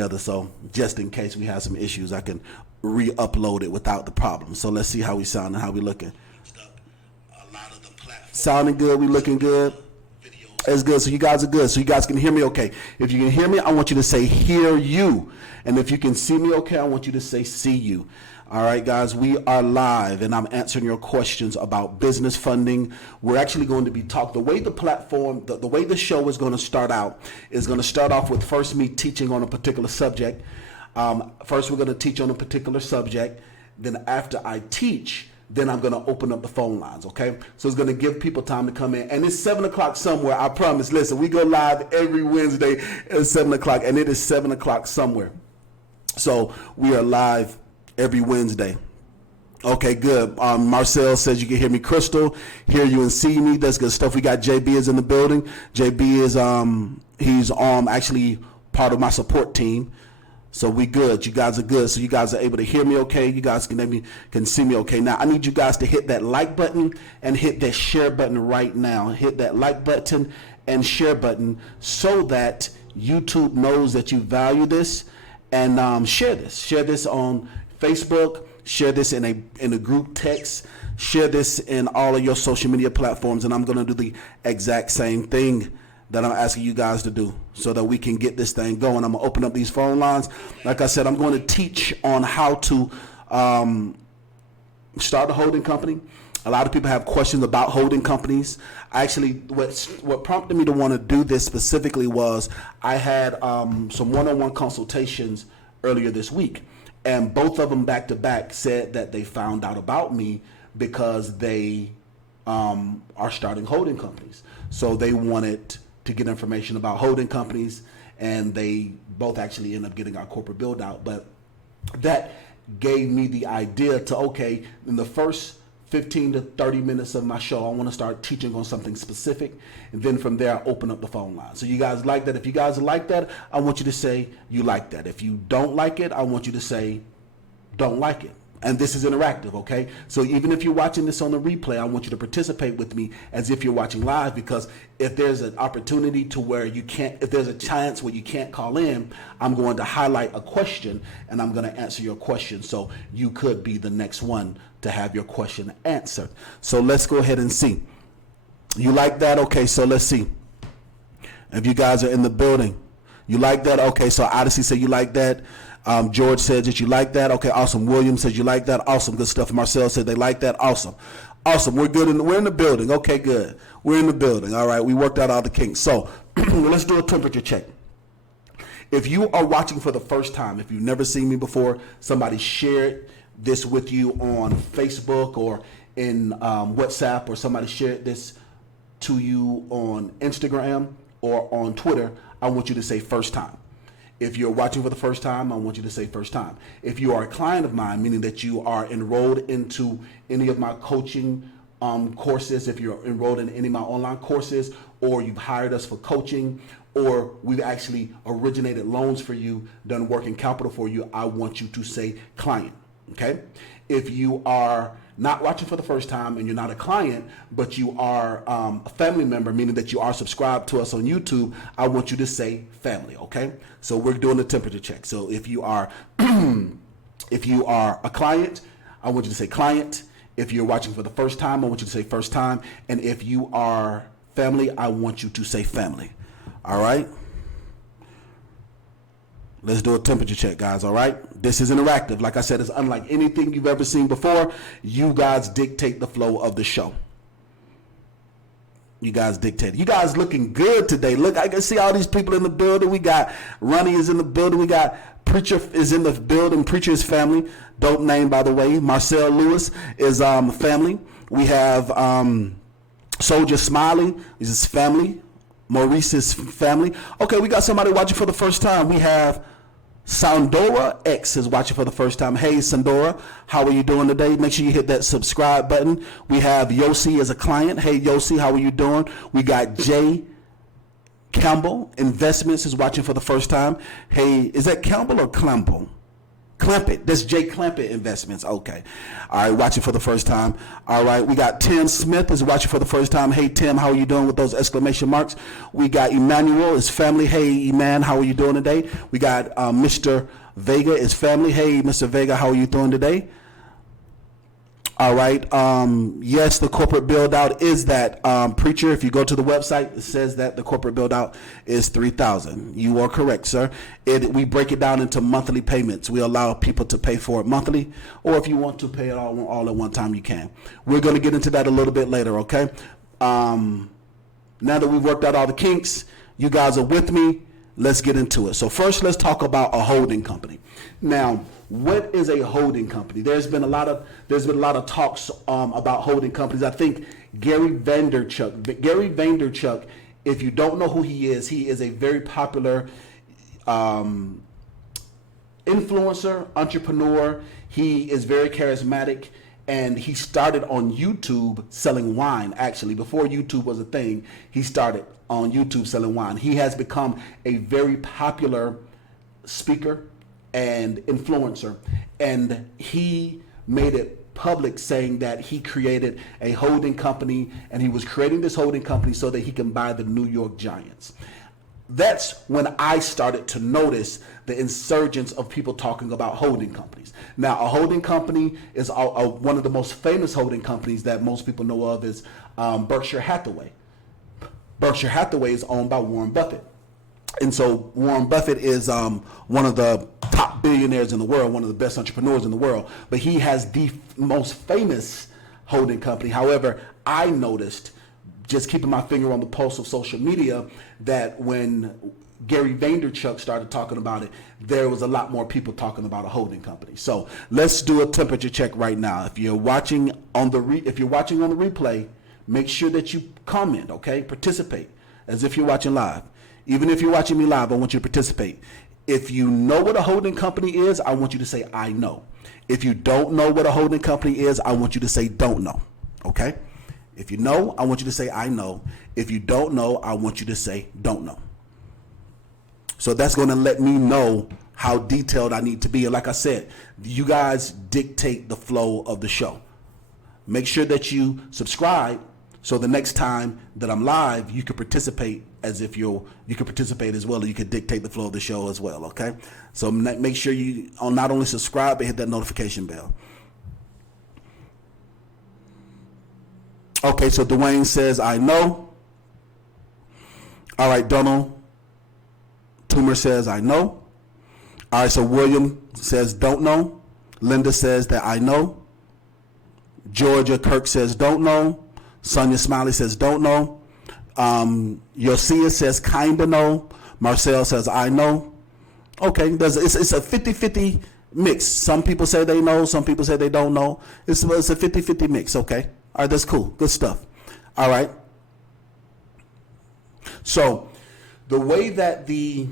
together. So just in case we have some issues, I can re-upload it without the problem. So let's see how we sound and how we looking. Sounding good, we looking good. It's good. So you guys are good. So you guys can hear me okay. If you can hear me, I want you to say hear you. And if you can see me okay, I want you to say see you. All right, guys, we are live, and I'm answering your questions about business funding. We're actually going to be talking, the way the platform, the way the show is going to start out is going to start off with first me teaching on a particular subject. First, we're going to teach on a particular subject. Then after I teach, then I'm going to open up the phone lines, okay? So it's going to give people time to come in. And it's 7 o'clock somewhere, I promise. Listen, we go live every Wednesday at 7 o'clock, and it is 7 o'clock somewhere. So we are live every Wednesday. Okay, good. Marcel says you can hear me crystal, hear you and see me. That's good stuff. We got JB is in the building. JB is he's actually part of my support team. So we good. You guys are good. So you guys are able to hear me okay. You guys can see me okay. Now I need you guys to hit that like button and hit that share button right now. Hit that like button and share button so that YouTube knows that you value this, and share this. Share this on Facebook. Share this in a group text. Share this in all of your social media platforms, and I'm going to do the exact same thing that I'm asking you guys to do so that we can get this thing going. I'm going to open up these phone lines. Like I said, I'm going to teach on how to start a holding company. A lot of people have questions about holding companies. Actually, what prompted me to want to do this specifically was I had some one-on-one consultations earlier this week, and both of them back to back said that they found out about me because they are starting holding companies. So they wanted to get information about holding companies, and they both actually end up getting our corporate build out. But that gave me the idea to, okay, in the first 15 to 30 minutes of my show, I want to start teaching on something specific, and then from there I open up the phone line. So you guys like that? If you guys like that, I want you to say you like that. If you don't like it, I want you to say don't like it. And this is interactive, okay? So even if you're watching this on the replay, I want you to participate with me as if you're watching live, because if there's an opportunity to where you can't, if there's a chance where you can't call in, I'm going to highlight a question and I'm going to answer your question. So you could be the next one to have your question answered. So let's go ahead and see. You like that? Okay, so let's see. If you guys are in the building, you like that? Okay, so Odyssey said you like that. George says that you like that. Okay, awesome. William says you like that. Awesome, good stuff. Marcel said they like that. Awesome. Awesome. We're good. We're in the building. Okay, good. We're in the building. All right, we worked out all the kinks. So let's do a temperature check. If you are watching for the first time, if you've never seen me before, somebody shared this with you on Facebook or in WhatsApp, or somebody shared this to you on Instagram or on Twitter, I want you to say first time. If you're watching for the first time, I want you to say first time. If you are a client of mine, meaning that you are enrolled into any of my coaching courses, if you're enrolled in any of my online courses, or you've hired us for coaching, or we've actually originated loans for you, done working capital for you, I want you to say client, okay? If you are not watching for the first time and you're not a client, but you are a family member, meaning that you are subscribed to us on YouTube, I want you to say family, okay? So we're doing a temperature check. So if you are if you are a client, I want you to say client. If you're watching for the first time, I want you to say first time. And if you are family, I want you to say family. All right? Let's do a temperature check, guys, all right? This is interactive. Like I said, it's unlike anything you've ever seen before. You guys dictate the flow of the show. You guys dictate. You guys looking good today. Look, I can see all these people in the building. We got Ronnie is in the building. We got Preacher is in the building. Preacher is family. Dope name, by the way. Marcel Lewis is family. We have Soldier Smiley is his family. Maurice's family. Okay, we got somebody watching for the first time. We have Sandora X is watching for the first time. Hey, Sandora, how are you doing today? Make sure you hit that subscribe button. We have Yossi as a client. Hey, Yossi, how are you doing? We got Jay Campbell Investments is watching for the first time. Hey, is that Campbell or Campbell? Clampett. That's Jay Clampett Investments. Okay. All right, watching for the first time. All right, we got Tim Smith is watching for the first time. Hey, Tim, how are you doing with those exclamation marks? We got Emmanuel is family. Hey, Eman, how are you doing today? We got Mr. Vega is family. Hey, Mr. Vega, how are you doing today? All right. Yes, the corporate build out is that preacher. If you go to the website, it says that the corporate build out is $3,000. You are correct, sir. We break it down into monthly payments. We allow people to pay for it monthly, or if you want to pay it all at one time, you can. We're going to get into that a little bit later. Okay. Now that we've worked out all the kinks, you guys are with me. Let's get into it. So first, let's talk about a holding company. Now, what is a holding company? There's been a lot of talks about holding companies. I think Gary Vaynerchuk, if you don't know who he is a very popular influencer, entrepreneur. He is very charismatic, and he started on YouTube selling wine. Actually, before YouTube was a thing, he started on YouTube selling wine. He has become a very popular speaker and influencer, and he made it public saying that he created a holding company, and he was creating this holding company so that he can buy the New York Giants. That's when I started to notice the insurgence of people talking about holding companies. Now, a holding company is one of the most famous holding companies that most people know of is Berkshire Hathaway. Berkshire Hathaway is owned by Warren Buffett. And so Warren Buffett is one of the top billionaires in the world, one of the best entrepreneurs in the world. But he has the most famous holding company. However, I noticed, just keeping my finger on the pulse of social media, that when Gary Vaynerchuk started talking about it, there was a lot more people talking about a holding company. So let's do a temperature check right now. If you're watching on the replay, make sure that you comment, okay? Participate as if you're watching live. Even if you're watching me live, I want you to participate. If you know what a holding company is, I want you to say, I know. If you don't know what a holding company is, I want you to say, don't know, okay? If you know, I want you to say, I know. If you don't know, I want you to say, don't know. So that's going to let me know how detailed I need to be. And like I said, you guys dictate the flow of the show. Make sure that you subscribe, so the next time that I'm live, you can participate as if you can participate as well, and you can dictate the flow of the show as well, okay? So make sure you not only subscribe, but hit that notification bell. Okay, so Dwayne says, I know. All right, Donald Toomer says, I know. All right, so William says, don't know. Linda says that I know. Georgia Kirk says, don't know. Sonia Smiley says, don't know. Yosia says, kinda know. Marcel says, I know. Okay, it's a 50-50 mix. Some people say they know. Some people say they don't know. It's a 50-50 mix, okay? All right, that's cool. Good stuff. All right. So the way that a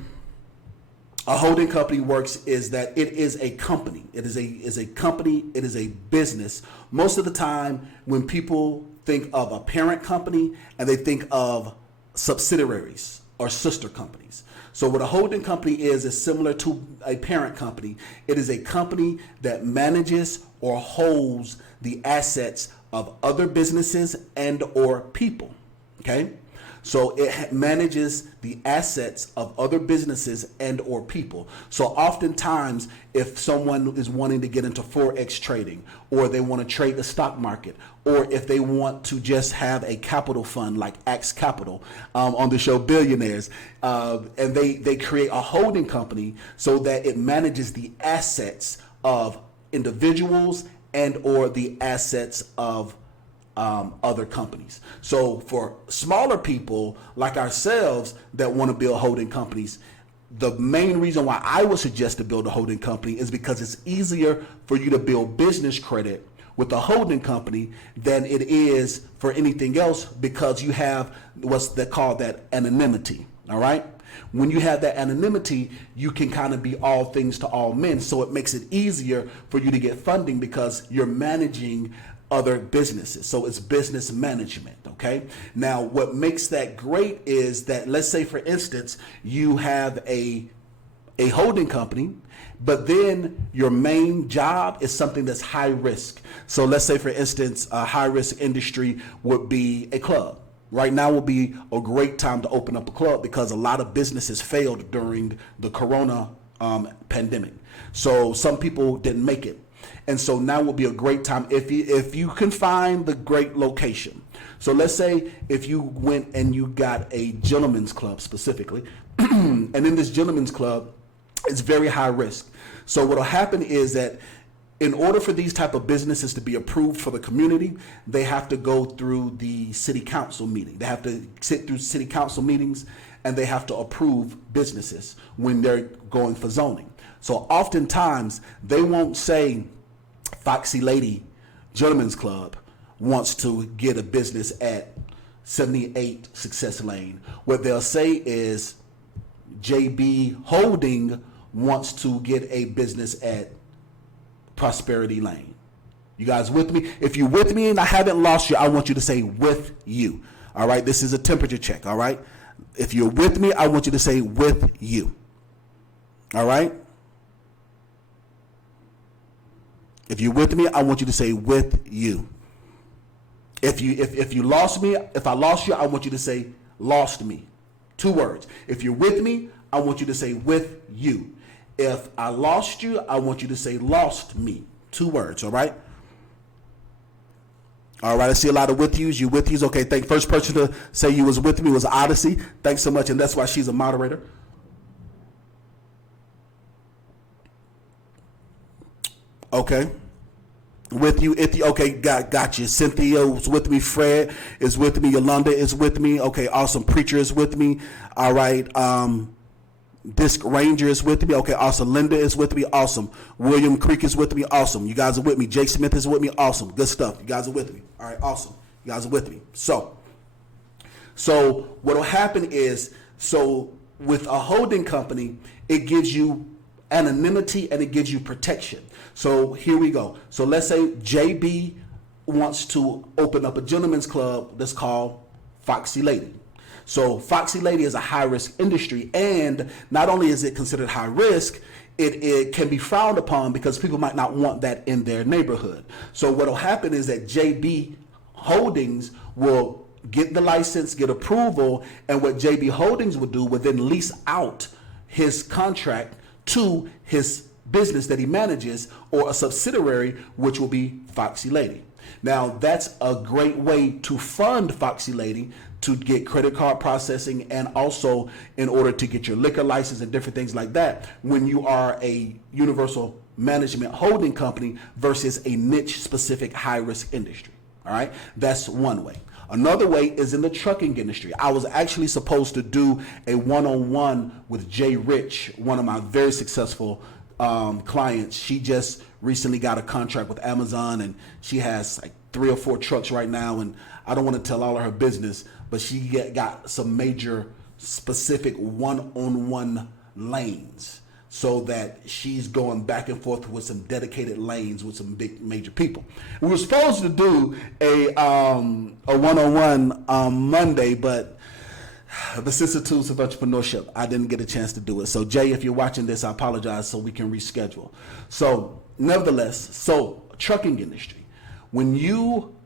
holding company works is that it is a company. It is a company. It is a business. Most of the time when people think of a parent company and they think of subsidiaries or sister companies. So what a holding company is similar to a parent company. It is a company that manages or holds the assets of other businesses and or people, okay? So it manages the assets of other businesses and or people. So oftentimes, if someone is wanting to get into Forex trading, or they want to trade the stock market, or if they want to just have a capital fund like Axe Capital on the show Billionaires, and they create a holding company so that it manages the assets of individuals and or the assets of other companies. So for smaller people like ourselves that want to build holding companies, the main reason why I would suggest to build a holding company is because it's easier for you to build business credit with a holding company than it is for anything else, because you have what's they call that anonymity. All right. When you have that anonymity, you can kind of be all things to all men. So it makes it easier for you to get funding because you're managing other businesses. So it's business management, okay? Now, what makes that great is that, let's say, for instance, you have a a holding company, but then your main job is something that's high risk. So let's say, for instance, a high risk industry would be a club. Right now would be a great time to open up a club because a lot of businesses failed during the corona pandemic. So some people didn't make it. And so now would be a great time if you can find the great location. So let's say if you went and you got a gentleman's club specifically, and in this gentleman's club, it's very high risk. So what'll happen is that in order for these type of businesses to be approved for the community, they have to go through the city council meeting. They have to sit through city council meetings, and they have to approve businesses when they're going for zoning. So oftentimes they won't say Foxy Lady Gentlemen's Club wants to get a business at 78 Success Lane. What they'll say is JB Holding wants to get a business at Prosperity Lane. You guys with me? If you're with me and I haven't lost you, I want you to say with you. All right? This is a temperature check. All right? If you're with me, I want you to say with you. All right? If you're with me, I want you to say with you. If you lost me, if I lost you, I want you to say lost me. 2 words. If you're with me, I want you to say with you. If I lost you, I want you to say lost me. 2 words, all right? All right, I see a lot of with yous. You with yous. Okay, first person to say you was with me was Odyssey. Thanks so much, and that's why she's a moderator. Okay. With you, okay, got you. Cynthia is with me. Fred is with me. Yolanda is with me. Okay, awesome. Preacher is with me. All right. Disc Ranger is with me. Okay, awesome. Linda is with me. Awesome. William Creek is with me. Awesome. You guys are with me. Jake Smith is with me. Awesome. Good stuff. You guys are with me. All right, awesome. You guys are with me. So what will happen is, with a holding company, it gives you anonymity and it gives you protection. So here we go. So let's say JB wants to open up a gentleman's club that's called Foxy Lady. So Foxy Lady is a high risk industry, and not only is it considered high risk, it can be frowned upon because people might not want that in their neighborhood. So what will happen is that JB Holdings will get the license, get approval, and what JB Holdings would do would then lease out his contract to his business that he manages, or a subsidiary, which will be Foxy Lady. Now, that's a great way to fund Foxy Lady to get credit card processing, and also in order to get your liquor license and different things like that when you are a universal management holding company versus a niche specific high risk industry. All right, that's one way. Another way is in the trucking industry. I was actually supposed to do a one-on-one with Jay Rich, one of my very successful clients. She just recently got a contract with Amazon, and she has like 3 or 4 trucks right now, and I don't want to tell all of her business, but she got some major specific one-on-one lanes, so that she's going back and forth with some dedicated lanes with some big major people. We were supposed to do a one-on-one Monday, but the vicissitudes of entrepreneurship, I didn't get a chance to do it. So Jay, if you're watching this, I apologize, so we can reschedule. So nevertheless, trucking industry, when you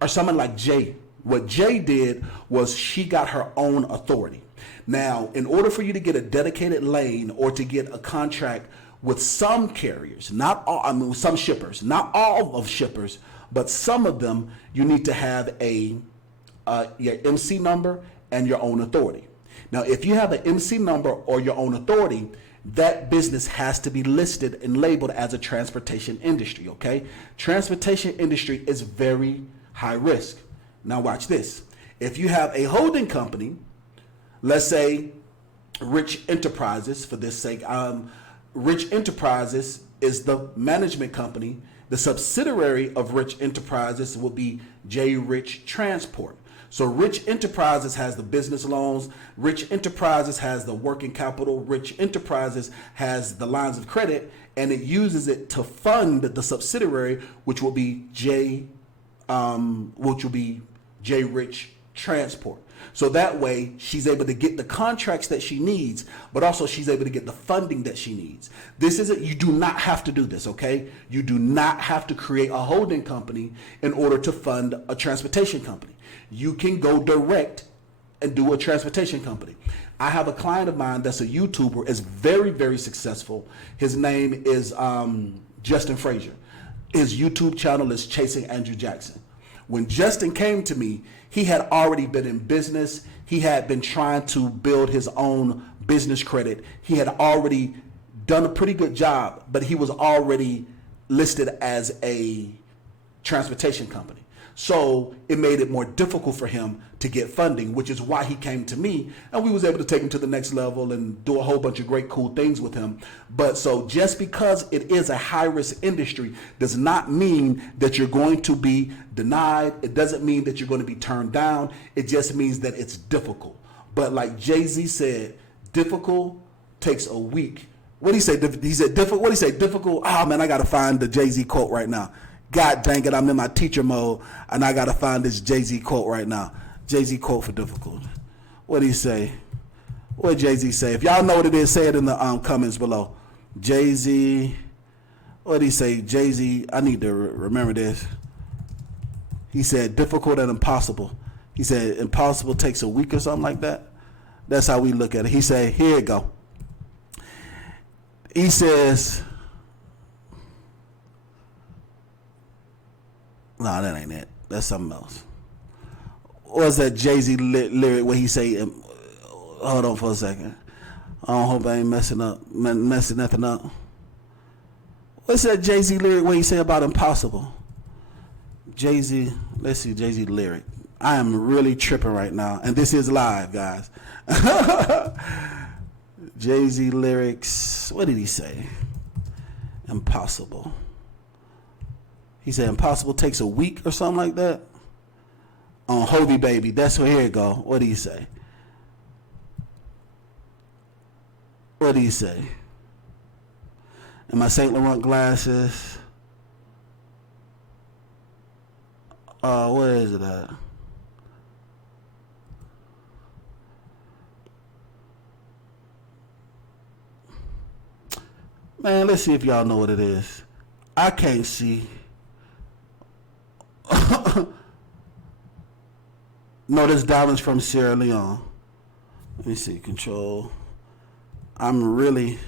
are someone like Jay, what Jay did was she got her own authority. Now, in order for you to get a dedicated lane or to get a contract with some carriers, not all, some shippers, not all of shippers, but some of them, you need to have your MC number and your own authority. Now, if you have an MC number or your own authority, that business has to be listed and labeled as a transportation industry, okay? Transportation industry is very high risk. Now watch this. If you have a holding company, let's say Rich Enterprises, for this sake, Rich Enterprises is the management company. The subsidiary of Rich Enterprises will be J Rich Transport. So Rich Enterprises has the business loans, Rich Enterprises has the working capital, Rich Enterprises has the lines of credit, and it uses it to fund the subsidiary, which will be J Rich transport. So that way she's able to get the contracts that she needs, but also she's able to get the funding that she needs. This isn't, you do not have to do this, okay? You do not have to create a holding company in order to fund a transportation company. You can go direct and do a transportation company. I have a client of mine that's a YouTuber, is very, very successful. His name is Justin Frazier. His YouTube channel is Chasing Andrew Jackson. When Justin came to me, he had already been in business. He had been trying to build his own business credit. He had already done a pretty good job, but he was already listed as a transportation company. So it made it more difficult for him to get funding, which is why he came to me, and we was able to take him to the next level and do a whole bunch of great, cool things with him. But so just because it is a high-risk industry does not mean that you're going to be denied. It doesn't mean that you're going to be turned down. It just means that it's difficult. But like Jay-Z said, difficult takes a week. What did he say? He said difficult. What did he say? Difficult. Oh man, I got to find the Jay-Z quote right now. God dang it, I'm in my teacher mode, and I got to find this Jay-Z quote right now. Jay-Z quote for difficult. What did he say? What did Jay-Z say? If y'all know what it is, say it in the comments below. Jay-Z, what did he say? Jay-Z, I need to remember this. He said difficult and impossible. He said impossible takes a week or something like that. That's how we look at it. He said, here it go. He says, no, that ain't it. That's something else. What's that Jay-Z lyric where he say, hold on for a second. I don't hope I ain't messing nothing up. What's that Jay-Z lyric where he say about impossible? Jay-Z, let's see Jay-Z lyric. I am really tripping right now, and this is live, guys. Jay-Z lyrics, what did he say? Impossible. He said impossible takes a week or something like that. On Hovey Baby, that's where, here it go. What did he say? What did he say? And my St. Laurent glasses. Where is it at? Man, let's see if y'all know what it is. I can't see. No, this diamond's from Sierra Leone. Let me see, control. I'm really.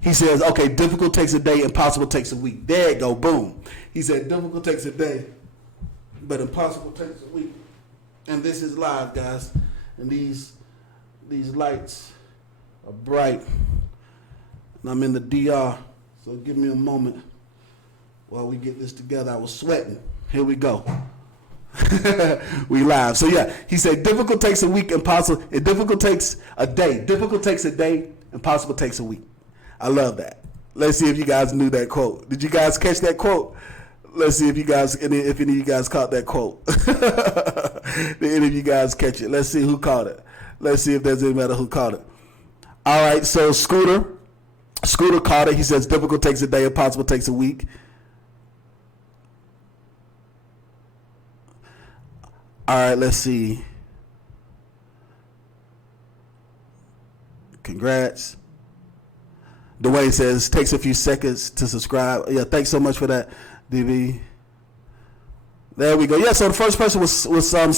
He says, okay, difficult takes a day, impossible takes a week. There you go, boom. He said difficult takes a day, but impossible takes a week. And this is live, guys. And these lights are bright. And I'm in the DR, so give me a moment while we get this together. I was sweating. Here we go. We live. So yeah, he said difficult takes a week, impossible. Difficult takes a day. Difficult takes a day, impossible takes a week. I love that. Let's see if you guys knew that quote. Did you guys catch that quote? Let's see if you guys, if any of you guys caught that quote. Did any of you guys catch it? Let's see who caught it. Let's see if there's anybody who caught it. All right, so Scooter caught it. He says difficult takes a day, impossible takes a week. All right, let's see. Congrats. Dwayne says takes a few seconds to subscribe. Yeah, thanks so much for that, DB. There we go. Yeah, so the first person was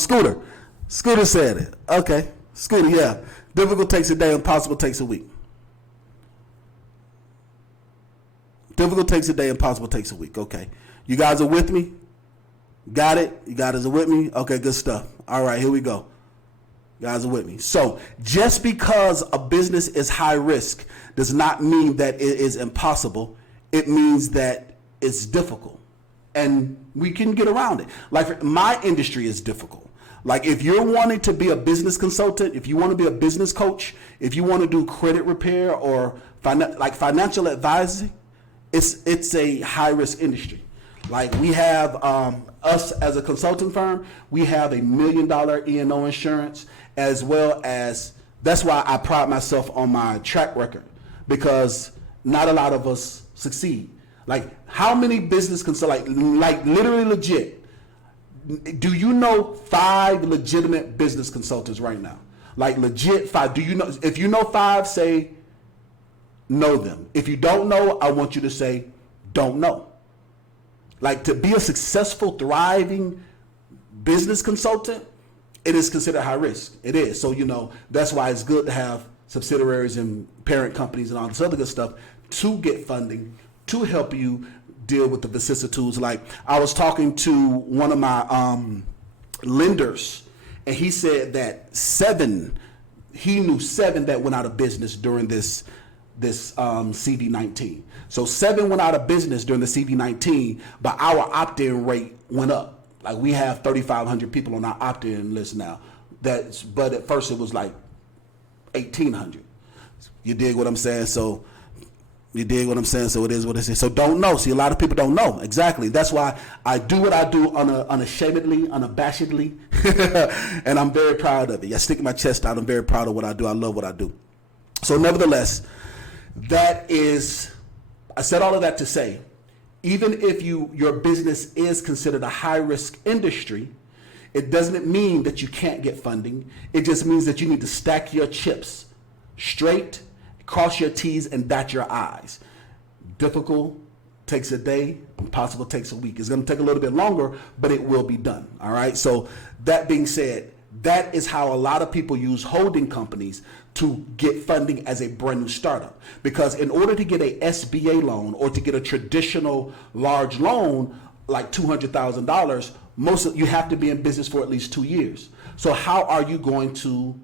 Scooter. Scooter said it. Okay, Scooter. Yeah, difficult takes a day, impossible takes a week. Difficult takes a day, impossible takes a week. Okay, you guys are with me. Got it? You guys are with me? Okay, good stuff. All right, here we go. You guys are with me. So just because a business is high risk does not mean that it is impossible. It means that it's difficult. And we can get around it. Like my industry is difficult. Like if you're wanting to be a business consultant, if you want to be a business coach, if you want to do credit repair or financial advising, it's a high risk industry. Like we have us as a consulting firm, we have $1 million E&O insurance, as well as, that's why I pride myself on my track record, because not a lot of us succeed. Like, how many business consultants, like literally legit, do you know 5 legitimate business consultants right now? Like legit 5. Do you know? If you know 5, say know them. If you don't know, I want you to say don't know. Like, to be a successful, thriving business consultant, it is considered high risk. It is. So, that's why it's good to have subsidiaries and parent companies and all this other good stuff to get funding, to help you deal with the vicissitudes. Like, I was talking to one of my lenders, and he said that he knew 7 that went out of business during this CV-19. So 7 went out of business during the CV-19, but our opt-in rate went up. Like, we have 3,500 people on our opt-in list now. But at first it was like 1,800. You dig what I'm saying? So it is what it is. So don't know. See, a lot of people don't know. Exactly. That's why I do what I do unashamedly, unabashedly, and I'm very proud of it. I stick my chest out. I'm very proud of what I do. I love what I do. So nevertheless, I said all of that to say, even if your business is considered a high-risk industry, it doesn't mean that you can't get funding. It just means that you need to stack your chips straight, cross your T's, and dot your I's. Difficult takes a day, impossible takes a week. It's going to take a little bit longer, but it will be done. All right. So that being said, that is how a lot of people use holding companies to get funding as a brand new startup. Because in order to get a SBA loan or to get a traditional large loan like $200,000, you have to be in business for at least 2 years. So how are you going to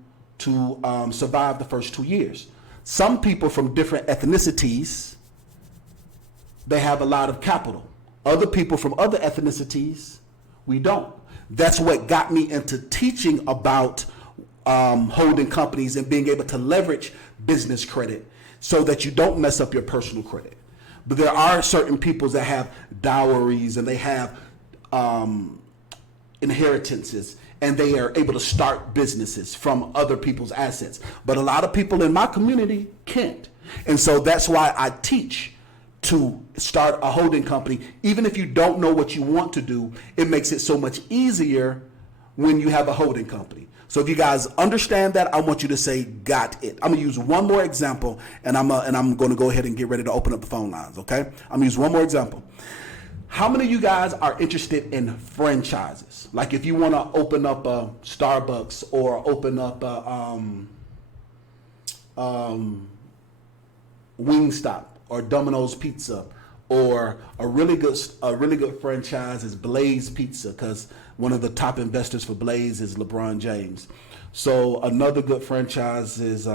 survive the first 2 years? Some people from different ethnicities, they have a lot of capital. Other people from other ethnicities, we don't. That's what got me into teaching about holding companies and being able to leverage business credit so that you don't mess up your personal credit. But there are certain people that have dowries and they have inheritances, and they are able to start businesses from other people's assets. But a lot of people in my community can't. And so that's why I teach to start a holding company. Even if you don't know what you want to do, it makes it so much easier when you have a holding company. So if you guys understand that, I want you to say, got it. I'm gonna use one more example, and I'm gonna go ahead and get ready to open up the phone lines, okay? I'm gonna use one more example. How many of you guys are interested in franchises? Like, if you want to open up a Starbucks or open up a Wingstop or Domino's Pizza, or a really good franchise is Blaze Pizza, because one of the top investors for Blaze is LeBron James. So another good franchise is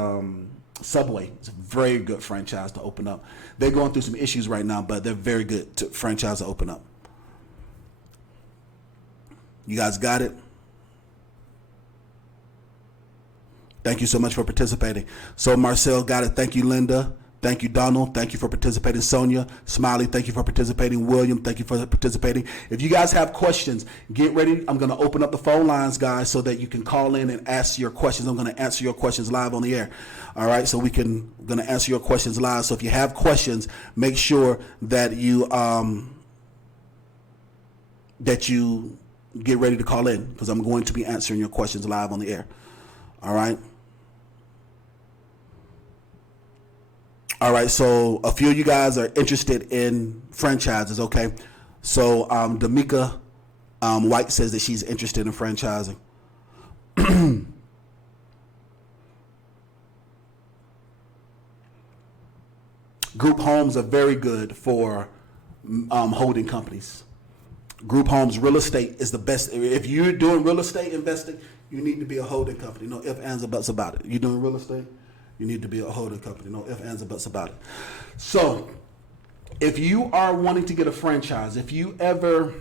Subway. It's a very good franchise to open up. They're going through some issues right now, but they're very good to franchise to open up. You guys got it? Thank you so much for participating. So Marcel got it. Thank you, Linda. Thank you, Donald. Thank you for participating. Sonia, Smiley, thank you for participating. William, thank you for participating. If you guys have questions, get ready. I'm going to open up the phone lines, guys, so that you can call in and ask your questions. I'm going to answer your questions live on the air. All right, so going to answer your questions live. So if you have questions, make sure that you get ready to call in, because I'm going to be answering your questions live on the air. All right. All right, so a few of you guys are interested in franchises, okay? So Damika White says that she's interested in franchising. Group homes are very good for holding companies. Group homes, real estate is the best. If you're doing real estate investing, you need to be a holding company. No ifs, ands, or buts about it. You're doing real estate, you need to be a holding company. No ifs, ands, or buts about it. So if you are wanting to get a franchise, if you ever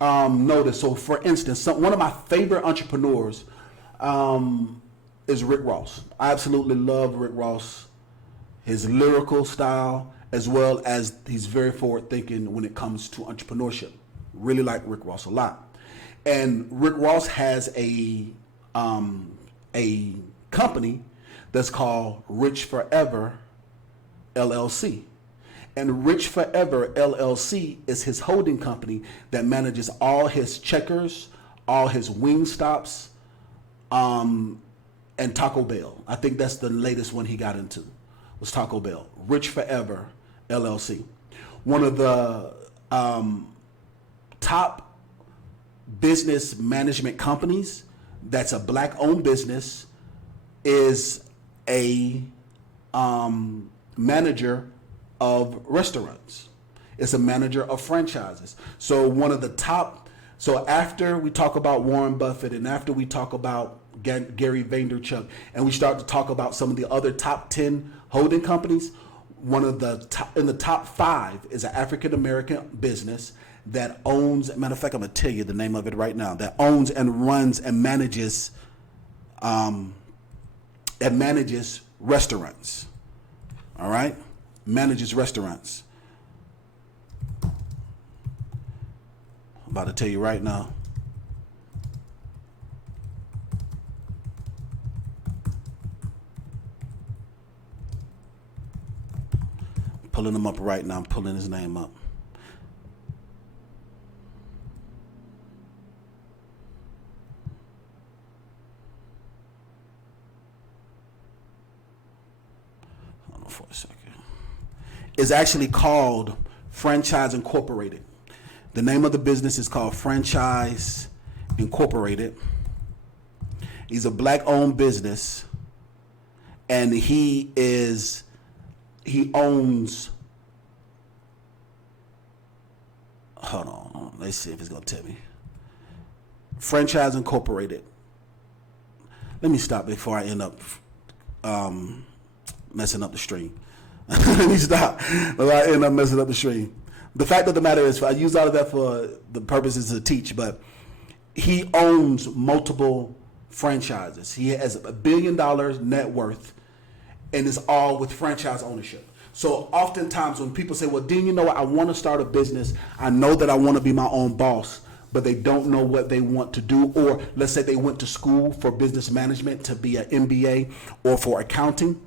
notice, so for instance, one of my favorite entrepreneurs is Rick Ross. I absolutely love Rick Ross, his lyrical style, as well as he's very forward thinking when it comes to entrepreneurship. Really like Rick Ross a lot. And Rick Ross has a company that's called Rich Forever LLC. And Rich Forever LLC is his holding company that manages all his Checkers, all his Wingstops, and Taco Bell. I think that's the latest one he got into, was Taco Bell. Rich Forever LLC. One of the top business management companies that's a black-owned business is a manager of restaurants. It's a manager of franchises. So one of the top, so after we talk about Warren Buffett and after we talk about Gary Vaynerchuk and we start to talk about some of the other top 10 holding companies, one of the top, in the top 5 is an African-American business that owns, matter of fact, I'm going to tell you the name of it right now, that owns and runs and manages restaurants. All right? Manages restaurants. I'm about to tell you right now. I'm pulling him up right now. I'm pulling his name up. Hold on for a second. Is actually called Franchise Incorporated. The name of the business is called Franchise Incorporated. He's a black-owned business, and he owns. Hold on, let's see if it's gonna tell me. Franchise Incorporated. Let me stop before I end up messing up the stream. Let me stop before I end up messing up the stream. The fact of the matter is, I use all of that for the purposes to teach, but he owns multiple franchises. He has $1 billion net worth, and it's all with franchise ownership. So oftentimes when people say, well, Dean, you know what, I want to start a business. I know that I want to be my own boss, but they don't know what they want to do. Or let's say they went to school for business management to be an MBA or for accounting.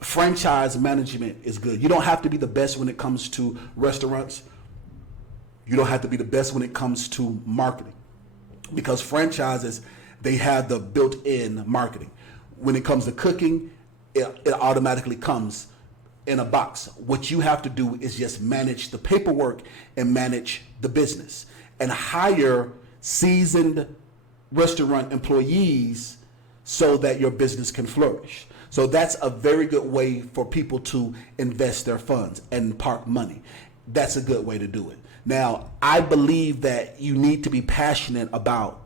Franchise management is good. You don't have to be the best when it comes to restaurants. You don't have to be the best when it comes to marketing, because franchises, they have the built-in marketing. When it comes to cooking, it automatically comes in a box. What you have to do is just manage the paperwork and manage the business and hire seasoned restaurant employees so that your business can flourish. So that's a very good way for people to invest their funds and park money. That's a good way to do it. Now, I believe that you need to be passionate about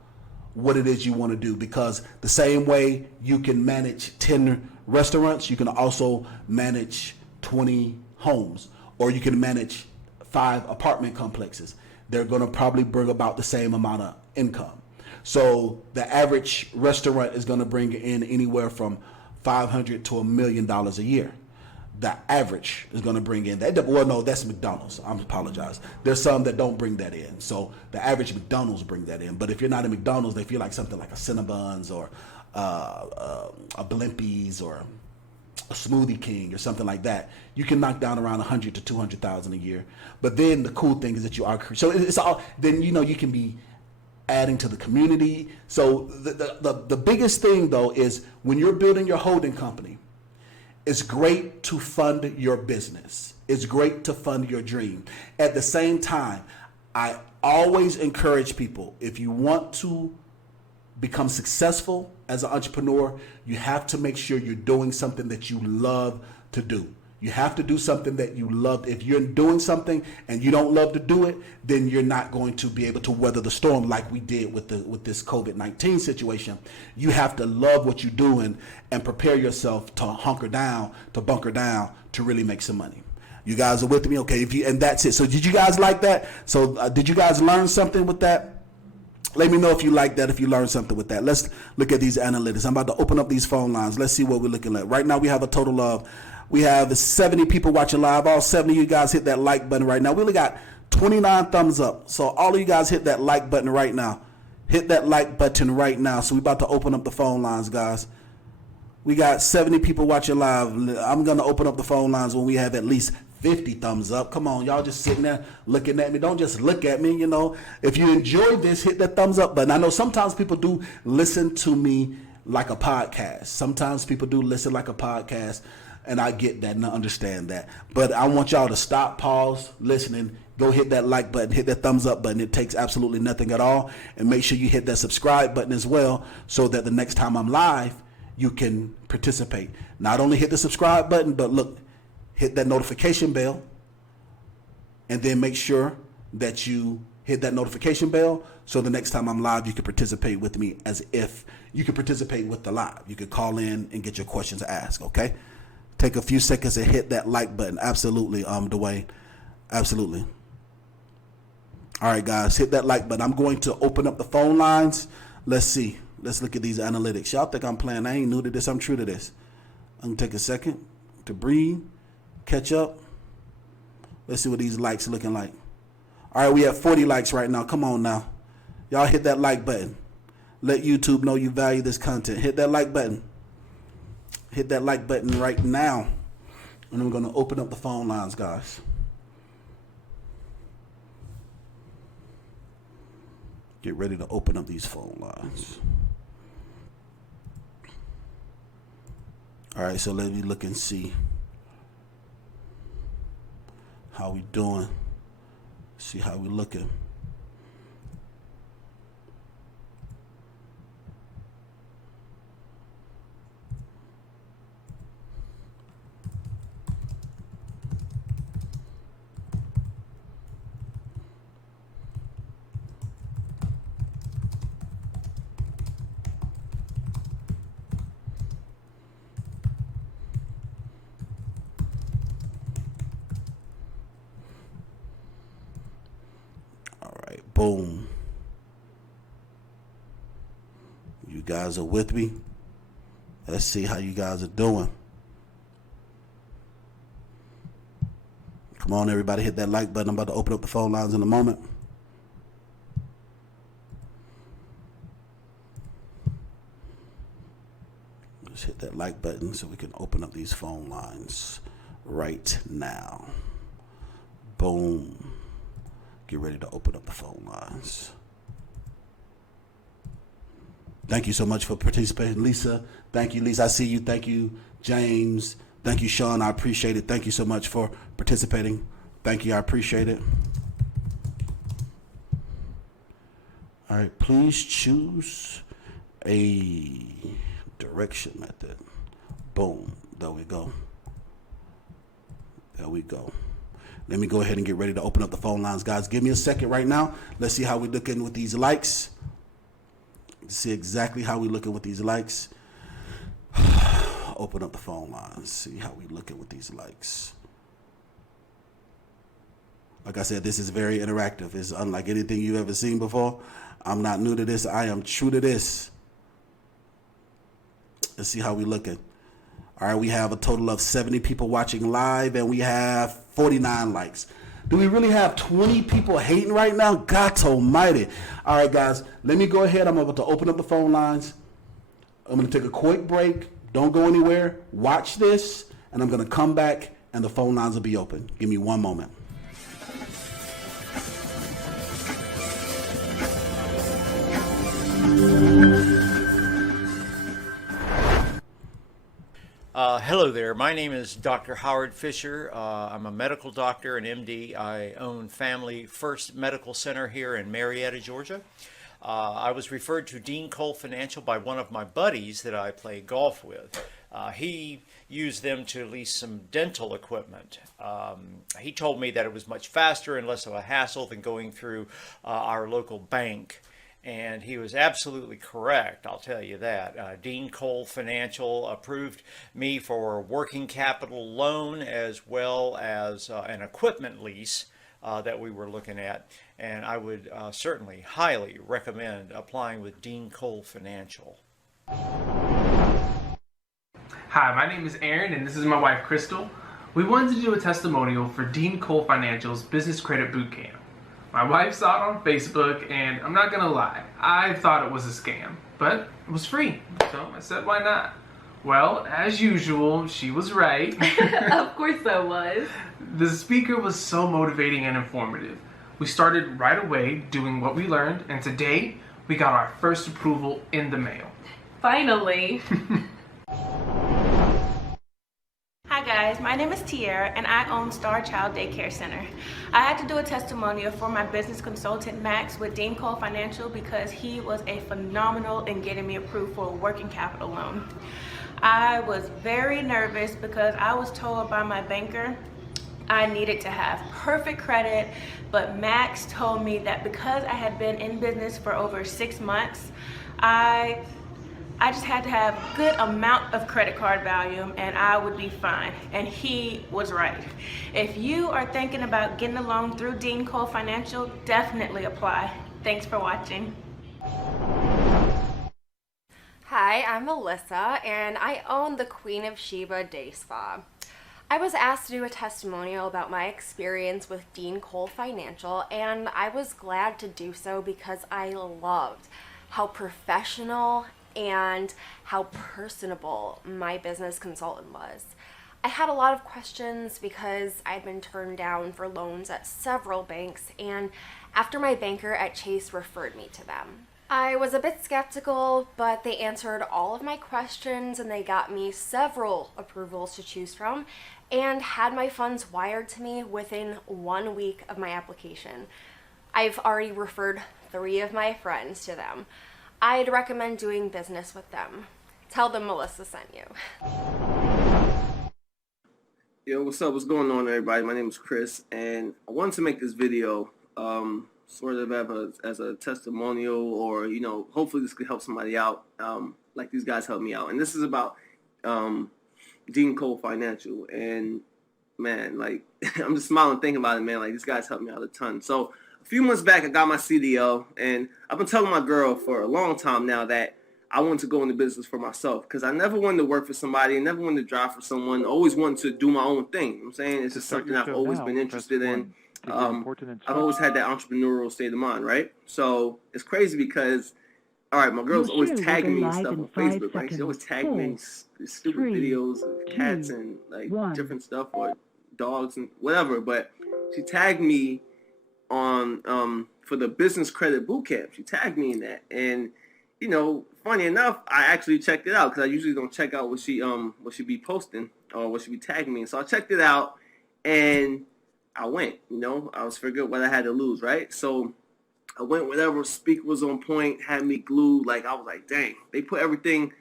what it is you want to do, because the same way you can manage 10 restaurants, you can also manage 20 homes, or you can manage 5 apartment complexes. They're going to probably bring about the same amount of income. So the average restaurant is going to bring in anywhere from $500 to $1 million a year. The average is going to bring in that. Well, no, that's McDonald's. I apologize. There's some that don't bring that in. So the average McDonald's bring that in. But if you're not at McDonald's, if you're like something like a Cinnabons or a Blimpies or a Smoothie King or something like that, you can knock down around 100 to 200,000 a year. But then the cool thing is that you are, so it's all, then you can be adding to the community. So the biggest thing though is when you're building your holding company, it's great to fund your business. It's great to fund your dream. At the same time, I always encourage people, if you want to become successful as an entrepreneur, you have to make sure you're doing something that you love to do. You have to do something that you love. If you're doing something and you don't love to do it, then you're not going to be able to weather the storm like we did with this COVID-19 situation. You have to love what you're doing and prepare yourself to hunker down, to bunker down, to really make some money. You guys are with me? Okay, and that's it. So did you guys like that? So did you guys learn something with that? Let me know if you like that, if you learned something with that. Let's look at these analytics. I'm about to open up these phone lines. Let's see what we're looking at. Right now we have a total of, we have 70 people watching live. All 70 of you guys hit that like button right now. We only got 29 thumbs up. So all of you guys hit that like button right now. Hit that like button right now. So we're about to open up the phone lines, guys. We got 70 people watching live. I'm going to open up the phone lines when we have at least 50 thumbs up. Come on, y'all just sitting there looking at me. Don't just look at me, you know. If you enjoyed this, hit that thumbs up button. I know sometimes people do listen to me like a podcast. Sometimes people do listen like a podcast, and I get that and I understand that. But I want y'all to stop, pause, listening, go hit that like button, hit that thumbs up button. It takes absolutely nothing at all. And make sure you hit that subscribe button as well, so that the next time I'm live, you can participate. Not only hit the subscribe button, but look, hit that notification bell, and then make sure that you hit that notification bell so the next time I'm live, you can participate with me as if you could participate with the live. You could call in and get your questions asked, okay? Take a few seconds and hit that like button. Absolutely, Dwayne. Absolutely. All right, guys, hit that like button. I'm going to open up the phone lines. Let's see. Let's look at these analytics. Y'all think I'm playing. I ain't new to this. I'm true to this. I'm going to take a second to breathe. Catch up. Let's see what these likes are looking like. All right, we have 40 likes right now. Come on now. Y'all hit that like button. Let YouTube know you value this content. Hit that like button. Hit that like button right now. And I'm going to open up the phone lines, guys. Get ready to open up these phone lines. All right, so let me look and see how we doing. See how we looking. Boom. You guys are with me. Let's see how you guys are doing. Come on, everybody, hit that like button. I'm about to open up the phone lines in a moment. Just hit that like button so we can open up these phone lines right now. Boom. Get ready to open up the phone lines. Thank you so much for participating, Lisa. Thank you, Lisa. I see you. Thank you, James. Thank you, Sean. I appreciate it. Thank you so much for participating. Thank you. I appreciate it. All right. Please choose a direction method. Boom. There we go. There we go. Let me go ahead and get ready to open up the phone lines, guys. Give me a second right now. Let's see how we're looking with these likes. See exactly how we're looking with these likes. Open up the phone lines. See how we're looking with these likes. Like I said, this is very interactive. It's unlike anything you've ever seen before. I'm not new to this. I am true to this. Let's see how we're looking. All right, we have a total of 70 people watching live, and we have 49 likes. Do we really have 20 people hating right now? God almighty. All right, guys, let me go ahead. I'm about to open up the phone lines. I'm going to take a quick break. Don't go anywhere. Watch this, and I'm going to come back, and the phone lines will be open. Give me one moment. Hello there. My name is Dr. Howard Fisher. I'm a medical doctor and MD. I own Family First Medical Center here in Marietta, Georgia. I was referred to E.DeanCole Financial by one of my buddies that I play golf with. He used them to lease some dental equipment. He told me that it was much faster and less of a hassle than going through our local bank. And he was absolutely correct, I'll tell you that. E.DeanCole Financial approved me for a working capital loan as well as an equipment lease that we were looking at. And I would certainly highly recommend applying with E.DeanCole Financial. Hi, my name is Aaron and this is my wife Crystal. We wanted to do a testimonial for E.DeanCole Financial's Business Credit Bootcamp. My wife saw it on Facebook, and I'm not gonna lie, I thought it was a scam, but it was free, so I said why not? Well, as usual, she was right. Of course I was. The speaker was so motivating and informative. We started right away doing what we learned, and today we got our first approval in the mail. Finally. Hi guys, my name is Tiara and I own Star Child Daycare Center. I had to do a testimonial for my business consultant Max with E.DeanCole Financial because he was a phenomenal in getting me approved for a working capital loan. I was very nervous because I was told by my banker I needed to have perfect credit, but Max told me that because I had been in business for over 6 months, I just had to have a good amount of credit card value and I would be fine. And he was right. If you are thinking about getting a loan through E.DeanCole Financial, definitely apply. Thanks for watching. Hi, I'm Melissa, and I own the Queen of Sheba Day Spa. I was asked to do a testimonial about my experience with E.DeanCole Financial, and I was glad to do so because I loved how professional and how personable my business consultant was. I had a lot of questions because I'd been turned down for loans at several banks, and after my banker at Chase referred me to them. I was a bit skeptical, but they answered all of my questions and they got me several approvals to choose from and had my funds wired to me within 1 week of my application. I've already referred 3 of my friends to them. I'd recommend doing business with them. Tell them Melissa sent you. Yo, what's up? What's going on, everybody? My name is Chris, and I wanted to make this video sort of as a testimonial, or, you know, hopefully this could help somebody out, like these guys helped me out. And this is about E.DeanCole Financial. And, man, like, I'm just smiling thinking about it, man. Like, these guys helped me out a ton. So, a few months back, I got my CDL, and I've been telling my girl for a long time now that I wanted to go into business for myself because I never wanted to work for somebody, never wanted to drive for someone, always wanted to do my own thing. You know what I'm saying? It's just something I've always been interested in. I've always had that entrepreneurial state of mind, right? So it's crazy because, all right, my girl's always tagging me and stuff on Facebook, right? She always tagging me in these stupid videos of cats and like different stuff or dogs and whatever. But she tagged me on for the business credit boot camp. She tagged me in that, and you know, funny enough, I actually checked it out because I usually don't check out what she be posting or what she be tagging me. So I checked it out, and I went. You know, I was figuring what I had to lose, right? So I went. Whatever speaker was on point, had me glued. Like I was like, dang, they put everything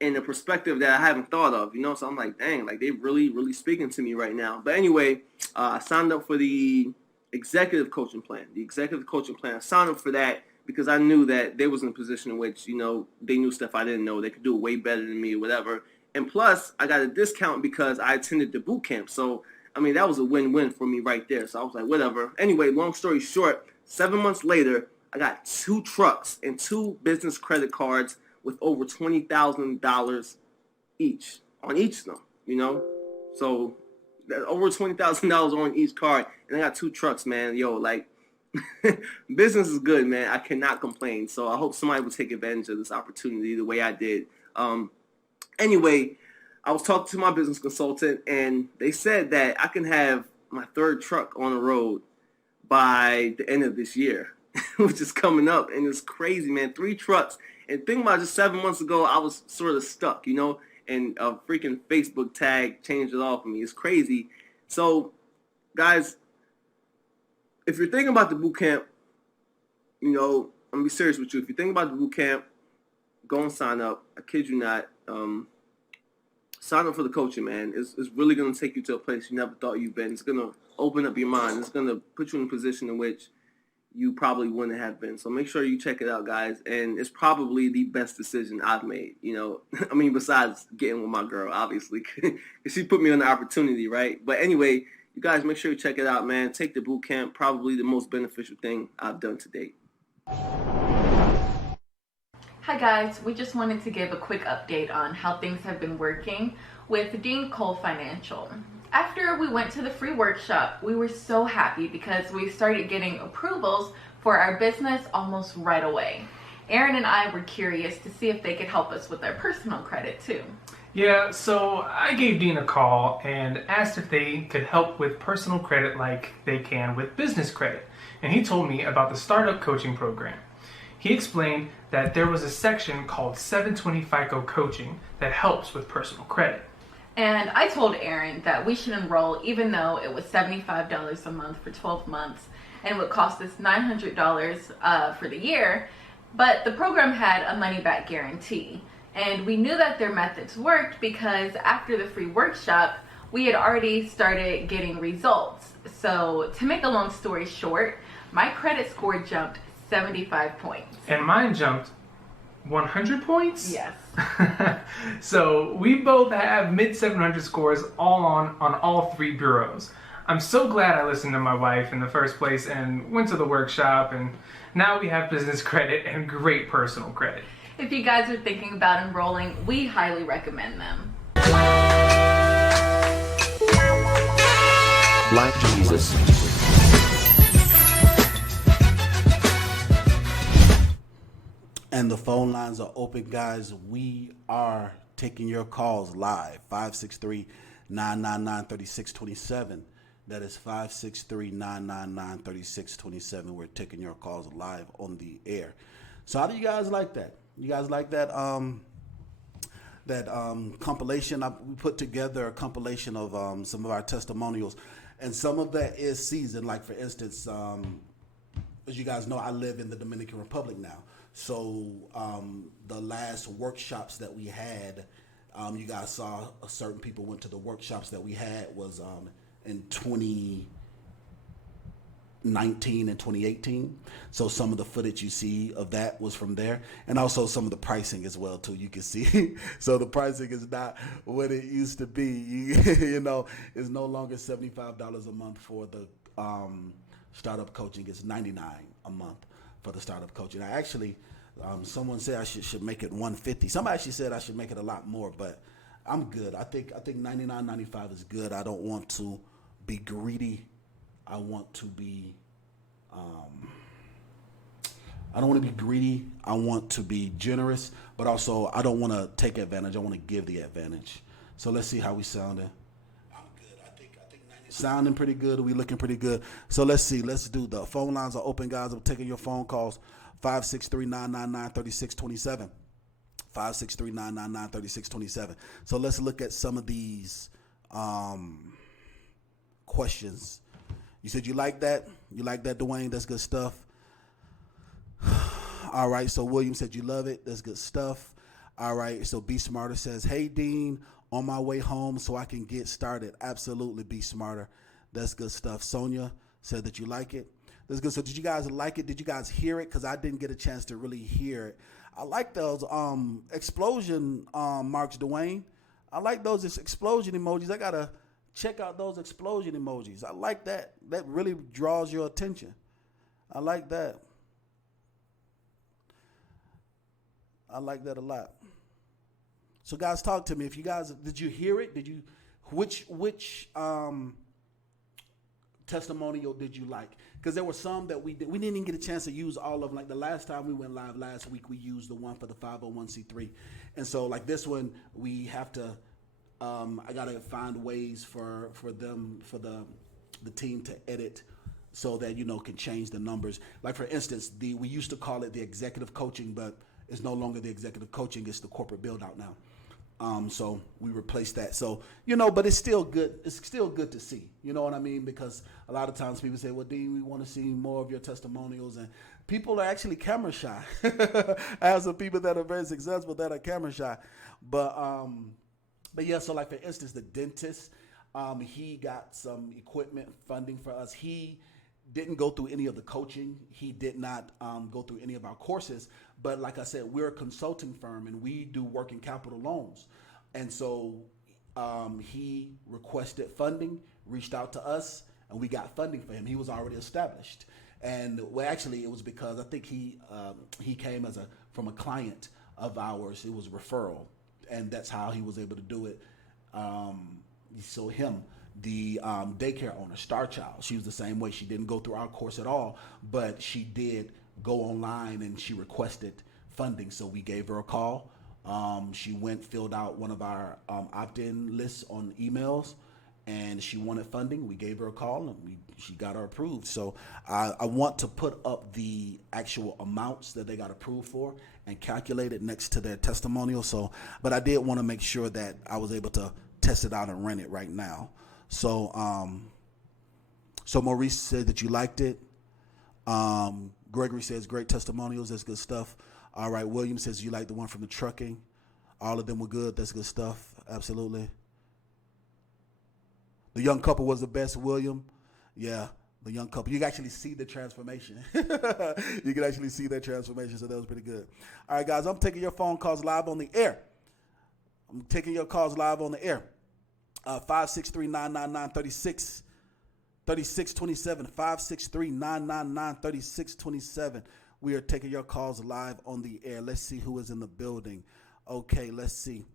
in a perspective that I haven't thought of. You know, so I'm like, dang, like they really speaking to me right now. But anyway, I signed up for the executive coaching plan. I signed up for that because I knew that they was in a position in which, you know, they knew stuff I didn't know. They could do it way better than me or whatever. And plus, I got a discount because I attended the boot camp. So, I mean, that was a win-win for me right there. So I was like, whatever. Anyway, long story short, 7 months later, I got 2 trucks and 2 business credit cards with over $20,000 each on each of them, you know? So over $20,000 on each card, and I got 2 trucks, man. Yo, like, business is good, man. I cannot complain. So I hope somebody will take advantage of this opportunity the way I did. Anyway, I was talking to my business consultant, and they said that I can have my 3rd truck on the road by the end of this year, which is coming up, and it's crazy, man. 3 trucks. And think about just 7 months ago, I was sort of stuck, you know, and a freaking Facebook tag changed it all for me. It's crazy. So, guys, if you're thinking about the boot camp, you know, I'm going to be serious with you. If you're thinking about the boot camp, go and sign up. I kid you not. Sign up for the coaching, man. It's really going to take you to a place you never thought you've been. It's going to open up your mind. It's going to put you in a position in which you probably wouldn't have been. So make sure you check it out, guys. And it's probably the best decision I've made, you know. I mean, besides getting with my girl, obviously. Because she put me on the opportunity, right? But anyway, you guys make sure you check it out, man. Take the boot camp. Probably the most beneficial thing I've done to date. Hi guys, we just wanted to give a quick update on how things have been working with E.DeanCole Financial. After we went to the free workshop, we were so happy because we started getting approvals for our business almost right away. Aaron and I were curious to see if they could help us with our personal credit too. Yeah, so I gave Dean a call and asked if they could help with personal credit like they can with business credit. And he told me about the startup coaching program. He explained that there was a section called 720 FICO coaching that helps with personal credit. And I told Aaron that we should enroll even though it was $75 a month for 12 months and it would cost us $900 for the year, but the program had a money-back guarantee. And we knew that their methods worked because after the free workshop, we had already started getting results. So to make a long story short, my credit score jumped 75 points. And mine jumped 100 points? Yes. So we both have mid 700 scores on all three bureaus. I'm so glad I listened to my wife in the first place and went to the workshop, and now we have business credit and great personal credit. If you guys are thinking about enrolling, we highly recommend them. Black Jesus. And the phone lines are open, guys. We are taking your calls live. 563-999-3627. That is 563-999-3627. We're taking your calls live on the air. So how do you guys like that? You guys like that compilation? We put together a compilation of some of our testimonials, and some of that is seasoned. Like, for instance, as you guys know, I live in the Dominican Republic now. So the last workshops that we had, you guys saw certain people went to the workshops that we had was in 2019 and 2018. So some of the footage you see of that was from there, and also some of the pricing as well too. You can see, so the pricing is not what it used to be. You know, it's no longer $75 a month for the startup coaching. It's $99 a month for the startup coaching. I actually, someone said I should make it $150. Somebody actually said I should make it a lot more, but I'm good. I think $99.95 is good. I don't want to be greedy. I want to be, I don't want to be greedy. I want to be generous, but also I don't want to take advantage. I want to give the advantage. So let's see how we sounding. I'm good. I think 90 sounding pretty good. We looking pretty good. So let's see. Let's do the phone lines are open, guys. I'm taking your phone calls. 563-999-3627. 563-999-3627. So let's look at some of these questions. You said you like that? You like that, Dwayne? That's good stuff. All right, so William said you love it. That's good stuff. All right, so Be Smarter says, hey, Dean, on my way home so I can get started. Absolutely, Be Smarter. That's good stuff. Sonia said that you like it. That's good. So did you guys like it? Did you guys hear it? Because I didn't get a chance to really hear it. I like those explosion marks, Dwayne. I like those explosion emojis. I got to check out those explosion emojis. I like that. That really draws your attention. I like that. I like that a lot. So guys, talk to me. If you guys, did you hear it? Did you, which testimonial did you like? Because there were some that we didn't even get a chance to use all of them. Like the last time we went live last week, we used the one for the 501c3. And so like this one, we have to, I got to find ways for the team to edit so that, you know, can change the numbers. Like for instance, we used to call it the executive coaching, but it's no longer the executive coaching. It's the corporate build out now. So we replaced that. So, you know, but it's still good. It's still good to see, you know what I mean? Because a lot of times people say, well, Dean, we want to see more of your testimonials, and people are actually camera shy. I have some people that are very successful that are camera shy, but yeah, so like for instance, the dentist, he got some equipment funding for us. He didn't go through any of the coaching. He did not go through any of our courses. But like I said, we're a consulting firm and we do working capital loans. And so he requested funding, reached out to us, and we got funding for him. He was already established. And well, actually, it was because I think he came from a client of ours. It was a referral, and that's how he was able to do it. So him. The daycare owner, Star Child, she was the same way. She didn't go through our course at all, but she did go online and she requested funding. So we gave her a call. She went, filled out one of our opt-in lists on emails, and she wanted funding. We gave her a call, and she got her approved. So I want to put up the actual amounts that they got approved for and calculate it next to their testimonial. So, but I did want to make sure that I was able to test it out and run it right now. So, so Maurice said that you liked it. Gregory says great testimonials. That's good stuff. All right. William says you like the one from the trucking. All of them were good. That's good stuff. Absolutely. The young couple was the best, William. Yeah, the young couple. You can actually see the transformation. You can actually see that transformation, so that was pretty good. All right, guys, I'm taking your phone calls live on the air. 563-999-3627. 563-999-3627. We are taking your calls live on the air. Let's see who is in the building. Okay, let's see.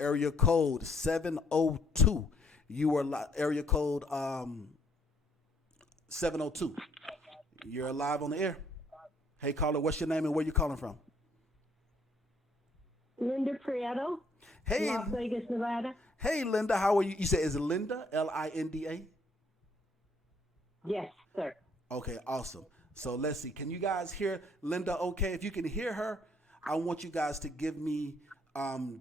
Area code 702. You are area code 702. You're live on the air. Hey, caller, what's your name and where you calling from? Linda Prieto, Hey, Las Vegas, Nevada. Hey, Linda, how are you? You said, is it Linda? Linda? Yes, sir. Okay, awesome. So let's see. Can you guys hear Linda? Okay, if you can hear her, I want you guys to give me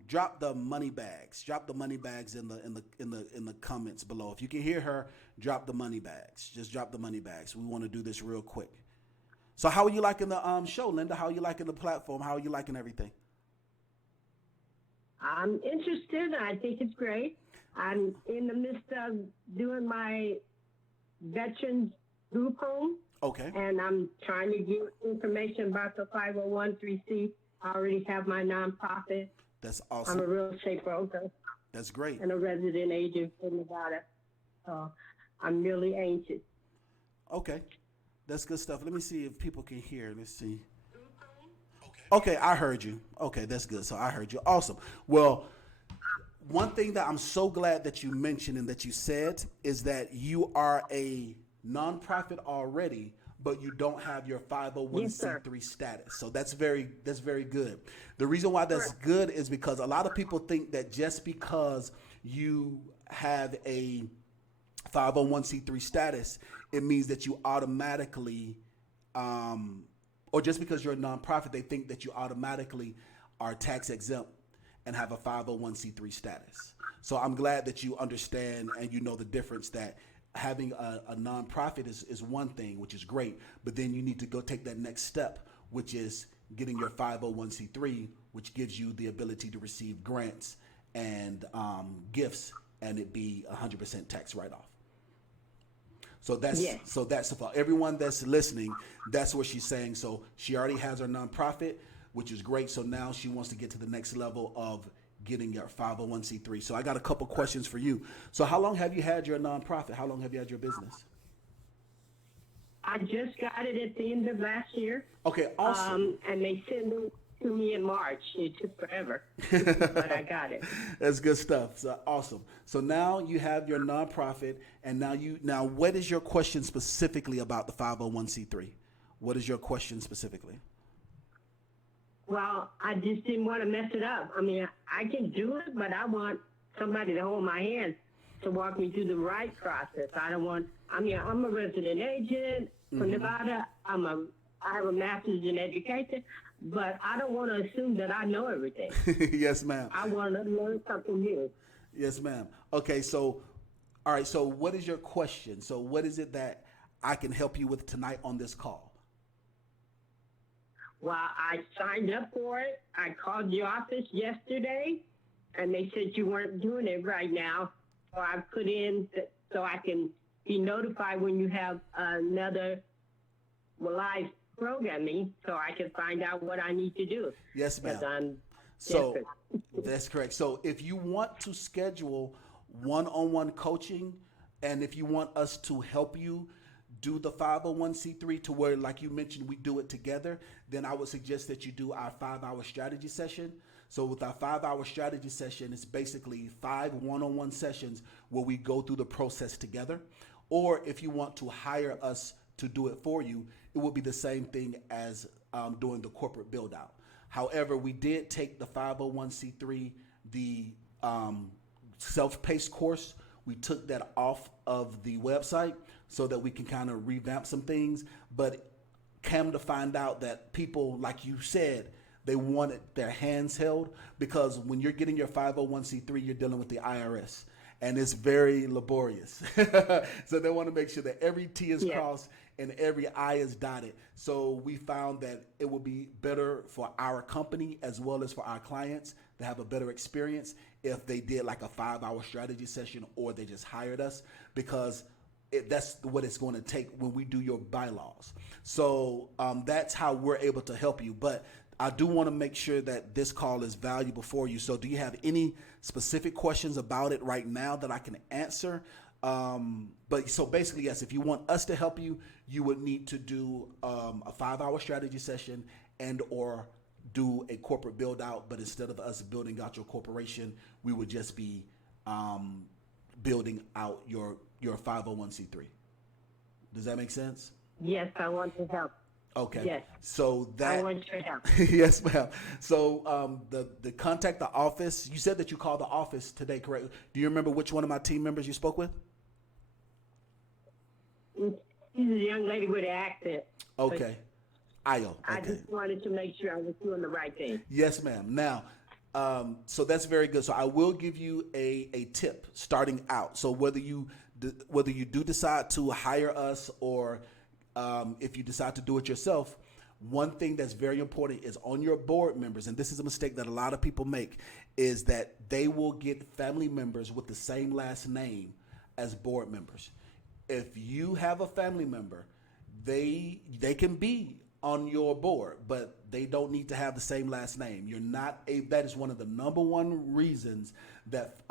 drop the money bags. Drop the money bags in the comments below. If you can hear her, drop the money bags. Just drop the money bags. We want to do this real quick. So how are you liking the show, Linda? How are you liking the platform? How are you liking everything? I'm interested. I think it's great. I'm in the midst of doing my veterans group home. Okay. And I'm trying to get information about the 501c. I already have my nonprofit. That's awesome. I'm a real estate broker. That's great. And a resident agent in Nevada. So I'm really anxious. Okay. That's good stuff. Let me see if people can hear. Let's see. Okay, I heard you. Okay, that's good. So I heard you. Awesome. Well, one thing that I'm so glad that you mentioned and that you said is that you are a nonprofit already, but you don't have your 501c3 status. So that's very good. The reason why that's good is because a lot of people think that just because you have a 501c3 status, it means that you automatically, or just because you're a nonprofit, they think that you automatically are tax exempt and have a 501c3 status. So I'm glad that you understand and you know the difference, that having a nonprofit is one thing, which is great, but then you need to go take that next step, which is getting your 501c3, which gives you the ability to receive grants and gifts, and it be 100% tax write-off. So that's for everyone that's listening. That's what she's saying. So she already has her nonprofit, which is great. So now she wants to get to the next level of getting your 501c3. So I got a couple questions for you. So how long have you had your nonprofit? How long have you had your business? I just got it at the end of last year. Okay, awesome. And they sent it to me in March. It took forever, but I got it. That's good stuff. So awesome. So now you have your nonprofit, and now what is your question specifically about the 501c3? What is your question specifically? Well, I just didn't want to mess it up. I mean, I can do it, but I want somebody to hold my hand to walk me through the right process. I'm a resident agent from Nevada. I have a master's in education, but I don't want to assume that I know everything. Yes, ma'am. I want to learn something new. Yes, ma'am. Okay, so, all right, so what is your question? So what is it that I can help you with tonight on this call? Well, I signed up for it. I called the office yesterday, and they said you weren't doing it right now. So I put in so I can be notified when you have another live programming, so I can find out what I need to do. Yes, ma'am. 'Cause I'm So desperate. that's correct. So if you want to schedule one-on-one coaching, and if you want us to help you do the 501c3 to where, like you mentioned, we do it together, then I would suggest that you do our 5-hour strategy session. So with our 5-hour strategy session, it's basically 5 one-on-one sessions where we go through the process together. Or if you want to hire us to do it for you, it would be the same thing as doing the corporate build out. However, we did take the 501c3, the self-paced course. We took that off of the website so that we can kind of revamp some things. But came to find out that people, like you said, they wanted their hands held, because when you're getting your 501c3, you're dealing with the IRS. And it's very laborious. So they want to make sure that every T is crossed and every I is dotted. So we found that it would be better for our company as well as for our clients to have a better experience if they did like a 5-hour strategy session, or they just hired us, because that's what it's going to take when we do your bylaws. So that's how we're able to help you. But I do want to make sure that this call is valuable for you. So do you have any specific questions about it right now that I can answer? But so basically, yes, if you want us to help you, you would need to do a 5-hour strategy session and or do a corporate build out. But instead of us building out your corporation, we would just be building out your 501c3. Does that make sense? Yes, I want to help. Okay. Yes. So that. I want your help. Yes, ma'am. So the contact the office. You said that you called the office today, correct? Do you remember which one of my team members you spoke with? She's a young lady with an accent. Okay. Io. I Okay. just wanted to make sure I was doing the right thing. Yes, ma'am. Now, so that's very good. So I will give you a tip starting out. So whether you do decide to hire us, or if you decide to do it yourself, one thing that's very important is on your board members, and this is a mistake that a lot of people make, is that they will get family members with the same last name as board members. If you have a family member, they can be on your board, but they don't need to have the same last name. That is one of the number one reasons that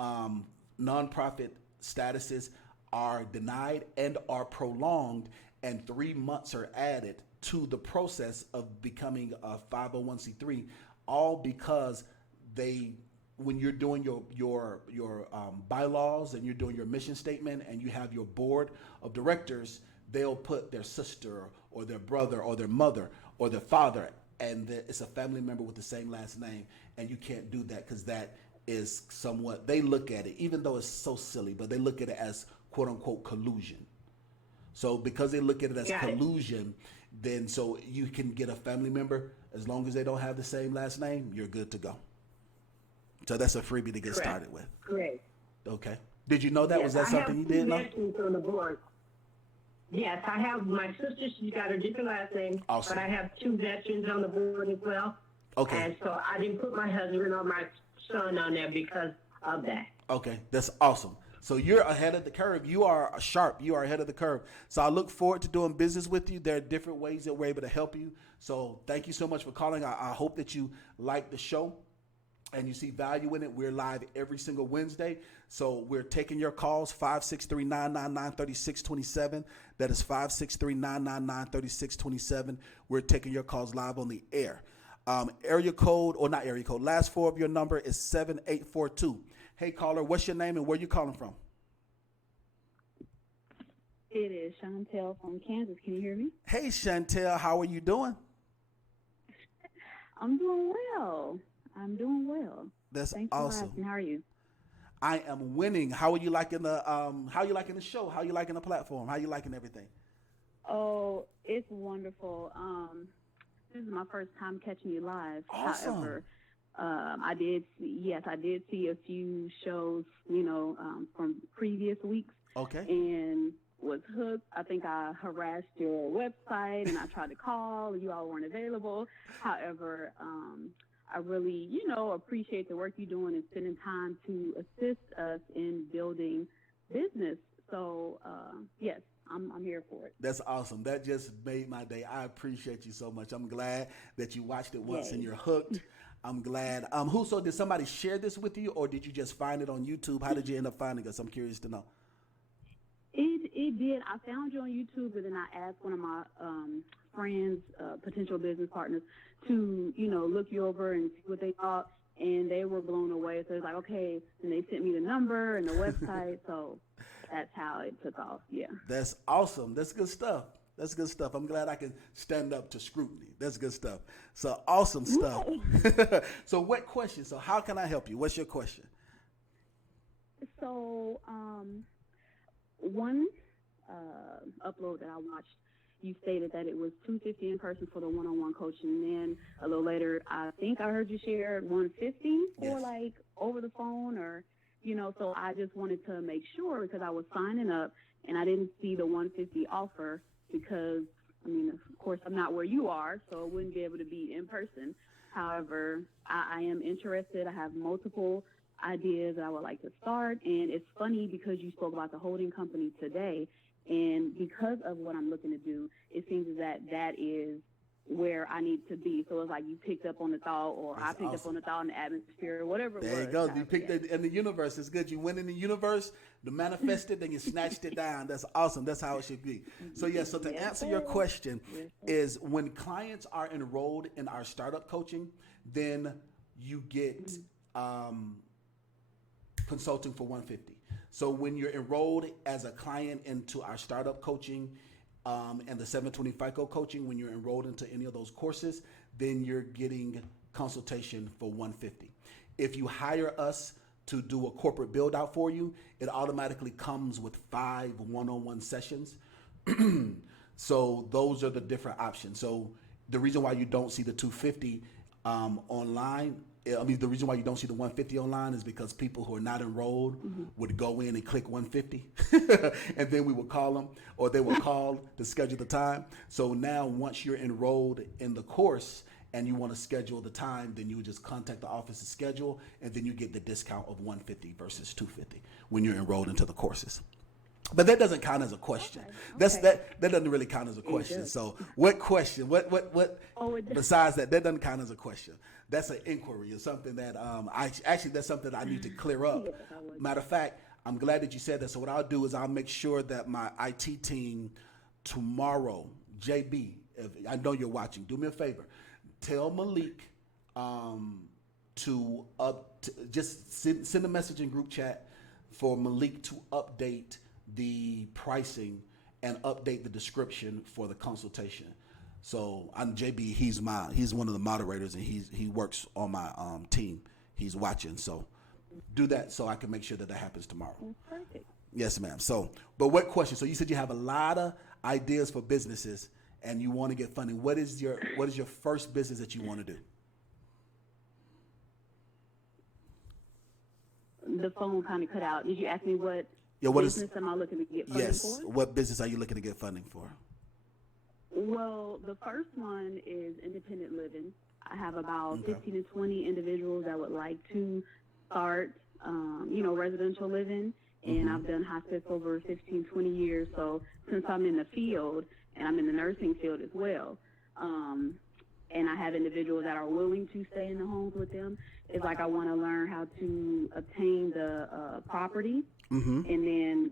nonprofit statuses are denied and are prolonged, and 3 months are added to the process of becoming a 501c3, all because when you're doing your bylaws and you're doing your mission statement and you have your board of directors, they'll put their sister or their brother or their mother or their father, and it's a family member with the same last name, and you can't do that, because that is somewhat, they look at it, even though it's so silly, but they look at it as quote unquote collusion. So because they look at it as collusion, then so you can get a family member, as long as they don't have the same last name, you're good to go. So that's a freebie to get started with. Great. Okay. Did you know that? Yes, Was that something you did know? I have 2 veterans on the board. Yes, I have my sister. She's got a different last name. Awesome. But I have 2 veterans on the board as well. Okay. And so I didn't put my husband or my son on there because of that. Okay, that's awesome. So you're ahead of the curve. You are sharp. You are ahead of the curve. So I look forward to doing business with you. There are different ways that we're able to help you. So thank you so much for calling. I hope that you like the show and you see value in it. We're live every single Wednesday. So we're taking your calls, 563-999-3627. That is 563-999-3627. We're taking your calls live on the air. Area code, or not area code, last 4 of your number is 7842. Hey, caller, what's your name and where you calling from? It is Chantel from Kansas. Can you hear me? Hey, Chantel, how are you doing? I'm doing well. That's Thanks for awesome. asking. How are you? I am winning. How are you liking the how you liking the show? How you liking the platform? How you liking everything? Oh, it's wonderful. This is my first time catching you live. Awesome. However, I did see a few shows, from previous weeks. Okay. And was hooked. I think I harassed your website and I tried to call and you all weren't available. However, I really, appreciate the work you're doing and spending time to assist us in building business. So, yes, I'm here for it. That's awesome. That just made my day. I appreciate you so much. I'm glad that you watched it once and you're hooked. I'm glad. So did somebody share this with you, or did you just find it on YouTube? How did you end up finding us? I'm curious to know. It did. I found you on YouTube, and then I asked one of my friends, potential business partners, to, look you over and see what they thought, and they were blown away. So it's like, okay, and they sent me the number and the website, so that's how it took off. Yeah. That's awesome. That's good stuff. That's good stuff. I'm glad I can stand up to scrutiny. That's good stuff. So awesome stuff. So what question? So how can I help you? What's your question? So, one upload that I watched, you stated that it was $250 in person for the one-on-one coaching. And then a little later, I think I heard you share $150 for like over the phone, or So I just wanted to make sure, because I was signing up and I didn't see the $150 offer, because of course, I'm not where you are, so I wouldn't be able to be in person. However, I am interested. I have multiple ideas that I would like to start. And it's funny because you spoke about the holding company today. And because of what I'm looking to do, it seems that is where I need to be. So it's like you picked up on the thought, or I picked up on the thought in the atmosphere, whatever it was. There you go. You picked it in the universe. It's good. You went in the universe to manifest it, then you snatched it down. That's awesome. That's how it should be. So so to answer your question is, when clients are enrolled in our startup coaching, then you get consulting for $150. So when you're enrolled as a client into our startup coaching, and the 720 FICO coaching, when you're enrolled into any of those courses, then you're getting consultation for $150. If you hire us to do a corporate build out for you, it automatically comes with 5 one-on-one sessions. So those are the different options. So the reason why you don't see the $250 online, the reason why you don't see the $150 online is because people who are not enrolled would go in and click $150 and then we would call them, or they would call to schedule the time. So now once you're enrolled in the course and you want to schedule the time, then you would just contact the office to schedule, and then you get the discount of $150 versus $250 when you're enrolled into the courses. But that doesn't count as a question. That doesn't really count as a question. So what question? What besides that doesn't count as a question. That's an inquiry, or something that that's something I need to clear up. Matter of fact, I'm glad that you said that. So what I'll do is I'll make sure that my IT team tomorrow, JB, if I know you're watching, do me a favor. Tell Malik to just send a message in group chat for Malik to update the pricing and update the description for the consultation. So I'm JB. He's one of the moderators, and he works on my team. He's watching, so do that so I can make sure that happens tomorrow. Perfect. Yes, ma'am. So, but what question? So you said you have a lot of ideas for businesses, and you want to get funding. What is your first business that you want to do? The phone kind of cut out. Did you ask me what business am I looking to get funding for? Yes. What business are you looking to get funding for? Well, the first one is independent living. I have about 15 to 20 individuals that would like to start, residential living. And I've done hospice over 15, 20 years. So since I'm in the field, and I'm in the nursing field as well, and I have individuals that are willing to stay in the homes with them, it's like I want to learn how to obtain the property and then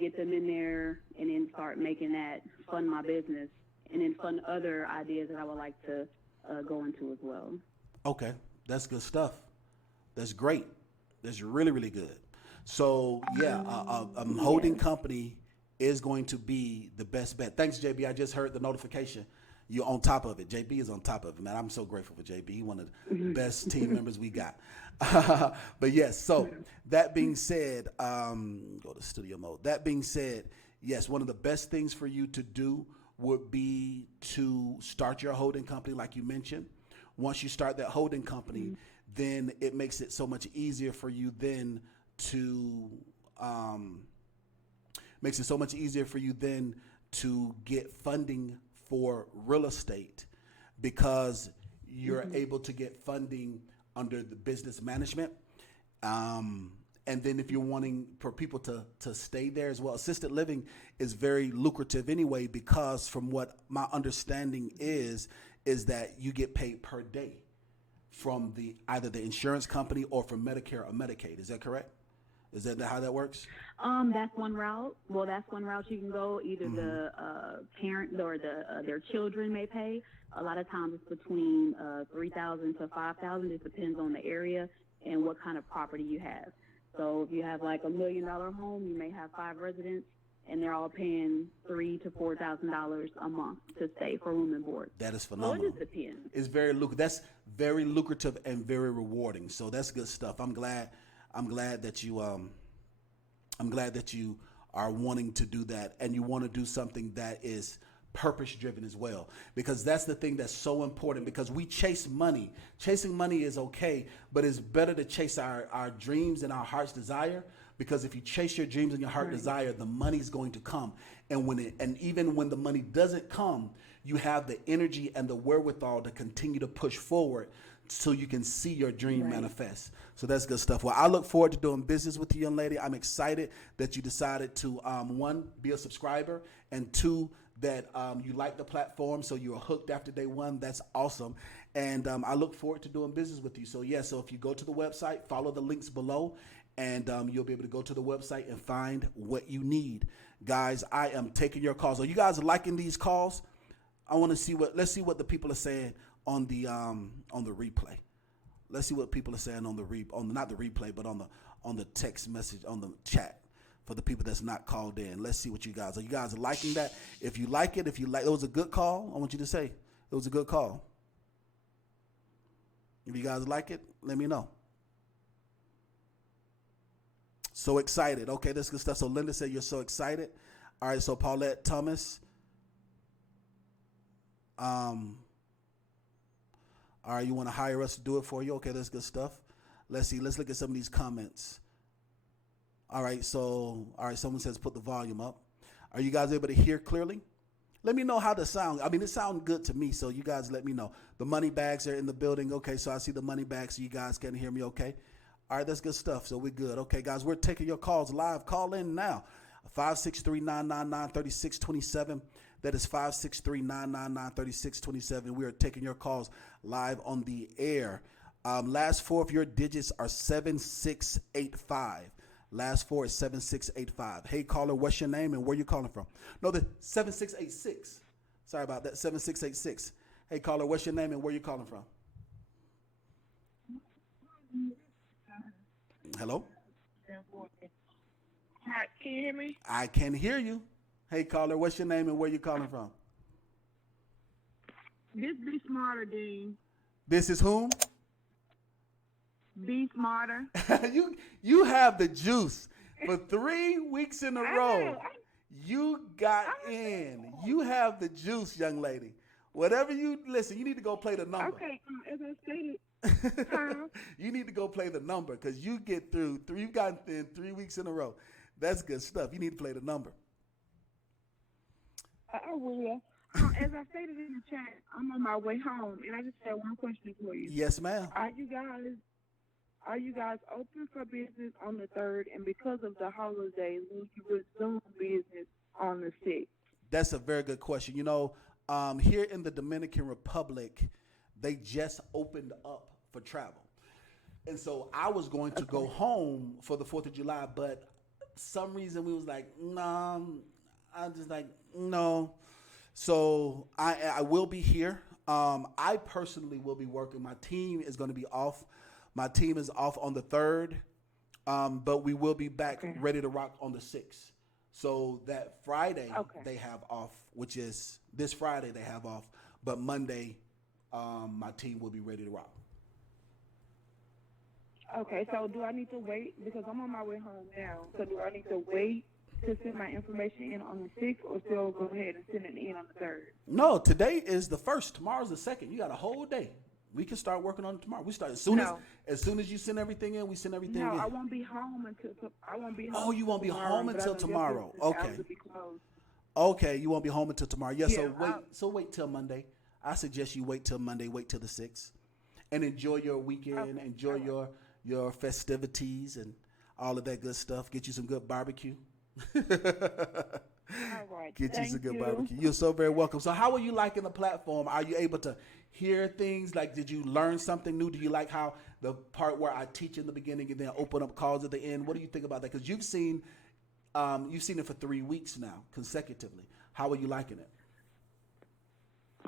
get them in there, and then start making that fund my business, and then fund other ideas that I would like to go into as well. Okay, that's good stuff. That's great. That's really, really good. So holding company is going to be the best bet. Thanks, JB. I just heard the notification. You're on top of it. JB is on top of it, man. I'm so grateful for JB. He's one of the best team members we got. But yes, so that being said, go to studio mode. That being said, yes, one of the best things for you to do would be to start your holding company, like you mentioned. Once you start that holding company, then it makes it so much easier for you then to get funding for real estate, because you're able to get funding under the business management. And then if you're wanting for people to stay there as well, assisted living is very lucrative anyway, because from what my understanding is that you get paid per day from either the insurance company or from Medicare or Medicaid. Is that correct? Is that how that works? That's one route. Well, that's one route you can go. Either the parent or their children may pay. A lot of times it's between $3,000 to $5,000. It depends on the area and what kind of property you have. So if you have like $1 million home, you may have 5 residents. and they're all paying $3,000 to $4,000 a month to stay for room and board. That is So phenomenal. it just depends. It's very That's very lucrative and very rewarding. So that's good stuff. I'm glad that you are wanting to do that, and you want to do something that is purpose driven as well, because that's the thing that's so important, because we chase money. Chasing money is okay, but it's better to chase our dreams and our heart's desire, because if you chase your dreams and your heart desire, the money's going to come. And even when the money doesn't come, you have the energy and the wherewithal to continue to push forward so you can see your dream manifest. So that's good stuff. Well, I look forward to doing business with you, young lady. I'm excited that you decided to, one, be a subscriber, and two, that you like the platform, so you're hooked after day one. That's awesome. And I look forward to doing business with you. So so if you go to the website, follow the links below, and you'll be able to go to the website and find what you need. Guys, I am taking your calls. Are you guys liking these calls? I want to see let's see what the people are saying on the replay. Let's see what people are saying on not the replay, but on the text message, on the chat. For the people that's not called in, let's see what you guys are. You guys are liking that? If you like it, it was a good call. I want you to say it was a good call. If you guys like it, let me know. So excited. Okay, that's good stuff. So Linda said you're so excited. All right, so Paulette Thomas. All right, you want to hire us to do it for you? Okay, that's good stuff. Let's see. Let's look at some of these comments. All right, someone says put the volume up. Are you guys able to hear clearly? Let me know how the sound. I mean, it sounds good to me, so you guys let me know. The money bags are in the building. Okay, so I see the money bags, so you guys can hear me okay? All right, that's good stuff, so we're good. Okay, guys, we're taking your calls live. Call in now. 563-999-3627. That is 563-999-3627. We are taking your calls live on the air. Last four of your digits are 7685. Last four is 7685. Hey, caller, what's your name and where you calling from? No, the 7686. Sorry about that, 7686. Hey, caller, what's your name and where you calling from? Hello? Hi, can you hear me? I can hear you. Hey, caller, what's your name and where you calling from? This Be Smarter, Dean. This is whom? Be Smarter. You have the juice. For 3 weeks in a row, you got in. You have the juice, young lady. Whatever you listen, you need to go play the number. Okay, as I stated. You need to go play the number, because you get through. You've gotten in 3 weeks in a row. That's good stuff. You need to play the number. I will. As I stated in the chat, I'm on my way home, and I just had one question for you. Yes, ma'am. Are you guys open for business on the 3rd? And because of the holiday, will you resume business on the 6th? That's a very good question. You know, here in the Dominican Republic, they just opened up for travel. And so I was going to go home for the 4th of July, but some reason we was like, no. So I will be here. I personally will be working. My team is going to be off. My team is off on the 3rd, but we will be back ready to rock on the 6th. So that Friday they have off, which is this Friday they have off, but Monday my team will be ready to rock. Okay, so do I need to wait? Because I'm on my way home now. So do I need to wait to send my information in on the 6th, or still go ahead and send it in on the 3rd? No, today is the 1st. Tomorrow's the 2nd. You got a whole day. We can start working on it tomorrow. We start as soon as you send everything in, we send everything in. No, I won't be home until Oh, you won't be home until tomorrow. Okay. Okay, you won't be home until tomorrow. Yeah, so wait till Monday. I suggest you wait till Monday, wait till the 6th. And enjoy your weekend, enjoy your festivities and all of that good stuff. Get you some good barbecue. All right. Get you some good barbecue. You're so very welcome. So how are you liking the platform? Are you able to hear things? Like, did you learn something new? Do you like how the part where I teach in the beginning and then open up calls at the end? What do you think about that? Because you've seen it for 3 weeks now consecutively. How are you liking it?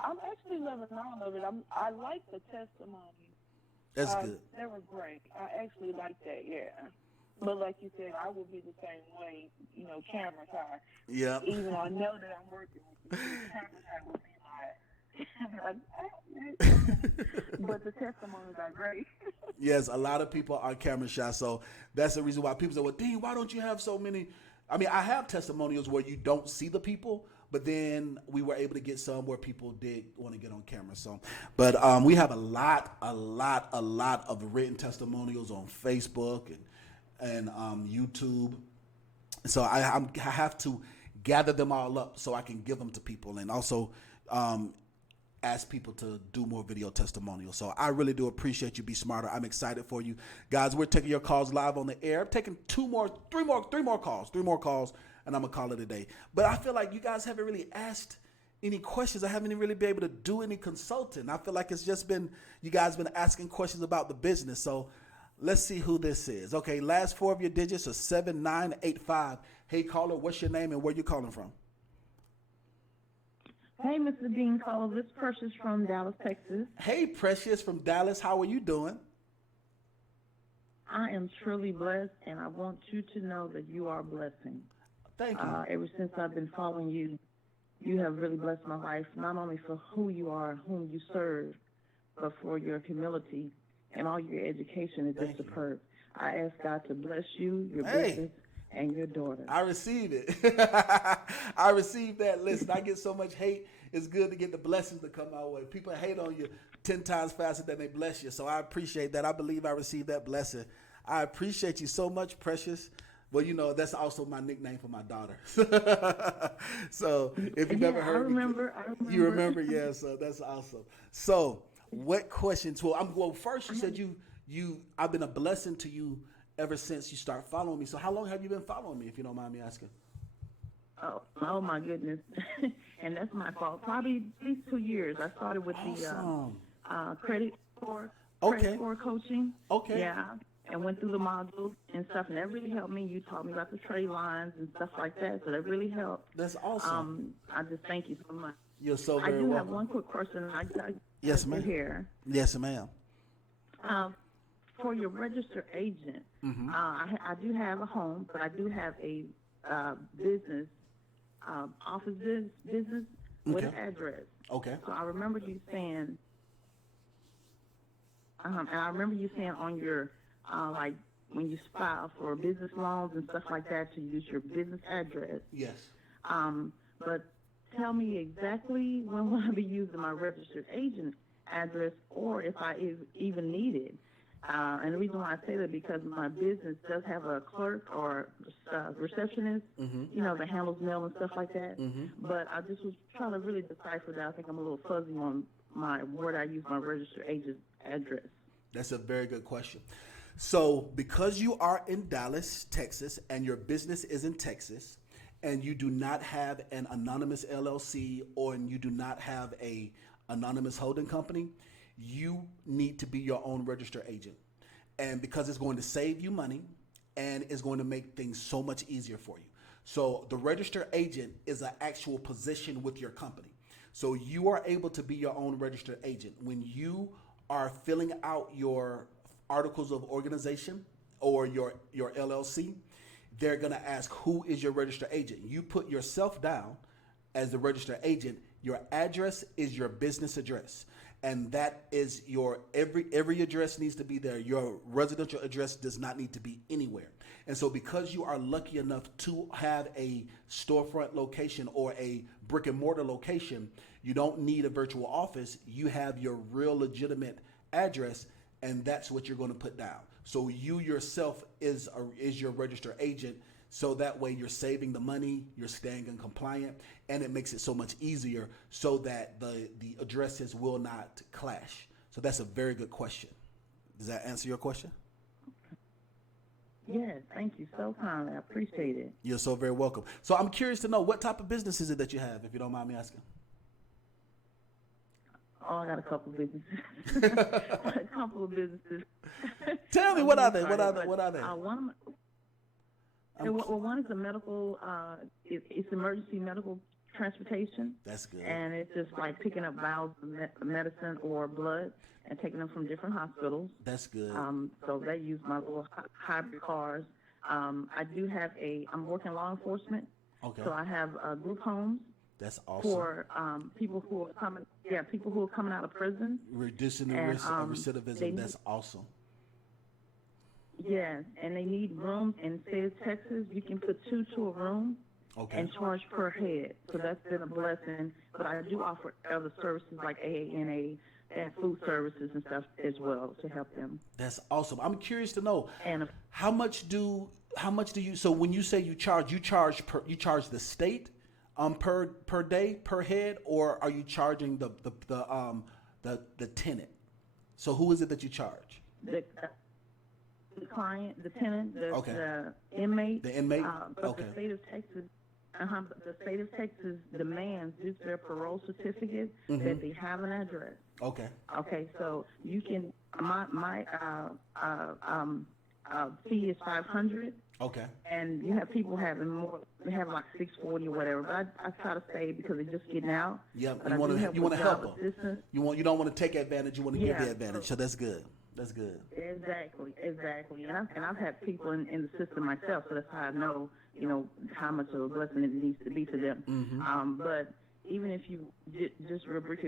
I'm actually loving all of it. I like the testimonies. That's good. They were great. I actually like that, yeah. But like you said, I will be the same way, you know, camera shy. Yeah. Even though I know that I'm working with you, camera shy will be like, but the testimonies are great. Yes, a lot of people are camera shy, so that's the reason why people say, well, Dean, why don't you have so many? I mean, I have testimonials where you don't see the people, but then we were able to get some where people did want to get on camera. So, but we have a lot of written testimonials on Facebook and YouTube. So I have to gather them all up so I can give them to people, and also ask people to do more video testimonials. So I really do appreciate you. Be smarter. I'm excited for you guys. We're taking your calls live on the air. I'm taking three more calls, and I'm gonna call it a day. But I feel like you guys haven't really asked any questions. I haven't really been able to do any consulting. I feel like it's just been, you guys been asking questions about the business. So let's see who this is. Okay, last four of your digits are 7985. Hey caller, what's your name and where you calling from? Hey, Mr. E.DeanCole, this is Precious from Dallas, Texas. Hey, Precious from Dallas. How are you doing? I am truly blessed, and I want you to know that you are a blessing. Thank you. Ever since I've been following you, you have really blessed my life, not only for who you are and whom you serve, but for your humility and all your education is just superb. I ask God to bless you, your business, and your daughter. I receive it. I receive that. Listen, I get so much hate. It's good to get the blessings to come our way. People hate on you 10 times faster than they bless you. So I appreciate that. I believe I received that blessing. I appreciate you so much, Precious. Well, you know, that's also my nickname for my daughter. So if you've never heard me, you remember, yeah, so that's awesome. So what questions? Well, first you said I've been a blessing to you ever since you start following me. So how long have you been following me, if you don't mind me asking? Oh my goodness. And that's my fault. Probably at least 2 years. I started with the credit score coaching. Okay. Yeah. And went through the modules and stuff, and that really helped me. You taught me about the trade lines and stuff like that, so that really helped. That's awesome. I just thank you so much. You're so very welcome. I do welcome. have one quick question. Yes, ma'am. Here. Yes, ma'am. For your registered agent, I do have a home, but I do have a business, office business with an address. Okay. So I remember you saying, and I remember you saying on your, like when you file for business loans and stuff like that, to use your business address. Yes. But tell me exactly when will I be using my registered agent address, or if I even need it. And the reason why I say that, because my business does have a clerk or receptionist, you know, that handles mail and stuff like that. But I just was trying to really decipher that. I think I'm a little fuzzy on where I use my registered agent address. That's a very good question. So because you are in Dallas, Texas, and your business is in Texas, and you do not have an anonymous LLC, or you do not have a anonymous holding company, you need to be your own registered agent. And because it's going to save you money and it's going to make things so much easier for you. So the registered agent is an actual position with your company. So you are able to be your own registered agent. When you are filling out your articles of organization or your LLC, they're going to ask, who is your registered agent? You put yourself down as the registered agent. Your address is your business address. And that is your, every address needs to be there. Your residential address does not need to be anywhere. And so because you are lucky enough to have a storefront location or a brick and mortar location, you don't need a virtual office. You have your real legitimate address, and that's what you're going to put down. So you yourself is your registered agent. So that way you're saving the money, you're staying in compliant, and it makes it so much easier so that the addresses will not clash. So that's a very good question. Does that answer your question? Yes, thank you so kindly. I appreciate it. You're so very welcome. So I'm curious to know, what type of business is it that you have, if you don't mind me asking? Oh, I got a couple of businesses. A couple of businesses. Tell me, what are they? What are they? One is a medical, it's emergency medical transportation. That's good. And it's just like picking up vials of medicine or blood and taking them from different hospitals. That's good. So they use my little hybrid cars I do have I'm working law enforcement. Okay. So I have group homes. That's awesome. For people who are coming out of prison. Reducing the risk of recidivism. That's awesome. Yes, and they need rooms. In the state of Texas, you can put 2 to a room. Okay. And charge per head. So that's been a blessing. But I do offer other services like AANA and food services and stuff as well to help them. That's awesome. I'm curious to know how much do you? So when you say you charge the state per day per head, or are you charging the tenant? So who is it that you charge? The client, the tenant, the inmate. The inmate. But okay. The state of Texas. The state of Texas demands due to their parole certificate that they have an address. Okay. Okay, so you can my fee is $500. Okay. And you have people having more. They have like $640 or whatever. But I try to stay because they're just getting out. Yeah. You want to help them. You don't want to take advantage. You want to give the advantage. So that's good. That's good. Exactly. And I've had people in the system myself, so that's how I know, how much of a blessing it needs to be to them. Mm-hmm. But even if you just real brief,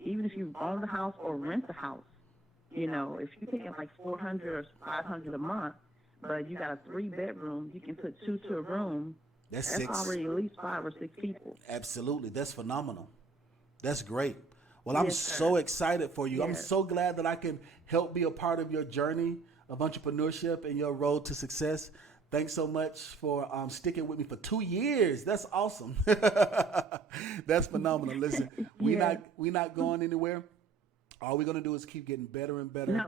even if you own the house or rent the house, if you're taking like $400 or $500 a month, but you got a 3-bedroom, you can put 2 to a room. That's already at least 5 or 6 people. Absolutely, that's phenomenal. That's great. Well, I'm so excited for you. Yes. I'm so glad that I can help be a part of your journey of entrepreneurship and your road to success. Thanks so much for sticking with me for 2 years. That's awesome. That's phenomenal. Listen, we're not going anywhere. All we're going to do is keep getting better and better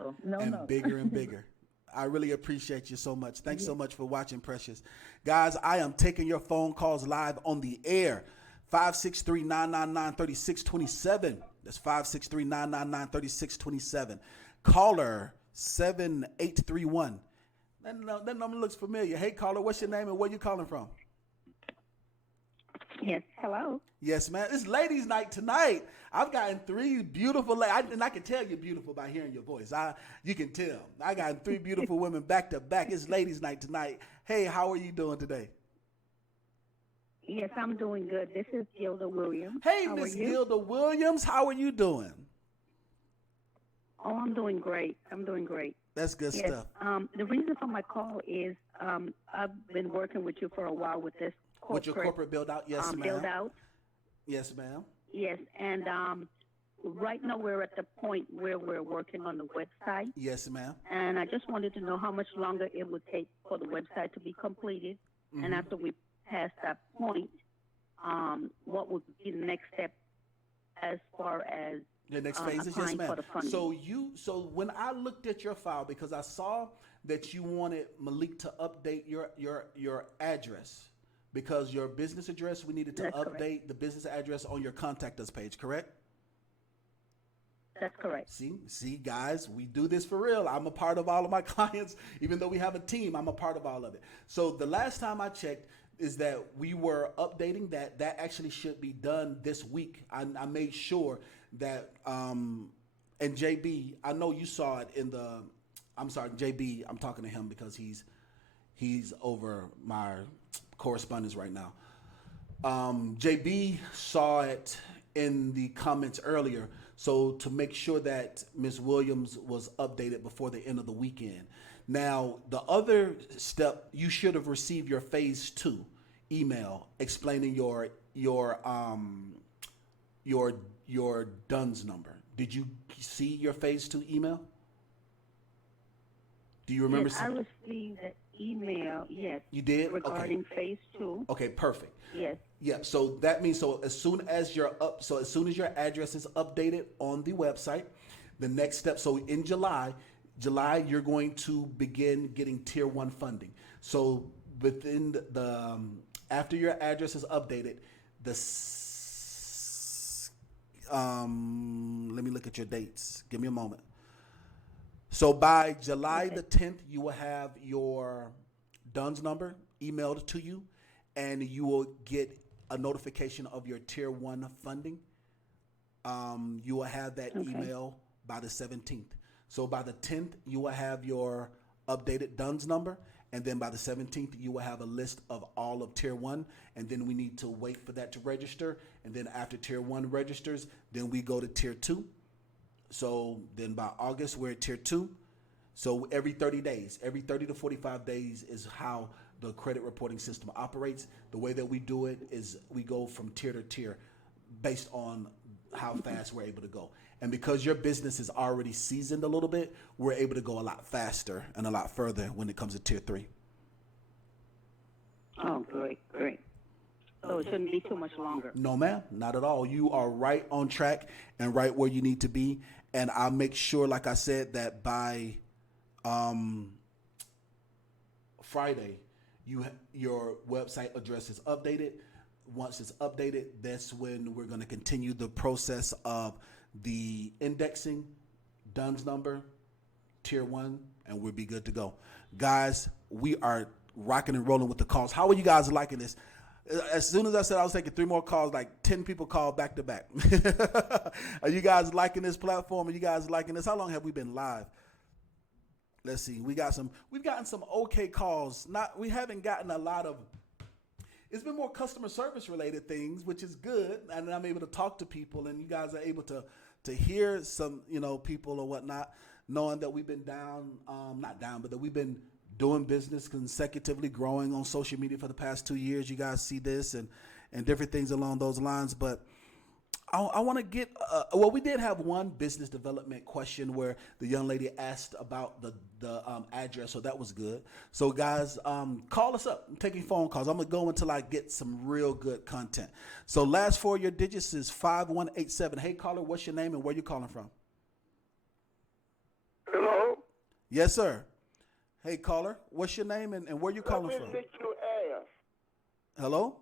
bigger and bigger. I really appreciate you so much. Thanks so much for watching, Precious. Guys, I am taking your phone calls live on the air. 563-999-3627. That's 563-999-3627. Caller 7831. That number looks familiar. Hey, caller, what's your name and where you calling from? Yes, hello. Yes, man. It's ladies' night tonight. I've gotten 3 beautiful ladies, and I can tell you're beautiful by hearing your voice. You can tell. I got 3 beautiful women back to back. It's ladies' night tonight. Hey, how are you doing today? Yes, I'm doing good. This is Gilda Williams. Hey, Miss Gilda Williams, how are you doing? Oh, I'm doing great. That's good stuff. The reason for my call is I've been working with you for a while with this corporate. With your corporate build out, yes, ma'am. Build out. Yes, ma'am. Yes, and right now we're at the point where we're working on the website. Yes, ma'am. And I just wanted to know how much longer it would take for the website to be completed, and after we past that point, what would be the next step as far as the next phases? Yes, ma'am. So when I looked at your file, because I saw that you wanted Malik to update your address, because your business address, we needed to update the business address on your contact us page, correct? That's correct. See, guys, we do this for real. I'm a part of all of my clients. Even though we have a team, I'm a part of all of it. So the last time I checked is that we were updating that. That actually should be done this week. I made sure that, and JB, I know you saw it in the, I'm sorry, JB, I'm talking to him because he's over my correspondence right now. JB saw it in the comments earlier. So to make sure that Ms. Williams was updated before the end of the weekend. Now, the other step, you should have received your phase 2 email explaining your DUNS number. Did you see your phase 2 email? Do you remember? Yes, I received the email. Yes. You did? Regarding phase 2. Okay, perfect. Yes. Yeah. So that means as soon as your address is updated on the website, the next step. So in July, you're going to begin getting tier 1 funding. So within the after your address is updated, let me look at your dates. Give me a moment. So by July the 10th, you will have your DUNS number emailed to you, and you will get a notification of your tier 1 funding. You will have that email by the 17th. So by the 10th, you will have your updated DUNS number, And then by the 17th, you will have a list of all of Tier 1. And then we need to wait for that to register. And then after Tier 1 registers, then we go to Tier 2. So then by August, we're at Tier 2. So every 30 days, every 30 to 45 days is how the credit reporting system operates. The way that we do it is we go from tier to tier based on how fast we're able to go. And because your business is already seasoned a little bit, we're able to go a lot faster and a lot further when it comes to Tier 3. Oh, great, great. So it shouldn't be too much longer. No, ma'am, not at all. You are right on track and right where you need to be. And I'll make sure, like I said, that by Friday, your website address is updated. Once it's updated, that's when we're going to continue the process of the indexing, DUNS number, Tier 1, and we'll be good to go. Guys, we are rocking and rolling with the calls. How are you guys liking this? As soon as I said I was taking 3 more calls, like 10 people called back to back. Are you guys liking this platform? Are you guys liking this? How long have we been live? Let's see. We've gotten some okay calls. We haven't gotten a lot of. It's been more customer service related things, which is good. And I'm able to talk to people, and you guys are able to hear some, people or whatnot, knowing that we've been not down, but that we've been doing business consecutively, growing on social media for the past 2 years. You guys see this and different things along those lines. But I want to get, we did have one business development question where the young lady asked about the address, so that was good. So guys, call us up. I'm taking phone calls. I'm going to go until I get some real good content. So last 4 of your digits is 5187. Hey caller, what's your name and where you calling from? Hello? Yes, sir. Hey caller, what's your name and where you calling from? Let me see your ass. Hello?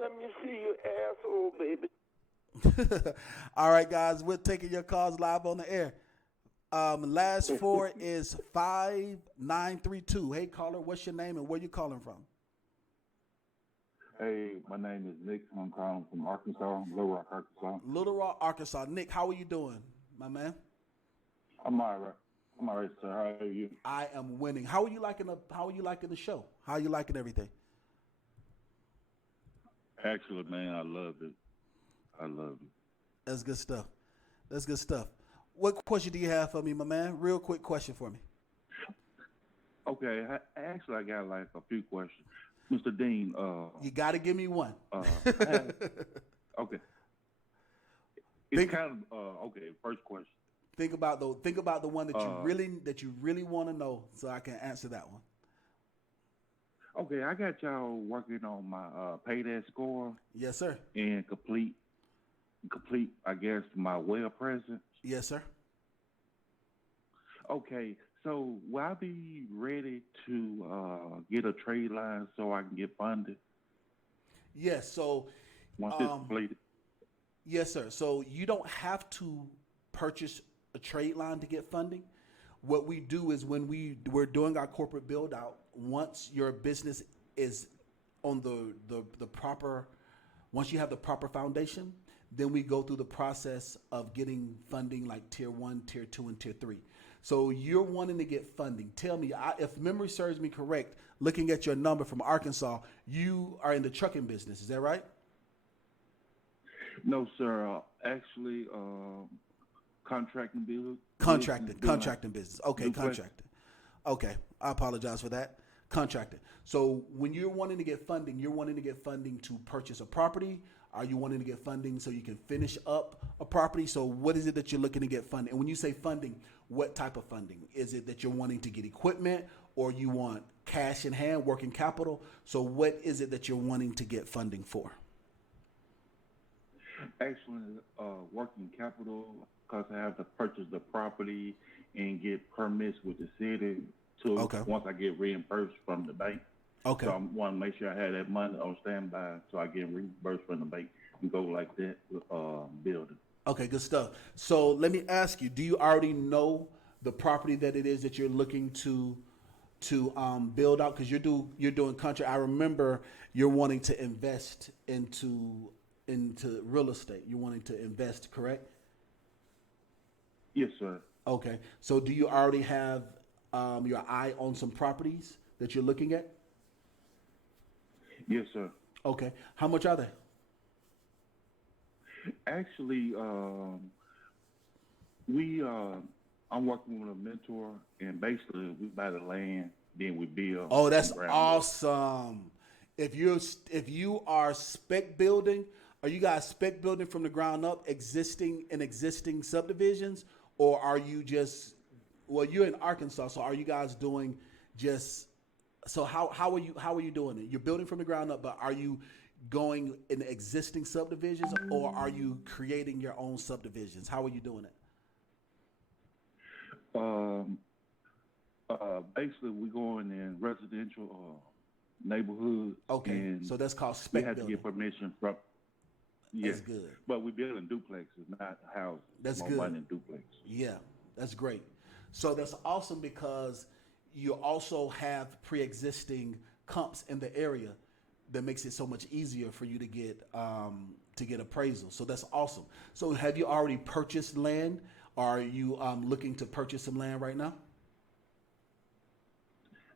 Let me see your asshole, baby. All right, guys, we're taking your calls live on the air. Last 4 is 5932. Hey, caller, what's your name and where you calling from? Hey, my name is Nick. I'm calling from Arkansas, Little Rock, Arkansas. Little Rock, Arkansas. Nick, how are you doing, my man? I'm all right. I'm all right, sir. How are you? I am winning. How are you liking the show? How are you liking everything? Actually, man, I love it. I love it. That's good stuff. That's good stuff. What question do you have for me, my man? Real quick question for me. Okay, I got like a few questions. Mr. Dean, you got to give me one. Okay. It's kind of okay, first question. Think about the one that you really want to know so I can answer that one. Okay, I got y'all working on my pay that score. Yes, sir. And complete, I guess, my web presence. Yes, sir. Okay, so will I be ready to get a trade line so I can get funded? Yes, so once it's completed. Yes, sir. So you don't have to purchase a trade line to get funding. What we do is when we're doing our corporate build out, once your business is on the proper, once you have the proper foundation, then we go through the process of getting funding like Tier 1, Tier 2, and Tier 3. So you're wanting to get funding. Tell me, if memory serves me correct, looking at your number from Arkansas, you are in the trucking business. Is that right? No, sir. Actually, contracting business. Contracting business. Okay, contracting. Okay, I apologize for that. Contracting. So when you're wanting to get funding, you're wanting to get funding to purchase a property. Are you wanting to get funding so you can finish up a property? So what is it that you're looking to get funding? And when you say funding, what type of funding? Is it that you're wanting to get equipment or you want cash in hand, working capital? So what is it that you're wanting to get funding for? Actually, working capital, because I have to purchase the property and get permits with the city once I get reimbursed from the bank. Okay. So I want to make sure I have that money on standby so I get reimbursed from the bank and go like that with building. Okay, good stuff. So let me ask you, do you already know the property that it is that you're looking to build out? Because you're doing country. I remember you're wanting to invest into real estate. You're wanting to invest, correct? Yes, sir. Okay. So do you already have your eye on some properties that you're looking at? Yes, sir. Okay. How much are they? Actually, I'm working with a mentor, and basically we buy the land, then we build. Oh, that's from ground up. awesome. If you are spec building, are you guys spec building from the ground up, existing subdivisions, or are you just, well, you're in Arkansas, so are you guys doing just, so how are you doing it? You're building from the ground up, but are you going in existing subdivisions, or are you creating your own subdivisions? How are you doing it? Basically, we're going in residential neighborhoods. Okay, and so that's called we spec have building. to get permission from. That's good. But we're building duplexes, not houses. That's More good. money in duplex. Yeah, that's great. So that's awesome because you also have pre-existing comps in the area that makes it so much easier for you to get appraisal. So that's awesome. So have you already purchased land? Are you looking to purchase some land right now?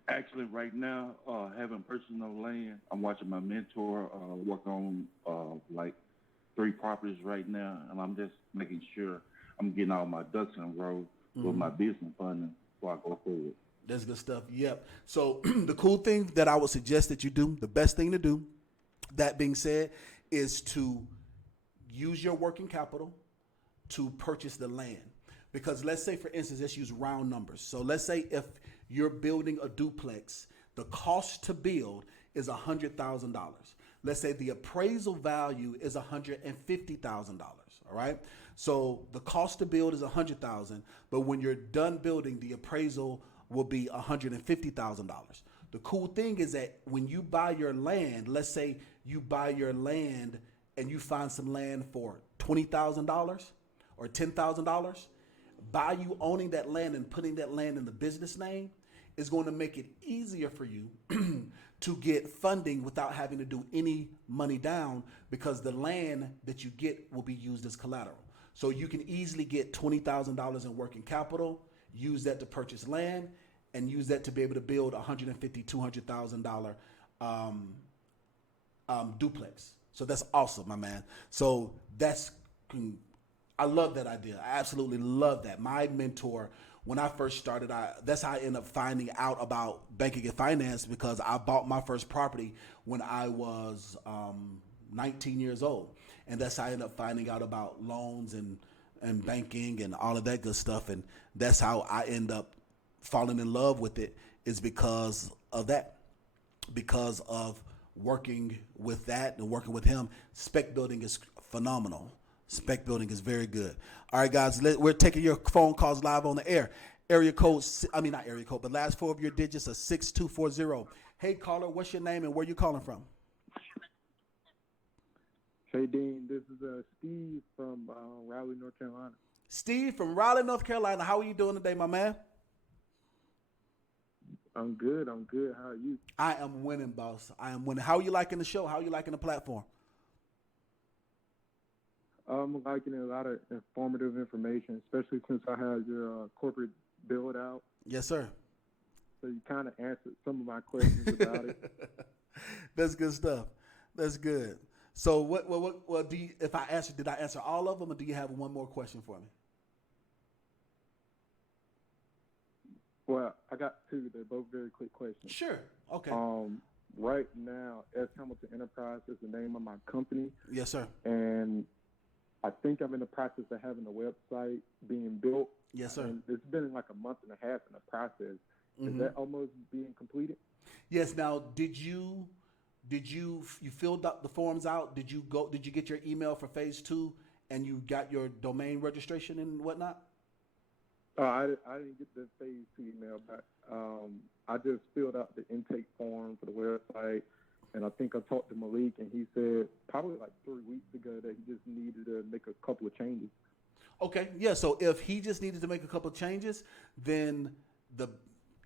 Actually, right now, having personal land, I'm watching my mentor work on like 3 properties right now, and I'm just making sure I'm getting all my ducks in a row with my business funding before I go forward. That's good stuff. Yep. So the cool thing that I would suggest that you do, the best thing to do, that being said, is to use your working capital to purchase the land. Because let's say, for instance, let's use round numbers. So let's say if you're building a duplex, the cost to build is $100,000. Let's say the appraisal value is $150,000. All right. So the cost to build is $100,000, but when you're done building, the appraisal will be $150,000. The cool thing is that when you buy your land, let's say you buy your land and you find some land for $20,000 or $10,000, by you owning that land and putting that land in the business name is going to make it easier for you to get funding without having to do any money down, because the land that you get will be used as collateral. So you can easily get $20,000 in working capital, use that to purchase land, and use that to be able to build $150,000, $200,000 duplex. So that's awesome, my man. So I love that idea. I absolutely love that. My mentor, when I first started, that's how I ended up finding out about banking and finance, because I bought my first property when I was 19 years old. And that's how I ended up finding out about loans and banking and all of that good stuff. And that's how I end up falling in love with it, is because of that. Because of working with that and working with him. Spec building is phenomenal. Spec building is very good. All right, guys, we're taking your phone calls live on the air. Not area code, but last 4 of your digits are 6240. Hey, caller, what's your name and where you calling from? Hey, Dean, this is Steve from Raleigh, North Carolina. Steve from Raleigh, North Carolina. How are you doing today, my man? I'm good. How are you? I am winning, boss. I am winning. How are you liking the show? How are you liking the platform? I'm liking a lot of informative information, especially since I had your corporate build out. Yes, sir. So you kind of answered some of my questions about it. That's good stuff. That's good. So what did I answer all of them, or do you have one more question for me? Well, I got 2. They're both very quick questions. Sure. Okay. Right now, S. Hamilton Enterprise is the name of my company. Yes, sir. And I think I'm in the process of having a website being built. Yes, sir. And it's been like a month and a half in the process. Is that almost being completed? Yes. Now, did you filled up the forms out? Did you get your email for phase 2 and you got your domain registration and whatnot? I didn't get the phase 2 email, but I just filled out the intake form for the website. And I think I talked to Malik, and he said probably like 3 weeks ago that he just needed to make a couple of changes. Okay, yeah. So if he just needed to make a couple of changes, then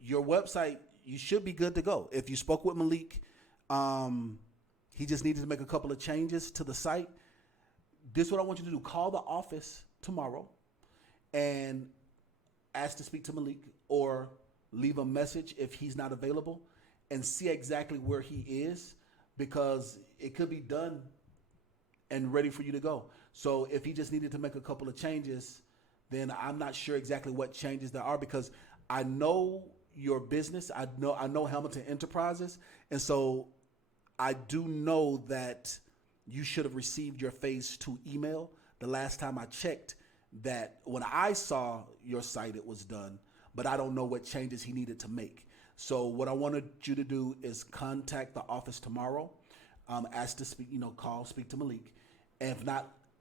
your website, you should be good to go. If you spoke with Malik, he just needed to make a couple of changes to the site. This is what I want you to do. Call the office tomorrow and ask to speak to Malik, or leave a message if he's not available, and see exactly where he is, because it could be done and ready for you to go. So if he just needed to make a couple of changes, then I'm not sure exactly what changes there are, because I know your business. I know Hamilton Enterprises. And so I do know that you should have received your phase 2 email. The last time I checked, that when I saw your site, it was done, but I don't know what changes he needed to make. So what I wanted you to do is contact the office tomorrow, ask to speak, speak to Malik. And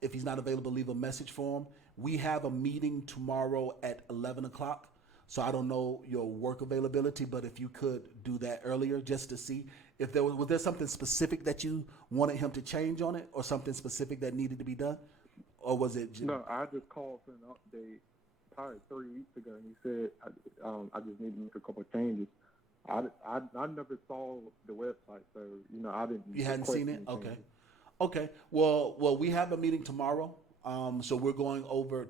if he's not available, leave a message for him. We have a meeting tomorrow at 11 o'clock. So I don't know your work availability, but if you could do that earlier, just to see if was there something specific that you wanted him to change on it, or something specific that needed to be done, or was it just... No, I just called for an update probably 3 weeks ago, and he said I just need to make a couple of changes. I never saw the website, so I didn't. You hadn't seen it? Okay. Well, we have a meeting tomorrow, so we're going over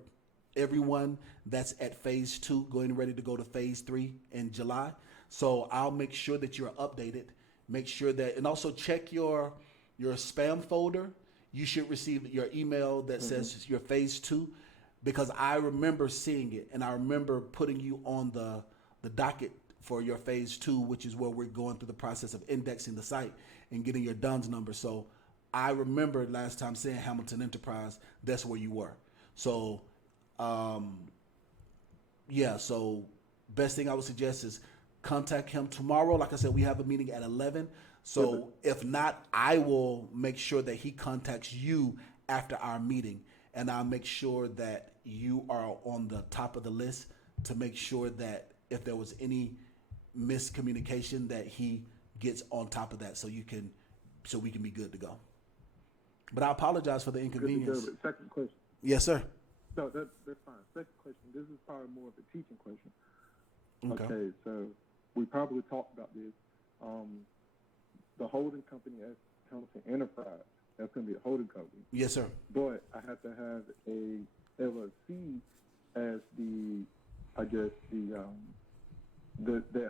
everyone that's at phase 2, going ready to go to phase 3 in July. So I'll make sure that you're updated. Make sure that, and also check your spam folder. You should receive your email that says your phase 2, because I remember seeing it, and I remember putting you on the docket for your phase 2, which is where we're going through the process of indexing the site and getting your DUNS number. So I remember last time saying Hamilton Enterprise, that's where you were. So so best thing I would suggest is contact him tomorrow. Like I said, we have a meeting at 11. So if not, I will make sure that he contacts you after our meeting, and I'll make sure that you are on the top of the list to make sure that if there was any miscommunication, that he gets on top of that, so we can be good to go. But I apologize for the inconvenience. Good to go. Second question. Yes, sir. No, that's fine. Second question. This is probably more of a teaching question. Okay. So we probably talked about this. The holding company as Hamilton Enterprise, that's going to be a holding company. Yes, sir. But I have to have a LLC as the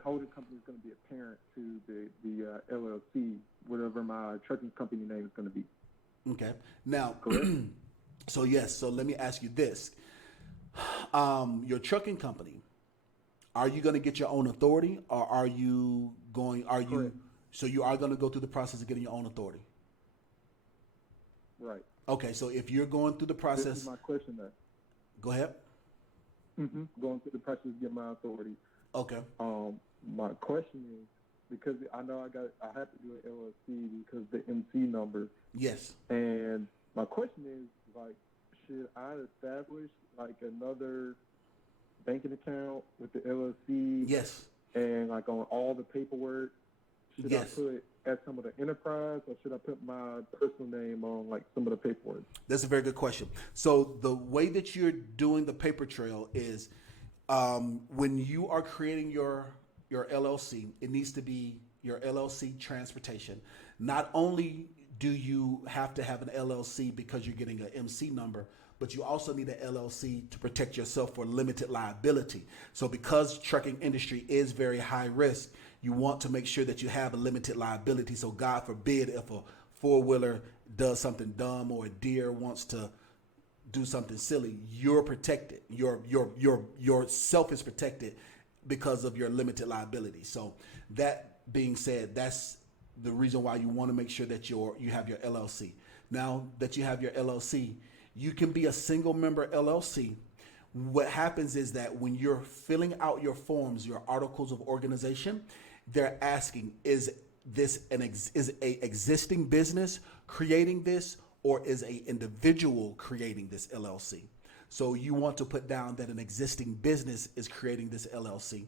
holding company is going to be a parent to the LLC, whatever my trucking company name is going to be. Okay. Now, so let me ask you this. Your trucking company, are you going to get your own authority, or so you are going to go through the process of getting your own authority? Right. Okay, so if you're going through the process... This is my question then. Go ahead. Going through the process to get my authority. Okay. My question is, because I know I have to do an LLC because the MC number. Yes. And my question is, should I establish another banking account with the LLC? Yes. And on all the paperwork, should I put as some of the enterprise, or should I put my personal name on some of the paperwork? That's a very good question. So the way that you're doing the paper trail is when you are creating your LLC, it needs to be your LLC transportation. Not only do you have to have an LLC because you're getting an MC number, but you also need an LLC to protect yourself for limited liability. So because trucking industry is very high risk, you want to make sure that you have a limited liability. So God forbid if a four-wheeler does something dumb, or a deer wants to do something silly, you're protected. Your self is protected because of your limited liability. So that being said, that's the reason why you want to make sure that you have your LLC. Now that you have your LLC, you can be a single member LLC. What happens is that when you're filling out your forms, your articles of organization, they're asking, is a existing business creating this, or is a individual creating this LLC? So you want to put down that an existing business is creating this LLC,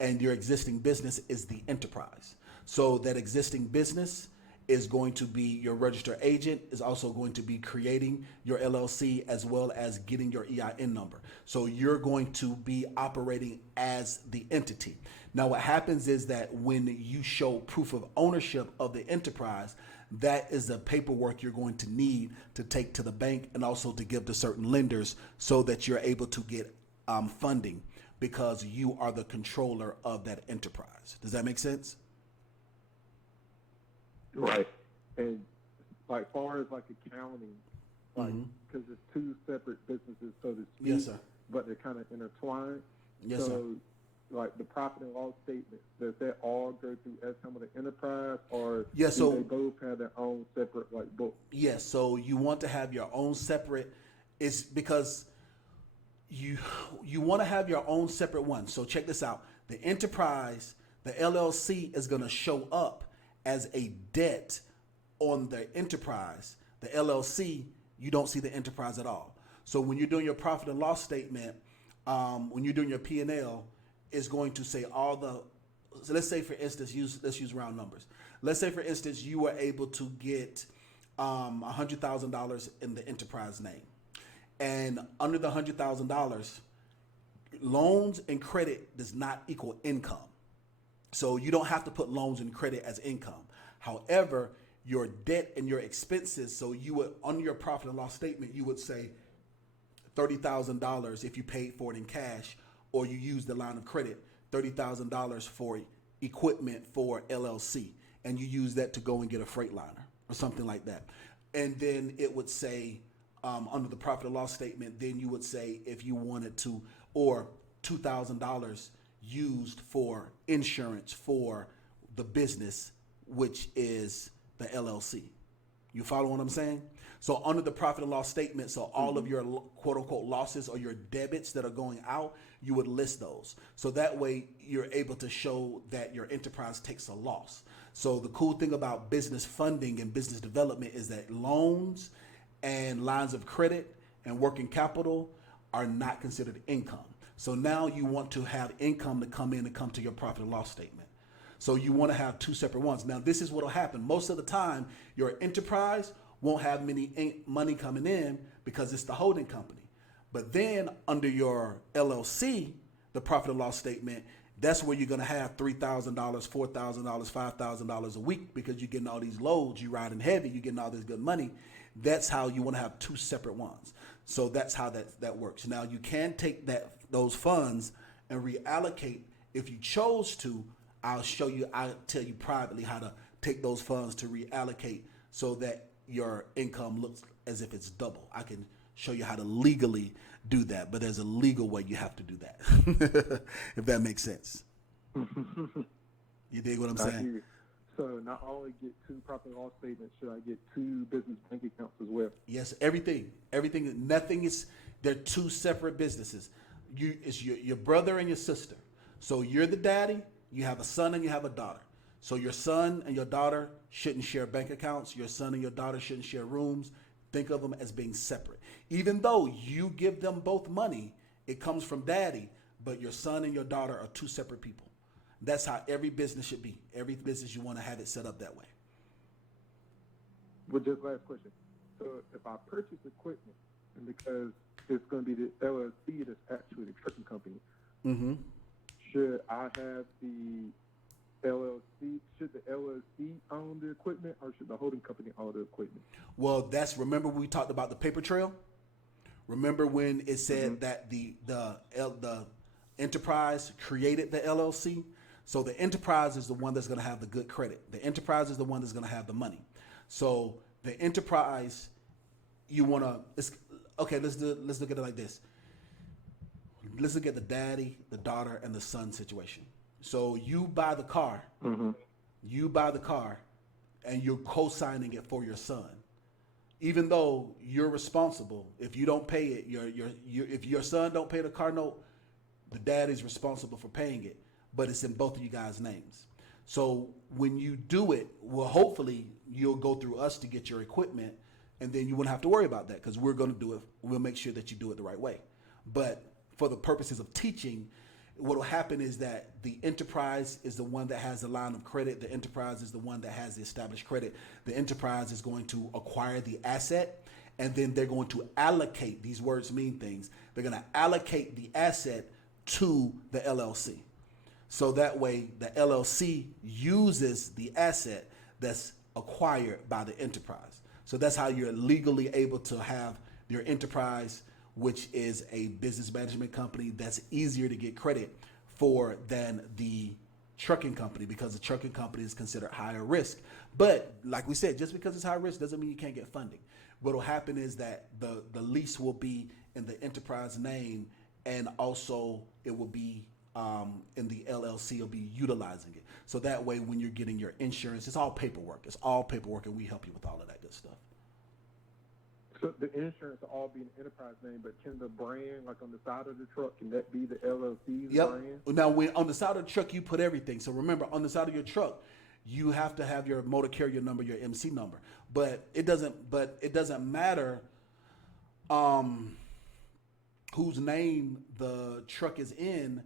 and your existing business is the enterprise. So that existing business is going to be your registered agent, is also going to be creating your LLC, as well as getting your EIN number. So you're going to be operating as the entity. Now what happens is that when you show proof of ownership of the enterprise, that is the paperwork you're going to need to take to the bank, and also to give to certain lenders, so that you're able to get funding, because you are the controller of that enterprise. Does that make sense? Right. And like far as like accounting, like because it's two separate businesses, so to speak. Yes, sir. But they're kind of intertwined. Yes, so, sir. Like the profit and loss statement, does that all go through as some of the enterprise, or Yeah, so do they both have their own separate like book? Yes, so you want to have your own separate. It's because you want to have your own separate one. So check this out: the enterprise, the LLC, is going to show up as a debt on the enterprise. The LLC, you don't see the enterprise at all. So when you're doing your profit and loss statement, when you're doing your P&L, it's going to say all the. So let's say, for instance, let's use round numbers. Let's say, for instance, you were able to get $100,000 in the enterprise name, and under the $100,000, loans and credit does not equal income. So you don't have to put loans and credit as income. However, your debt and your expenses. So you would, on your profit and loss statement, you would say $30,000 if you paid for it in cash, or you use the line of credit. $30,000 for equipment for LLC, and you use that to go and get a Freightliner or something like that. And then it would say under the profit and loss statement, then you would say if you wanted to, or $2,000 used for insurance for the business, which is the LLC. You follow what I'm saying? So under the profit and loss statement, so all of your quote unquote losses or your debits that are going out, you would list those. So that way you're able to show that your enterprise takes a loss. So the cool thing about business funding and business development is that loans and lines of credit and working capital are not considered income. So now you want to have income to come in and come to your profit and loss statement. So you want to have two separate ones. Now, this is what will happen. Most of the time, your enterprise won't have many money coming in because it's the holding company. But then under your LLC, the profit and loss statement, that's where you're going to have $3,000, $4,000, $5,000 a week because you're getting all these loads, you're riding heavy, you're getting all this good money. That's how you want to have two separate ones. So that's how that works. Now, you can take those funds and reallocate if you chose to. I'll tell you privately how to take those funds to reallocate so that your income looks as if it's double. I can show you how to legally do that, but there's a legal way you have to do that, if that makes sense. You dig what I'm saying? So not only get two profit and loss statements, should I get two business bank accounts as well? Yes, everything, nothing is, they're two separate businesses. It's your brother and your sister. So you're the daddy, you have a son and you have a daughter. So your son and your daughter shouldn't share bank accounts. Your son and your daughter shouldn't share rooms. Think of them as being separate. Even though you give them both money, it comes from daddy, but your son and your daughter are two separate people. That's how every business should be. Every business, you want to have it set up that way. Well, just last question. So if I purchase equipment, and because it's going to be the LLC that's actually the trucking company, should I have the LLC? Should the LLC own the equipment, or should the holding company own the equipment? Well, remember we talked about the paper trail? Remember when it said that the enterprise created the LLC? So the enterprise is the one that's going to have the good credit. The enterprise is the one that's going to have the money. So the enterprise, you want to, okay, let's look at it like this. Let's look at the daddy, the daughter, and the son situation. So you buy the car, and you're co-signing it for your son. Even though you're responsible, if you don't pay it, if your son don't pay the car note, the dad is responsible for paying it, but it's in both of you guys' names. So when you do it, well, hopefully you'll go through us to get your equipment, and then you won't have to worry about that because we're going to do it. We'll make sure that you do it the right way. But for the purposes of teaching, what will happen is that the enterprise is the one that has the line of credit. The enterprise is the one that has the established credit. The enterprise is going to acquire the asset, and then they're going to allocate, these words mean things, they're going to allocate the asset to the LLC. So that way the LLC uses the asset that's acquired by the enterprise. So that's how you're legally able to have your enterprise, which is a business management company that's easier to get credit for than the trucking company because the trucking company is considered higher risk. But like we said, just because it's high risk doesn't mean you can't get funding. What will happen is that the lease will be in the enterprise name, and also it will be in the LLC. Will be utilizing it. So that way, when you're getting your insurance, it's all paperwork. It's all paperwork, and we help you with all of that good stuff. So the insurance will all be an enterprise name, but can the brand, like on the side of the truck, can that be the LLC's brand? Now, when on the side of the truck, you put everything. So remember, on the side of your truck, you have to have your motor carrier number, your MC number. But it doesn't matter whose name the truck is in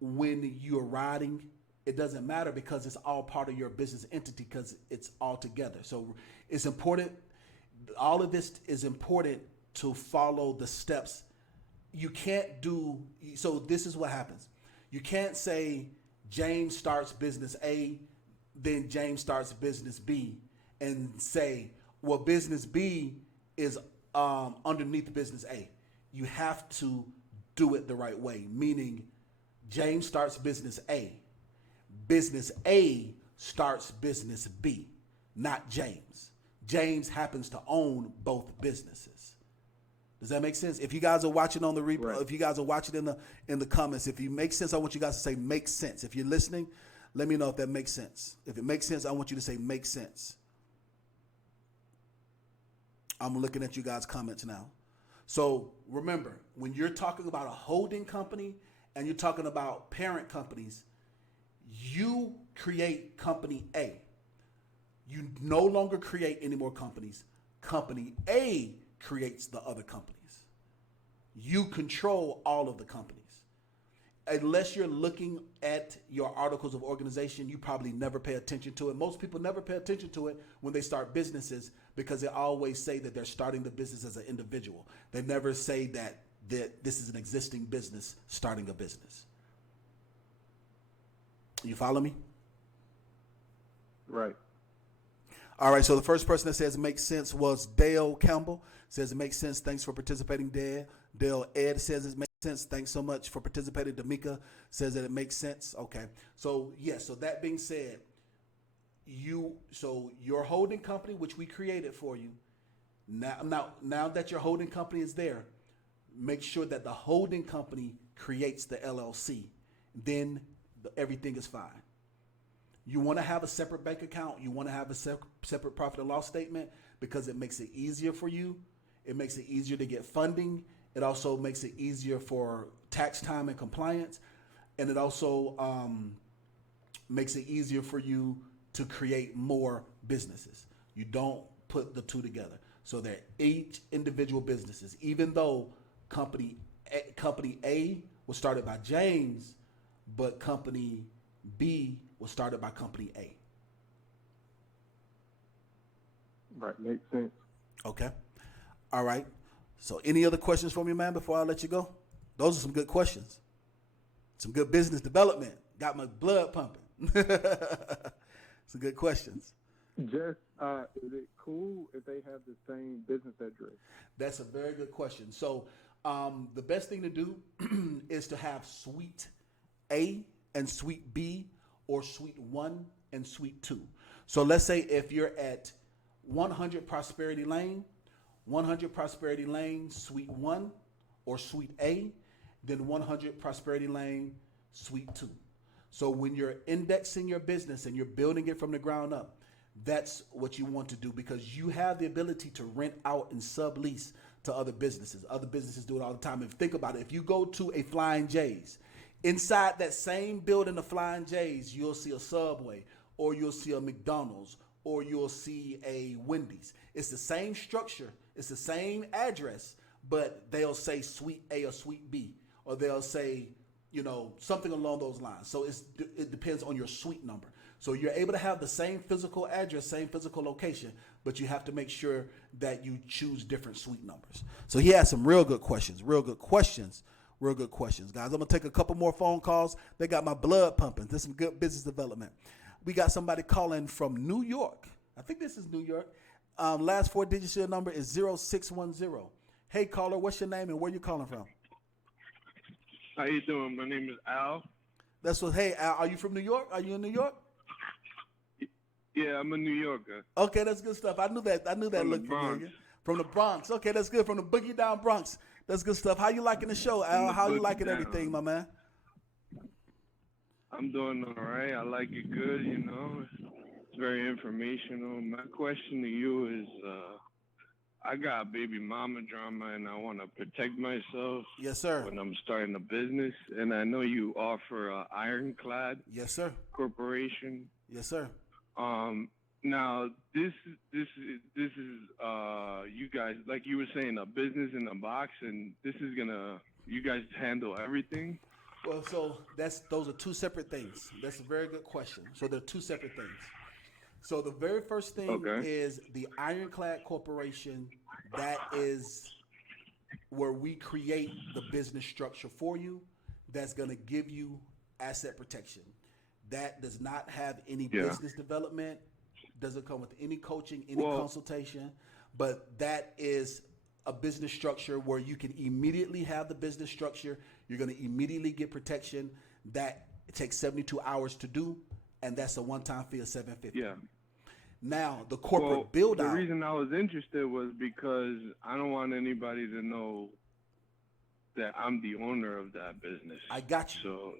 when you're riding. It doesn't matter because it's all part of your business entity because it's all together. So it's important. All of this is important to follow the steps. You can't do, so this is what happens. You can't say James starts business A, then James starts business B, and say, well, business B is underneath business A. You have to do it the right way, meaning James starts business A. Business A starts business B, not James. James happens to own both businesses. Does that make sense? If you guys are watching on the replay, right. If you guys are watching in the comments, if it makes sense, I want you guys to say makes sense. If you're listening, let me know if that makes sense. If it makes sense, I want you to say makes sense. I'm looking at you guys' comments now. So remember, when you're talking about a holding company and you're talking about parent companies, you create company A. You no longer create any more companies. Company A creates the other companies. You control all of the companies. Unless you're looking at your articles of organization, you probably never pay attention to it. Most people never pay attention to it when they start businesses because they always say that they're starting the business as an individual. They never say that this is an existing business starting a business. You follow me? Right. All right, so the first person that says it makes sense was Dale Campbell. Says it makes sense. Thanks for participating, Dale. Ed says it makes sense. Thanks so much for participating. D'Amica says that it makes sense. Okay. So, yes, so that being said, your holding company, which we created for you, now that your holding company is there, make sure that the holding company creates the LLC. Then everything is fine. You want to have a separate bank account. You want to have a separate profit and loss statement because it makes it easier for you. It makes it easier to get funding. It also makes it easier for tax time and compliance. And it also makes it easier for you to create more businesses. You don't put the two together. So they're each individual businesses. Even though company A was started by James, but company B was started by company A. Right, makes sense. Okay. All right. So any other questions for me, man, before I let you go? Those are some good questions. Some good business development. Got my blood pumping. Some good questions. Just, is it cool if they have the same business address? That's a very good question. So the best thing to do is to have Suite A and Suite B, or Suite 1 and Suite 2. So let's say if you're at 100 Prosperity Lane, Suite 1 or Suite A, then 100 Prosperity Lane, Suite 2. So when you're indexing your business and you're building it from the ground up, that's what you want to do because you have the ability to rent out and sublease to other businesses. Other businesses do it all the time. And think about it. If you go to a Flying J's, inside that same building of Flying J's, you'll see a Subway, or you'll see a McDonald's, or you'll see a Wendy's. It's the same structure. It's the same address, but they'll say Suite A or Suite B, or they'll say, something along those lines. So it depends on your suite number. So you're able to have the same physical address, same physical location, but you have to make sure that you choose different suite numbers. So he has some real good questions, guys. I'm going to take a couple more phone calls. They got my blood pumping. There's some good business development. We got somebody calling from New York. I think this is New York. Last four digits of your number is 0610. Hey, caller, what's your name and where you calling from? How you doing? My name is Al. That's what. Hey, Al, are you from New York? Are you in New York? Yeah, I'm a New Yorker. Okay, that's good stuff. I knew that. From Looked the Bronx. familiar. From the Bronx. Okay, that's good. From the boogie down Bronx. That's good stuff. How you liking the show, From Al? the How you boogie liking down. everything, my man? I'm doing all right. I like it good, you know. It's very informational. My question to you is, I got baby mama drama and I want to protect myself. Yes, sir. When I'm starting a business. And I know you offer Ironclad Yes, sir. Corporation. Yes, sir. Now this is you guys, like you were saying, a business in a box, and this is you guys handle everything. Well, so those are two separate things. That's a very good question. So they're two separate things. So the very first thing is the Ironclad Corporation. That is where we create the business structure for you. That's going to give you asset protection. That does not have any business development. Doesn't come with any coaching, any consultation. But that is a business structure where you can immediately have the business structure. You're going to immediately get protection. That it takes 72 hours to do, and that's a one-time fee of $750. Yeah. Now the corporate build out. The reason I was interested was because I don't want anybody to know that I'm the owner of that business. I got you. So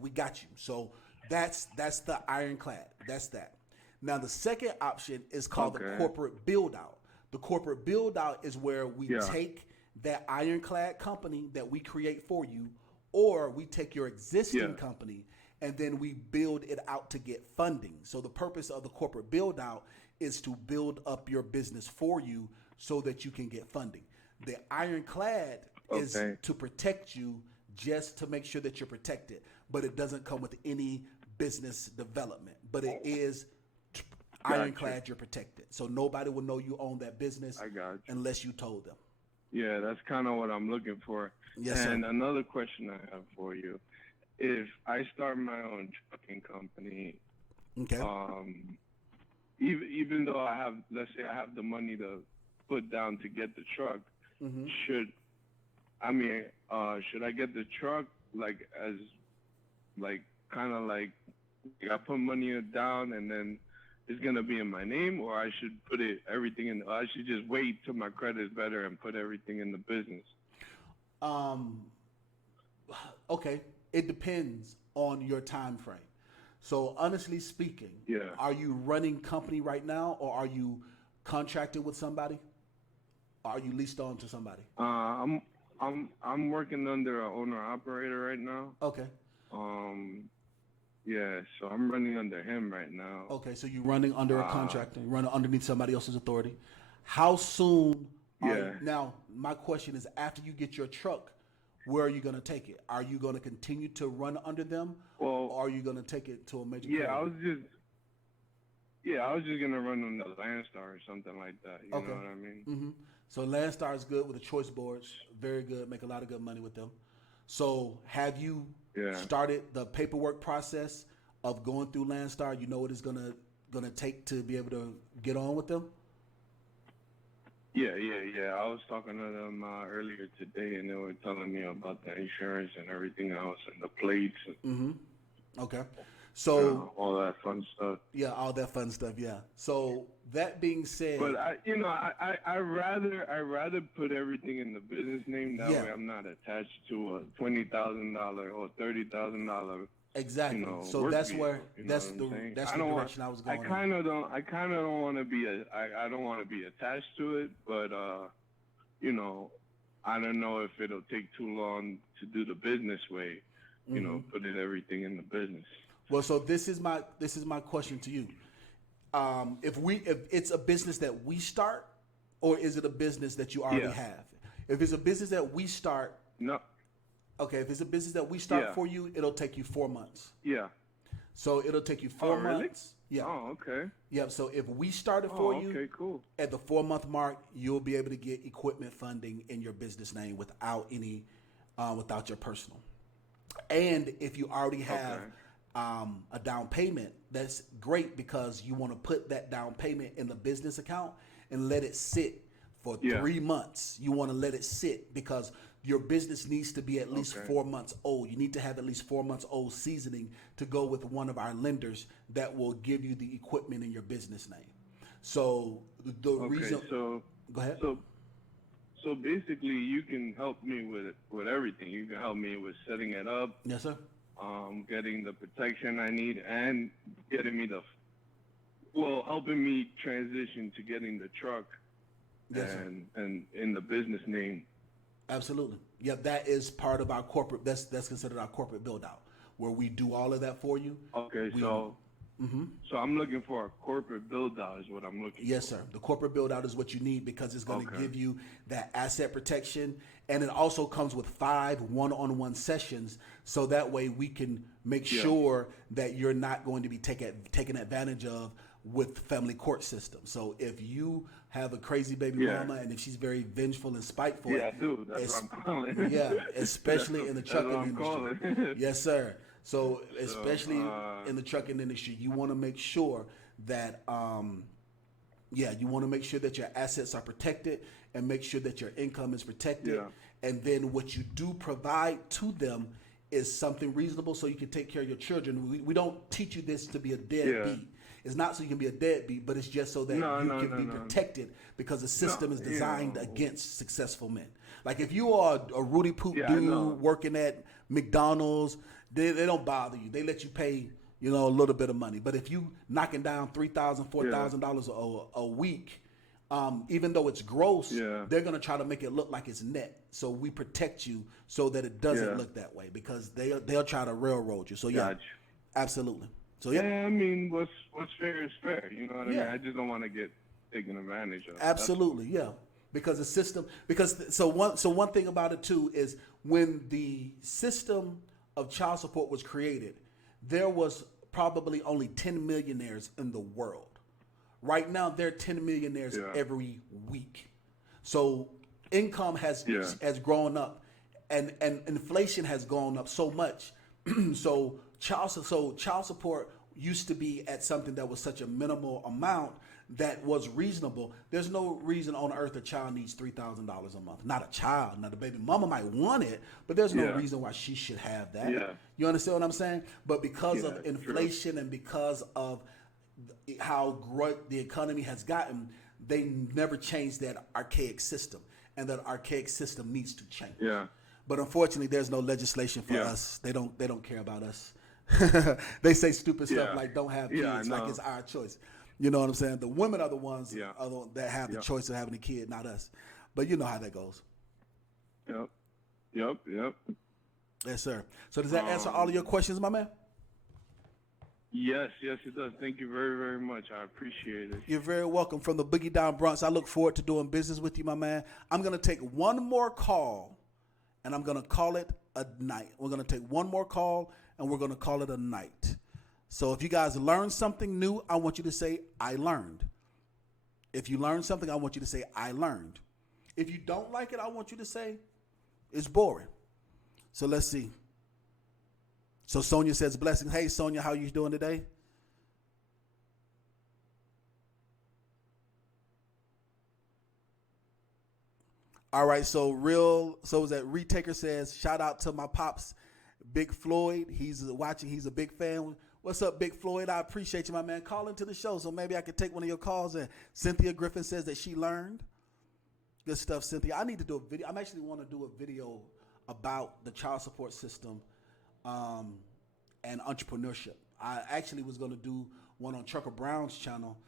we got you. So that's the Ironclad. That's that. Now the second option is called the corporate build out. The corporate build out is where we take that Ironclad company that we create for you, or we take your existing company and then we build it out to get funding. So the purpose of the corporate build out is to build up your business for you so that you can get funding. The Ironclad is to protect you, just to make sure that you're protected, but it doesn't come with any business development. But it is Ironclad, you're protected. So nobody will know you own that business unless you told them. Yeah, that's kind of what I'm looking for. Yes, and sir. Another question I have for you. If I start my own trucking company, even though let's say I have the money to put down to get the truck, should I get the truck I put money down and then it's gonna be in my name, or I should put everything in? I should just wait till my credit is better and put everything in the business. Okay, it depends on your time frame. So honestly speaking, are you running company right now, or are you contracted with somebody? Or are you leased on to somebody? I'm working under an owner operator right now. Okay. Yeah, so I'm running under him right now. Okay, so you're running under a contractor, running underneath somebody else's authority. How soon? Now, my question is, after you get your truck, where are you going to take it? Are you going to continue to run under them, or are you going to take it to a major? I was just going to run on the Landstar or something like that. You know what I mean? Mm-hmm. So Landstar is good with the choice boards. Very good. Make a lot of good money with them. So have you started the paperwork process of going through Landstar? You know what it's gonna take to be able to get on with them? Yeah. I was talking to them earlier today, and they were telling me about the insurance and everything else, and the plates. Okay. So all that fun stuff. Yeah, all that fun stuff. Yeah. So that being said, but I rather put everything in the business name. That way, I'm not attached to a $20,000 or $30,000. Exactly. So that's where that's the direction I was going. I kind of don't want to be I don't want to be attached to it, but I don't know if it'll take too long to do the business way. Putting everything in the business. Well, so this is my question to you. If it's a business that we start, or is it a business that you already have? If it's a business that we start, no. Okay, if it's a business that we start for you, it'll take you 4 months. Yeah. So it'll take you 4 months. Yeah. Oh, okay. Yeah. So if we started for you, okay, cool. At the 4 month mark, you'll be able to get equipment funding in your business name without your personal. And if you already have a down payment, that's great, because you want to put that down payment in the business account and let it sit for 3 months. You want to let it sit, because your business needs to be at least Okay. 4 months old. You need to have at least 4 months old seasoning to go with one of our lenders that will give you the equipment in your business name. So the reason. So Go ahead. So basically, you can help me with everything. You can help me with setting it up. Yes, sir. Getting the protection I need, and getting me helping me transition to getting the truck Yes, and in the business name. Absolutely. Yep, that is part of our corporate. That's considered our corporate build out, where we do all of that for you. Okay, so I'm looking for a corporate build out is what I'm looking Yes, for. sir. The corporate build out is what you need because it's going to Okay. give you that asset protection, and it also comes with 5 one-on-one sessions, so that way we can make sure that you're not going to be taken advantage of with family court system. So if you have a crazy baby mama, and if she's very vengeful and spiteful, Yeah, I do. That's what I'm calling. yeah, especially in the That's what trucking I'm industry. calling. Yes, sir. So especially in the trucking industry, you want to make sure that you want to make sure that your assets are protected and make sure that your income is protected. Yeah. And then what you do provide to them is something reasonable so you can take care of your children. We don't teach you this to be a deadbeat. It's not so you can be a deadbeat, but it's just so that you can be protected because the system is designed against successful men. Like if you are a Rudy Poop dude working at McDonald's, they don't bother you. They let you pay, a little bit of money. But if you knocking down $3,000, $4,000 a week, even though it's gross, they're going to try to make it look like it's net. So we protect you so that it doesn't look that way because they'll try to railroad you. So absolutely. So I mean, what's fair is fair. You know what I mean? Yeah. I just don't want to get taken advantage of. Absolutely, yeah. Because the system, one thing about it too is when the system of child support was created, there was probably only 10 millionaires in the world. Right now, there are 10 millionaires every week. So income has grown up, and inflation has gone up so much. So child support used to be at something that was such a minimal amount that was reasonable. There's no reason on earth a child needs $3,000 a month. Not a child. Now the baby mama might want it, but there's no reason why she should have that. Yeah. You understand what I'm saying? But because of inflation and because of how great the economy has gotten, they never changed that archaic system, and that archaic system needs to change. Yeah. But unfortunately, there's no legislation for us. They don't care about us. They say stupid stuff like "don't have kids," like it's our choice. You know what I'm saying? The women are the ones that have the choice of having a kid, not us. But you know how that goes. Yep. Yes, sir. So does that answer all of your questions, my man? Yes, it does. Thank you very, very much. I appreciate it. You're very welcome. From the Boogie Down Bronx, I look forward to doing business with you, my man. I'm going to take one more call, and I'm going to call it a night. We're going to take one more call, and we're going to call it a night. So if you guys learned something new, I want you to say, I learned. If you learned something, I want you to say, I learned. If you don't like it, I want you to say, it's boring. So let's see. So Sonia says, blessings. Hey, Sonia, how you doing today? All right, so is that Retaker says, shout out to my pops, Big Floyd. He's watching. He's a big fan. What's up, Big Floyd? I appreciate you, my man. Call into the show so maybe I could take one of your calls. And Cynthia Griffin says that she learned. Good stuff, Cynthia. I need to do a video. I'm actually want to do a video about the child support system and entrepreneurship. I actually was going to do one on Trucker Brown's channel,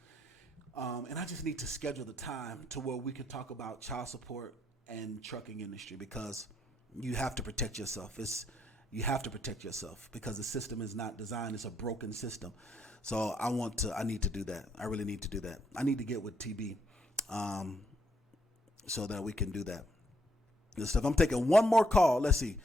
and I just need to schedule the time to where we could talk about child support and trucking industry because you have to protect yourself. You have to protect yourself because the system is not designed. It's a broken system. So I need to do that. I really need to do that. I need to get with TB so that we can do that. Good stuff. I'm taking one more call. Let's see.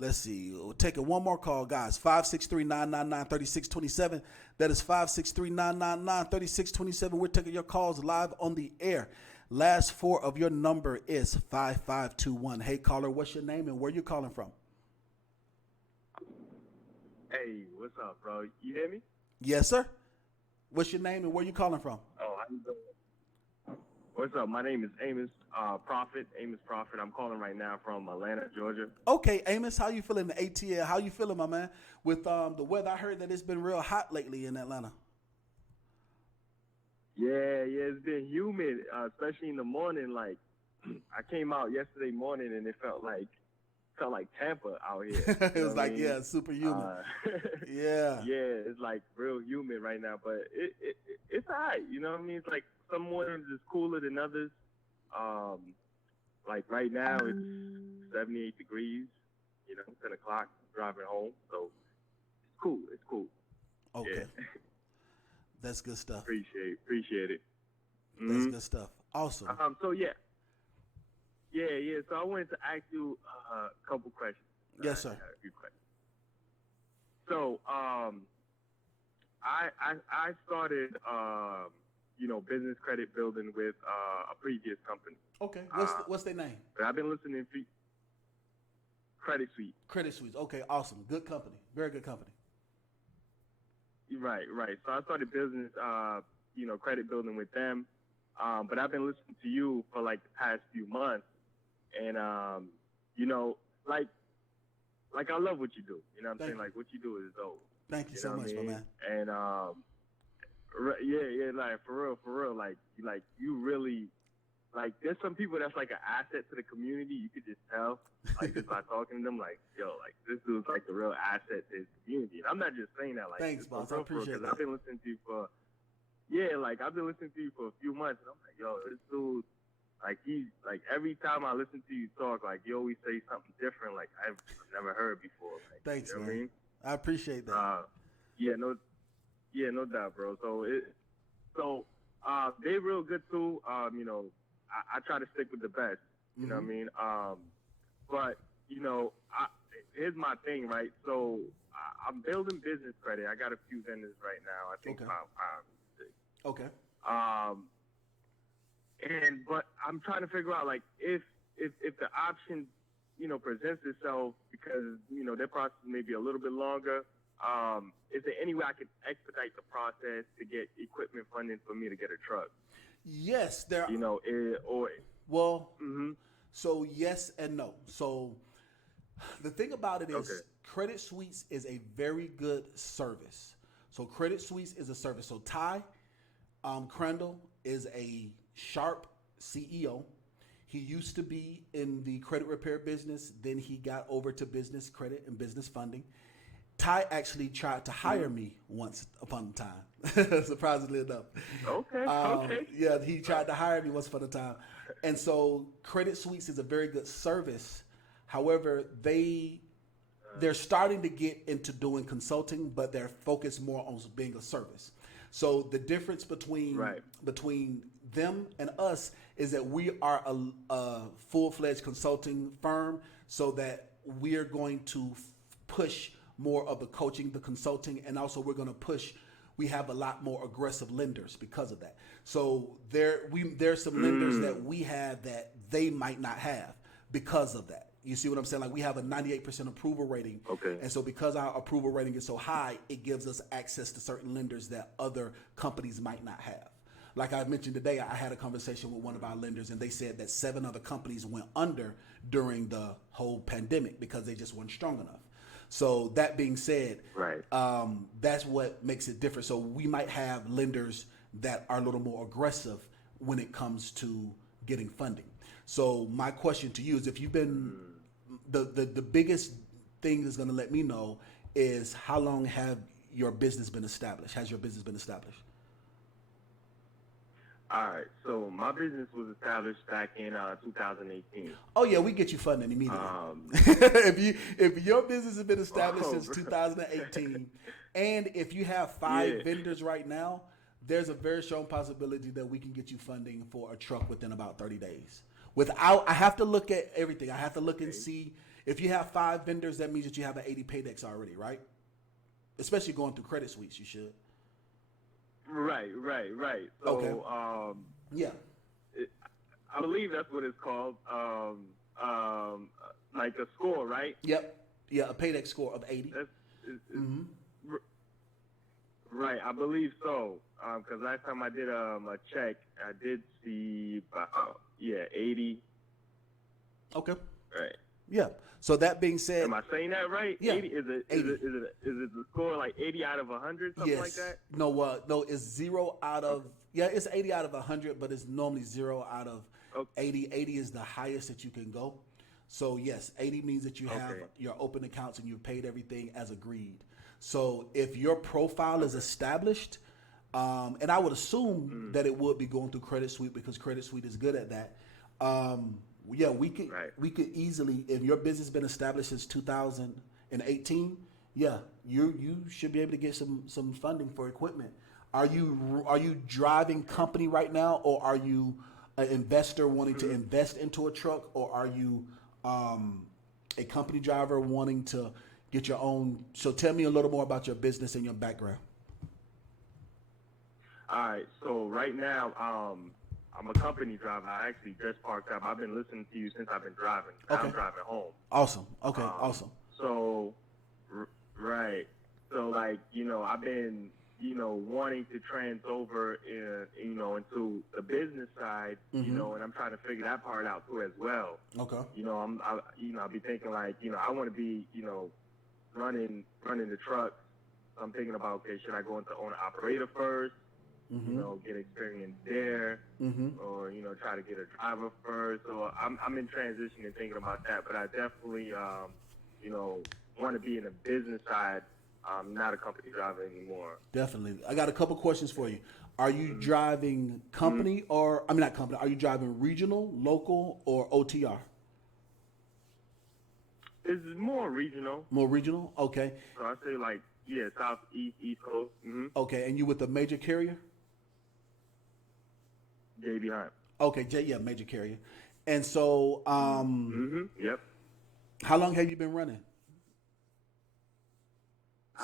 We're taking one more call, guys. 563-999-3627. That is 563-999-3627. We're taking your calls live on the air. Last 4 of your number is 5521. Hey, caller, what's your name and where you calling from? Hey, what's up, bro? You hear me? Yes, sir. What's your name and where you calling from? Oh, how you doing? What's up? My name is Amos Prophet. Amos Prophet. I'm calling right now from Atlanta, Georgia. Okay, Amos, how you feeling? The ATL, how you feeling, my man? With the weather, I heard that it's been real hot lately in Atlanta. Yeah, it's been humid, especially in the morning. Like, I came out yesterday morning and it felt like Tampa out here. It was like, yeah, super humid. Yeah. Yeah, it's like real humid right now, but it's all right. You know what I mean? It's like some mornings is cooler than others. Like right now it's 78 degrees. 10 o'clock, driving home, so it's cool. It's cool. Okay. Yeah. That's good stuff. Appreciate it. That's good stuff. Awesome. So yeah. So I wanted to ask you a couple questions. Yes, sir. I had a few questions. So I started business credit building with a previous company. Okay. What's their name? But I've been listening to Credit Suite. Credit Suite. Okay, awesome. Good company. Very good company. Right. So I started business credit building with them. But I've been listening to you for like the past few months. And like I love what you do. You know what I'm saying? Like what you do is dope. Thank you so much, my man. And like for real, like you really there's some people that's like an asset to the community. You could just tell, like just by talking to them, like like this dude's like the real asset to his community. And I'm not just saying that, like thanks, boss. I appreciate that. I've been listening to you for a few months, and I'm like, this dude, like every time I listen to you talk, like you always say something different, like I've never heard before. Like, thanks, you know man. What I mean? I appreciate that. No doubt, bro. So they real good too. I try to stick with the best. You know what I mean? But here's my thing, right? So I'm building business credit. I got a few vendors right now. I think about 5 or 6. Okay. But I'm trying to figure out like if the option presents itself because their process may be a little bit longer. Is there any way I could expedite the process to get equipment funding for me to get a truck? Yes, there. So yes and no. So the thing about it is, Credit Suites is a very good service. So Credit Suites is a service. So Ty Crandall is a sharp CEO. He used to be in the credit repair business. Then he got over to business credit and business funding. Ty actually tried to hire me once upon a time, surprisingly enough. Okay. Yeah, he tried to hire me once upon a time. And so Credit Suites is a very good service. However, they're starting to get into doing consulting, but they're focused more on being a service. So the difference between them and us is that we are a full-fledged consulting firm, so that we're going to push more of the coaching, the consulting, and also we're going to push. We have a lot more aggressive lenders because of that. So there's some lenders that we have that they might not have because of that. You see what I'm saying? Like we have a 98% approval rating. Okay. And so because our approval rating is so high, it gives us access to certain lenders that other companies might not have. Like I mentioned today, I had a conversation with one of our lenders, and they said that 7 other companies went under during the whole pandemic because they just weren't strong enough. So that being said, that's what makes it different. So we might have lenders that are a little more aggressive when it comes to getting funding. So my question to you is, if you've been, the biggest thing that's going to let me know is how long have your business been established? Has your business been established? All right, so my business was established back in 2018. Oh yeah, we get you funding immediately. If your business has been established since 2018, and if you have 5 vendors right now, there's a very strong possibility that we can get you funding for a truck within about 30 days. I have to look at everything. I have to look and see if you have 5 vendors. That means that you have an 80 paydex already, right? Especially going through Credit Suites, you should. Right. So, yeah, I believe that's what it's called. Like a score, right? Yep. Yeah, a paydex score of 80. Right, I believe so. Because last time I did a check, I did see about 80. Okay. Right. Yeah. So that being said, Am I saying that right? Yeah. 80 is it 80. is it the score like 80 out of 100, something like that? No, it's 0 out of it's 80 out of 100, but it's normally 0 out of 80. 80 is the highest that you can go. So yes, 80 means that you have your open accounts and you've paid everything as agreed. So if your profile is established, and I would assume that it would be going through Credit Suite because Credit Suite is good at that. We could easily, if your business has been established since 2018, you should be able to get some funding for equipment. Are you driving company right now, or are you an investor wanting to invest into a truck, or are you a company driver wanting to get your own? So tell me a little more about your business and your background. All right, so right now, I'm a company driver. I actually just parked up. I've been listening to you since I've been driving. I'm driving home. Awesome. Okay, awesome. So, right. So, like, I've been, wanting to trans over, into the business side, and I'm trying to figure that part out too as well. Okay. I'll be thinking like, I want to be, running the truck. So I'm thinking about, okay, should I go into owner operator first? Get experience there, or try to get a driver first. So I'm in transition and thinking about that. But I definitely, want to be in the business side. I'm not a company driver anymore. Definitely. I got a couple questions for you. Are you driving company or not company? Are you driving regional, local, or OTR? It's more regional. More regional. Okay. So I say like South, East Coast. Okay, and you with a major carrier? JB Hunt. Okay, major carrier. And so, yep. How long have you been running?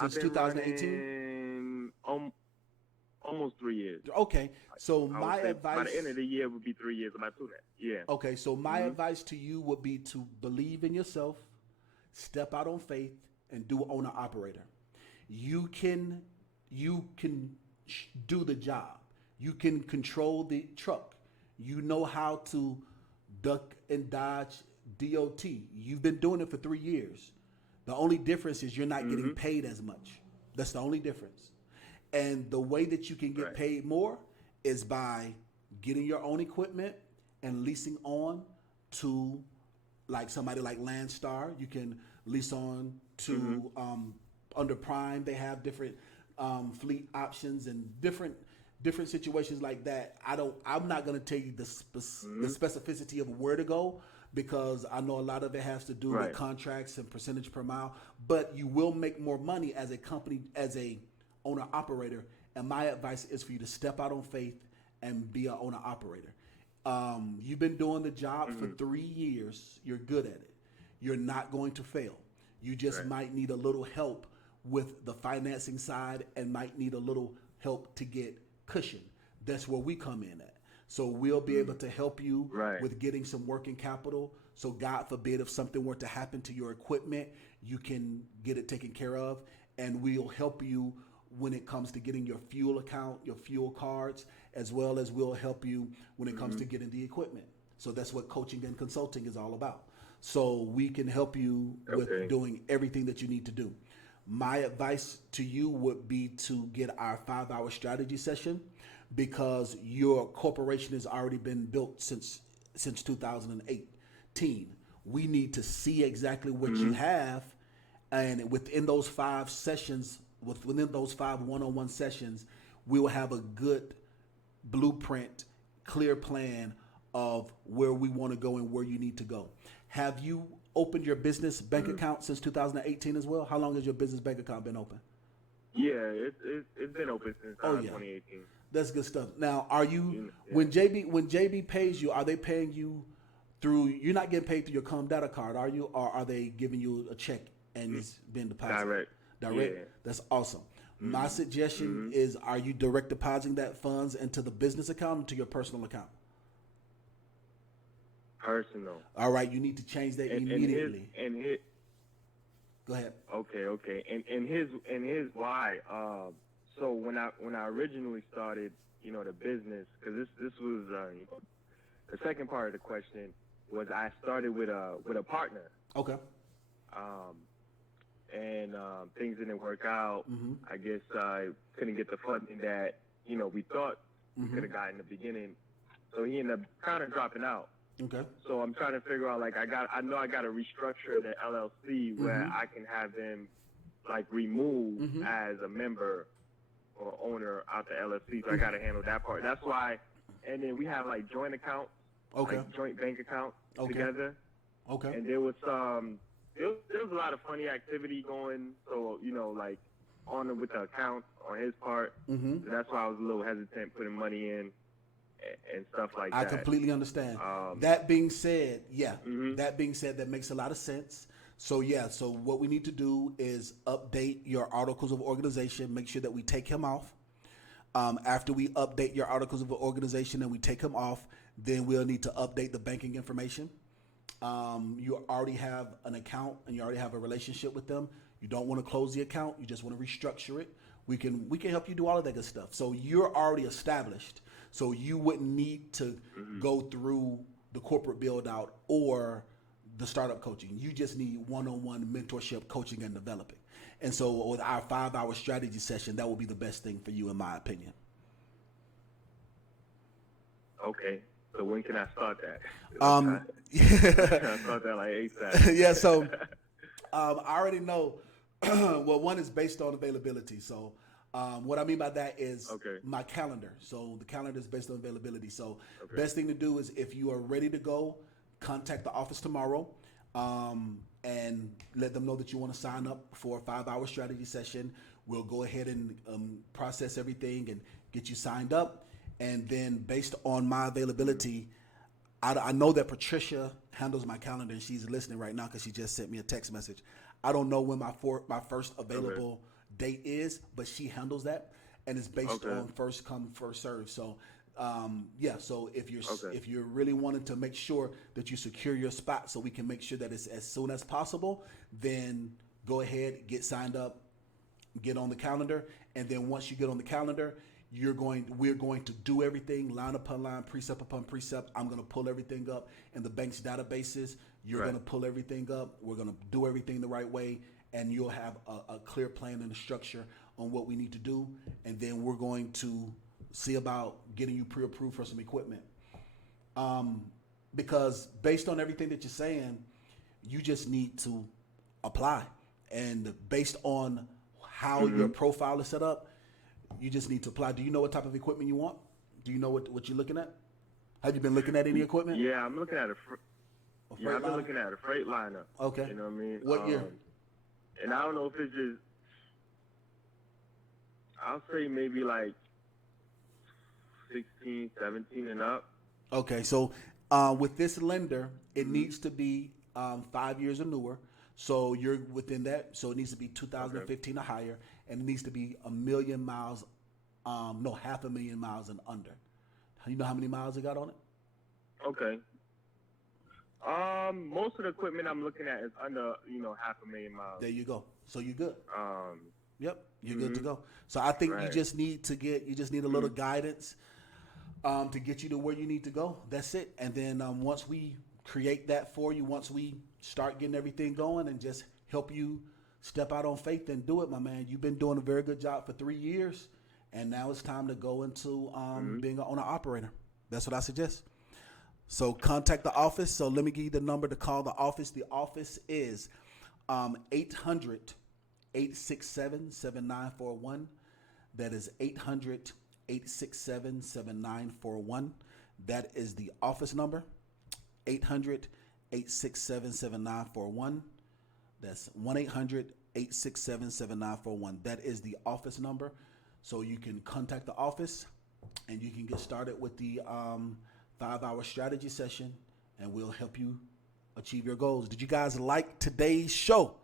Since I've been 2018? Almost 3 years. Okay, so I my would say advice... by the end of the year would be 3 years, about 2 that. Yeah. Okay, so my advice to you would be to believe in yourself, step out on faith, and do owner operator. You can do the job. You can control the truck. You know how to duck and dodge DOT. You've been doing it for 3 years. The only difference is you're not getting paid as much. That's the only difference. And the way that you can get paid more is by getting your own equipment and leasing on to like somebody like Landstar. You can lease on to under Prime. They have different fleet options and different situations like that. I'm not going to tell you the specificity of where to go, because I know a lot of it has to do with contracts and percentage per mile, but you will make more money as a company, as a owner operator. And my advice is for you to step out on faith and be an owner operator. You've been doing the job for 3 years. You're good at it. You're not going to fail. You just might need a little help with the financing side and might need a little help to get cushion. That's where we come in at. So we'll be able to help you with getting some working capital. So God forbid if something were to happen to your equipment, you can get it taken care of. And we'll help you when it comes to getting your fuel account, your fuel cards, as well as we'll help you when it comes to getting the equipment. So that's what coaching and consulting is all about. So we can help you with doing everything that you need to do. My advice to you would be to get our 5-hour strategy session, because your corporation has already been built since 2018. We need to see exactly what you have, and within those 5 sessions, within those 5 one-on-one sessions, we will have a good blueprint, clear plan of where we want to go and where you need to go. Have you opened your business bank account since 2018 as well? How long has your business bank account been open? Yeah, it's been open since 2018. That's good stuff. Now, are you when JB pays you, are they paying you through? You're not getting paid through your Comdata card, are you? Or are they giving you a check and it's been deposited? Direct. Yeah. That's awesome. My suggestion is: are you direct depositing that funds into the business account or to your personal account? Personal. All right, you need to change that immediately. Go ahead. Okay. And his why? So when I originally started, the business, because this was the second part of the question was I started with a partner. Okay. And things didn't work out. Mm-hmm. I guess I couldn't get the funding that we thought we Mm-hmm. could have gotten in the beginning. So he ended up kind of dropping out. Okay. So I'm trying to figure out, like, I know I got to restructure the LLC where Mhm. I can have them, like, remove Mhm. as a member or owner out the LLC. So I got to handle that part. That's why. And then we have, like, joint accounts, Okay. like joint bank accounts Okay. together. Okay. And there was there was a lot of funny activity going. So like on with the accounts on his part. Mhm. So that's why I was a little hesitant putting money in and stuff like I that. completely understand. Um, That being said, yeah. Mhm. That being said, that makes a lot of sense. So yeah, so what we need to do is update your articles of organization. Make sure that we take him off. After we update your articles of organization and we take him off, then we'll need to update the banking information. You already have an account and you already have a relationship with them. You don't want to close the account. You just want to restructure it. We can help you do all of that good stuff. So you're already established. So you wouldn't need to go through the corporate build out or the startup coaching. You just need one-on-one mentorship, coaching, and developing. And so with our 5-hour strategy session, that will be the best thing for you, in my opinion. Okay. So when can I start that? Can I start that like ASAP. Yeah, so I already know. Well, one is based on availability. So what I mean by that is my calendar. So the calendar is based on availability. So best thing to do is if you are ready to go, contact the office tomorrow and let them know that you want to sign up for a 5-hour strategy session. We'll go ahead and process everything and get you signed up. And then based on my availability, I know that Patricia handles my calendar and she's listening right now because she just sent me a text message. I don't know when my first available date is, but she handles that, and it's based on first come, first serve. So, so if you're really wanting to make sure that you secure your spot, so we can make sure that it's as soon as possible, then go ahead, get signed up, get on the calendar, and then once you get on the calendar, we're going to do everything line upon line, precept upon precept. I'm going to pull everything up in the bank's databases. You're going to pull everything up. We're going to do everything the right way, and you'll have a clear plan and a structure on what we need to do. And then we're going to see about getting you pre-approved for some equipment. Because based on everything that you're saying, you just need to apply. And based on how your profile is set up, you just need to apply. Do you know what type of equipment you want? Do you know what you're looking at? Have you been looking at any equipment? Yeah, I'm looking at I've been looking at a Freightliner. Okay. You know what I mean? What year? And I don't know if it's just, I'll say maybe like 16, 17 and up. Okay, so with this lender, it needs to be 5 years or newer. So you're within that. So it needs to be 2015 or higher, and it needs to be 1 million miles, 500,000 miles and under. You know how many miles it got on it? Okay. Most of the equipment I'm looking at is under, 500,000 miles. There you go. So you're good. Yep, you're good to Mhm. go. So I think you Right. just need a little guidance to get you to where you need to go. That's it. And then once we create that for you, once we start getting everything going and just help you step out on faith and do it, my man. You've been doing a very good job for 3 years, and now it's time to go into being an owner-operator. That's what I suggest. So contact the office. So let me give you the number to call the office. The office is 800-867-7941. That is 800-867-7941. That is the office number. 800-867-7941. That's 1-800-867-7941. That is the office number. So you can contact the office and you can get started with the 5-hour strategy session, and we'll help you achieve your goals. Did you guys like today's show?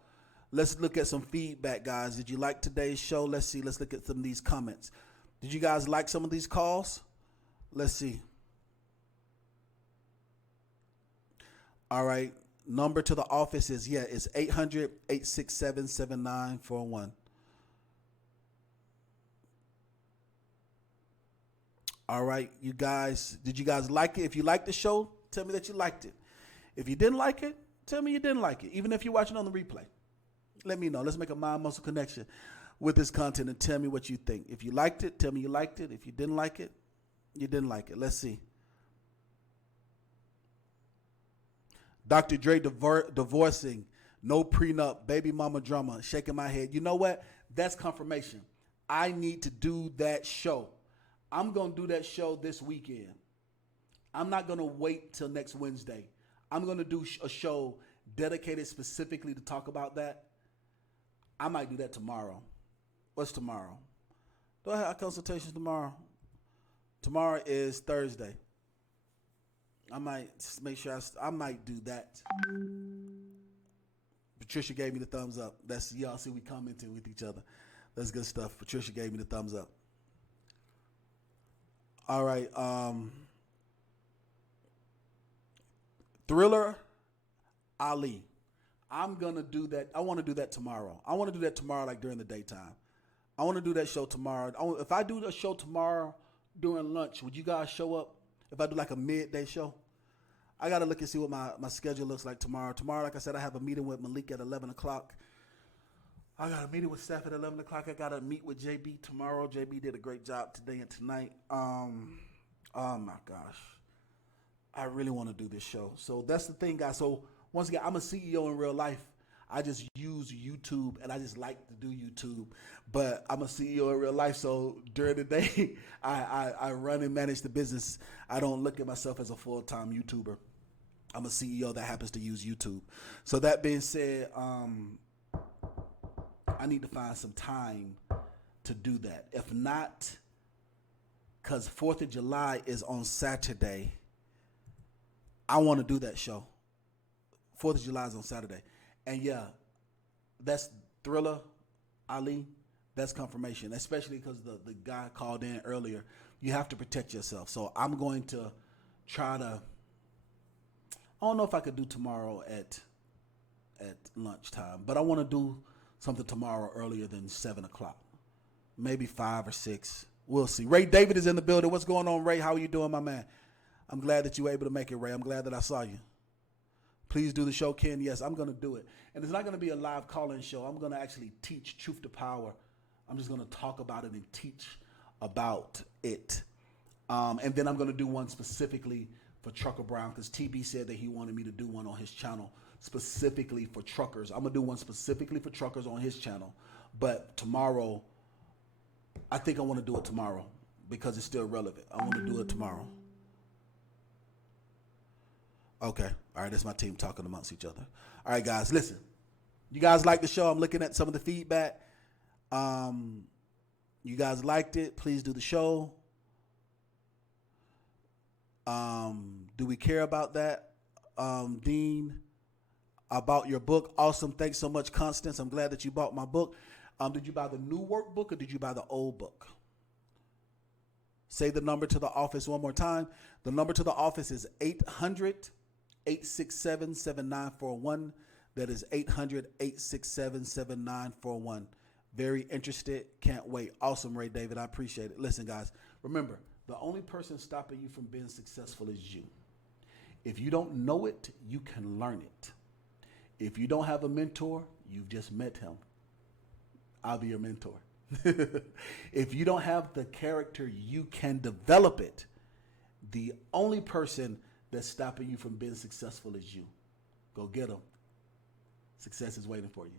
Let's look at some feedback, guys. Did you like today's show? Let's see. Let's look at some of these comments. Did you guys like some of these calls? Let's see. All right. Number to the office is, it's 800-867-7941. All right, you guys, did you guys like it? If you liked the show, tell me that you liked it. If you didn't like it, tell me you didn't like it. Even if you're watching on the replay, let me know. Let's make a mind-muscle connection with this content and tell me what you think. If you liked it, tell me you liked it. If you didn't like it, you didn't like it. Let's see. Dr. Dre divorcing, no prenup, baby mama drama, shaking my head. You know what? That's confirmation. I need to do that show. I'm going to do that show this weekend. I'm not going to wait till next Wednesday. I'm going to do a show dedicated specifically to talk about that. I might do that tomorrow. What's tomorrow? Do I have consultations tomorrow? Tomorrow is Thursday. I might just make sure I might do that. Patricia gave me the thumbs up. That's y'all see we commenting with each other. That's good stuff. Patricia gave me the thumbs up. All right. Thriller Ali. I'm going to do that. I want to do that tomorrow. I want to do that tomorrow like during the daytime. I want to do that show tomorrow. If I do a show tomorrow during lunch, would you guys show up? If I do like a midday show? I got to look and see what my schedule looks like tomorrow. Tomorrow, like I said, I have a meeting with Malik at 11 o'clock. I got a meeting with Steph at 11 o'clock. I got to meet with JB tomorrow. JB did a great job today and tonight. Oh, my gosh. I really want to do this show. So that's the thing, guys. So once again, I'm a CEO in real life. I just use YouTube, and I just like to do YouTube. But I'm a CEO in real life, so during the day, I run and manage the business. I don't look at myself as a full-time YouTuber. I'm a CEO that happens to use YouTube. So that being said, I need to find some time to do that. If not, because 4th of July is on Saturday, I want to do that show. 4th of July is on Saturday. And yeah, that's Thriller Ali. That's confirmation, especially because the guy called in earlier. You have to protect yourself. So I'm going to try to, I don't know if I could do tomorrow at lunchtime, but I want to do something tomorrow earlier than 7 o'clock. Maybe 5 or 6. We'll see. Ray David is in the building. What's going on, Ray? How are you doing, my man? I'm glad that you were able to make it, Ray. I'm glad that I saw you. Please do the show, Ken. Yes, I'm going to do it. And it's not going to be a live call-in show. I'm going to actually teach Truth to Power. I'm just going to talk about it and teach about it. And then I'm going to do one specifically for Trucker Brown because TB said that he wanted me to do one on his channel specifically for truckers. I'm going to do one specifically for truckers on his channel. But tomorrow, I think I want to do it tomorrow because it's still relevant. I want to do it tomorrow. Okay. All right. That's my team talking amongst each other. All right, guys, listen. You guys like the show? I'm looking at some of the feedback. You guys liked it. Please do the show. Do we care about that? Dean, about your book. Awesome. Thanks so much, Constance. I'm glad that you bought my book. Did you buy the new workbook or did you buy the old book? Say the number to the office one more time. The number to the office is 800-867-7941. That is 800-867-7941. Very interested. Can't wait. Awesome, Ray David. I appreciate it. Listen, guys, remember, the only person stopping you from being successful is you. If you don't know it, you can learn it. If you don't have a mentor, you've just met him. I'll be your mentor. If you don't have the character, you can develop it. The only person that's stopping you from being successful is you. Go get them. Success is waiting for you.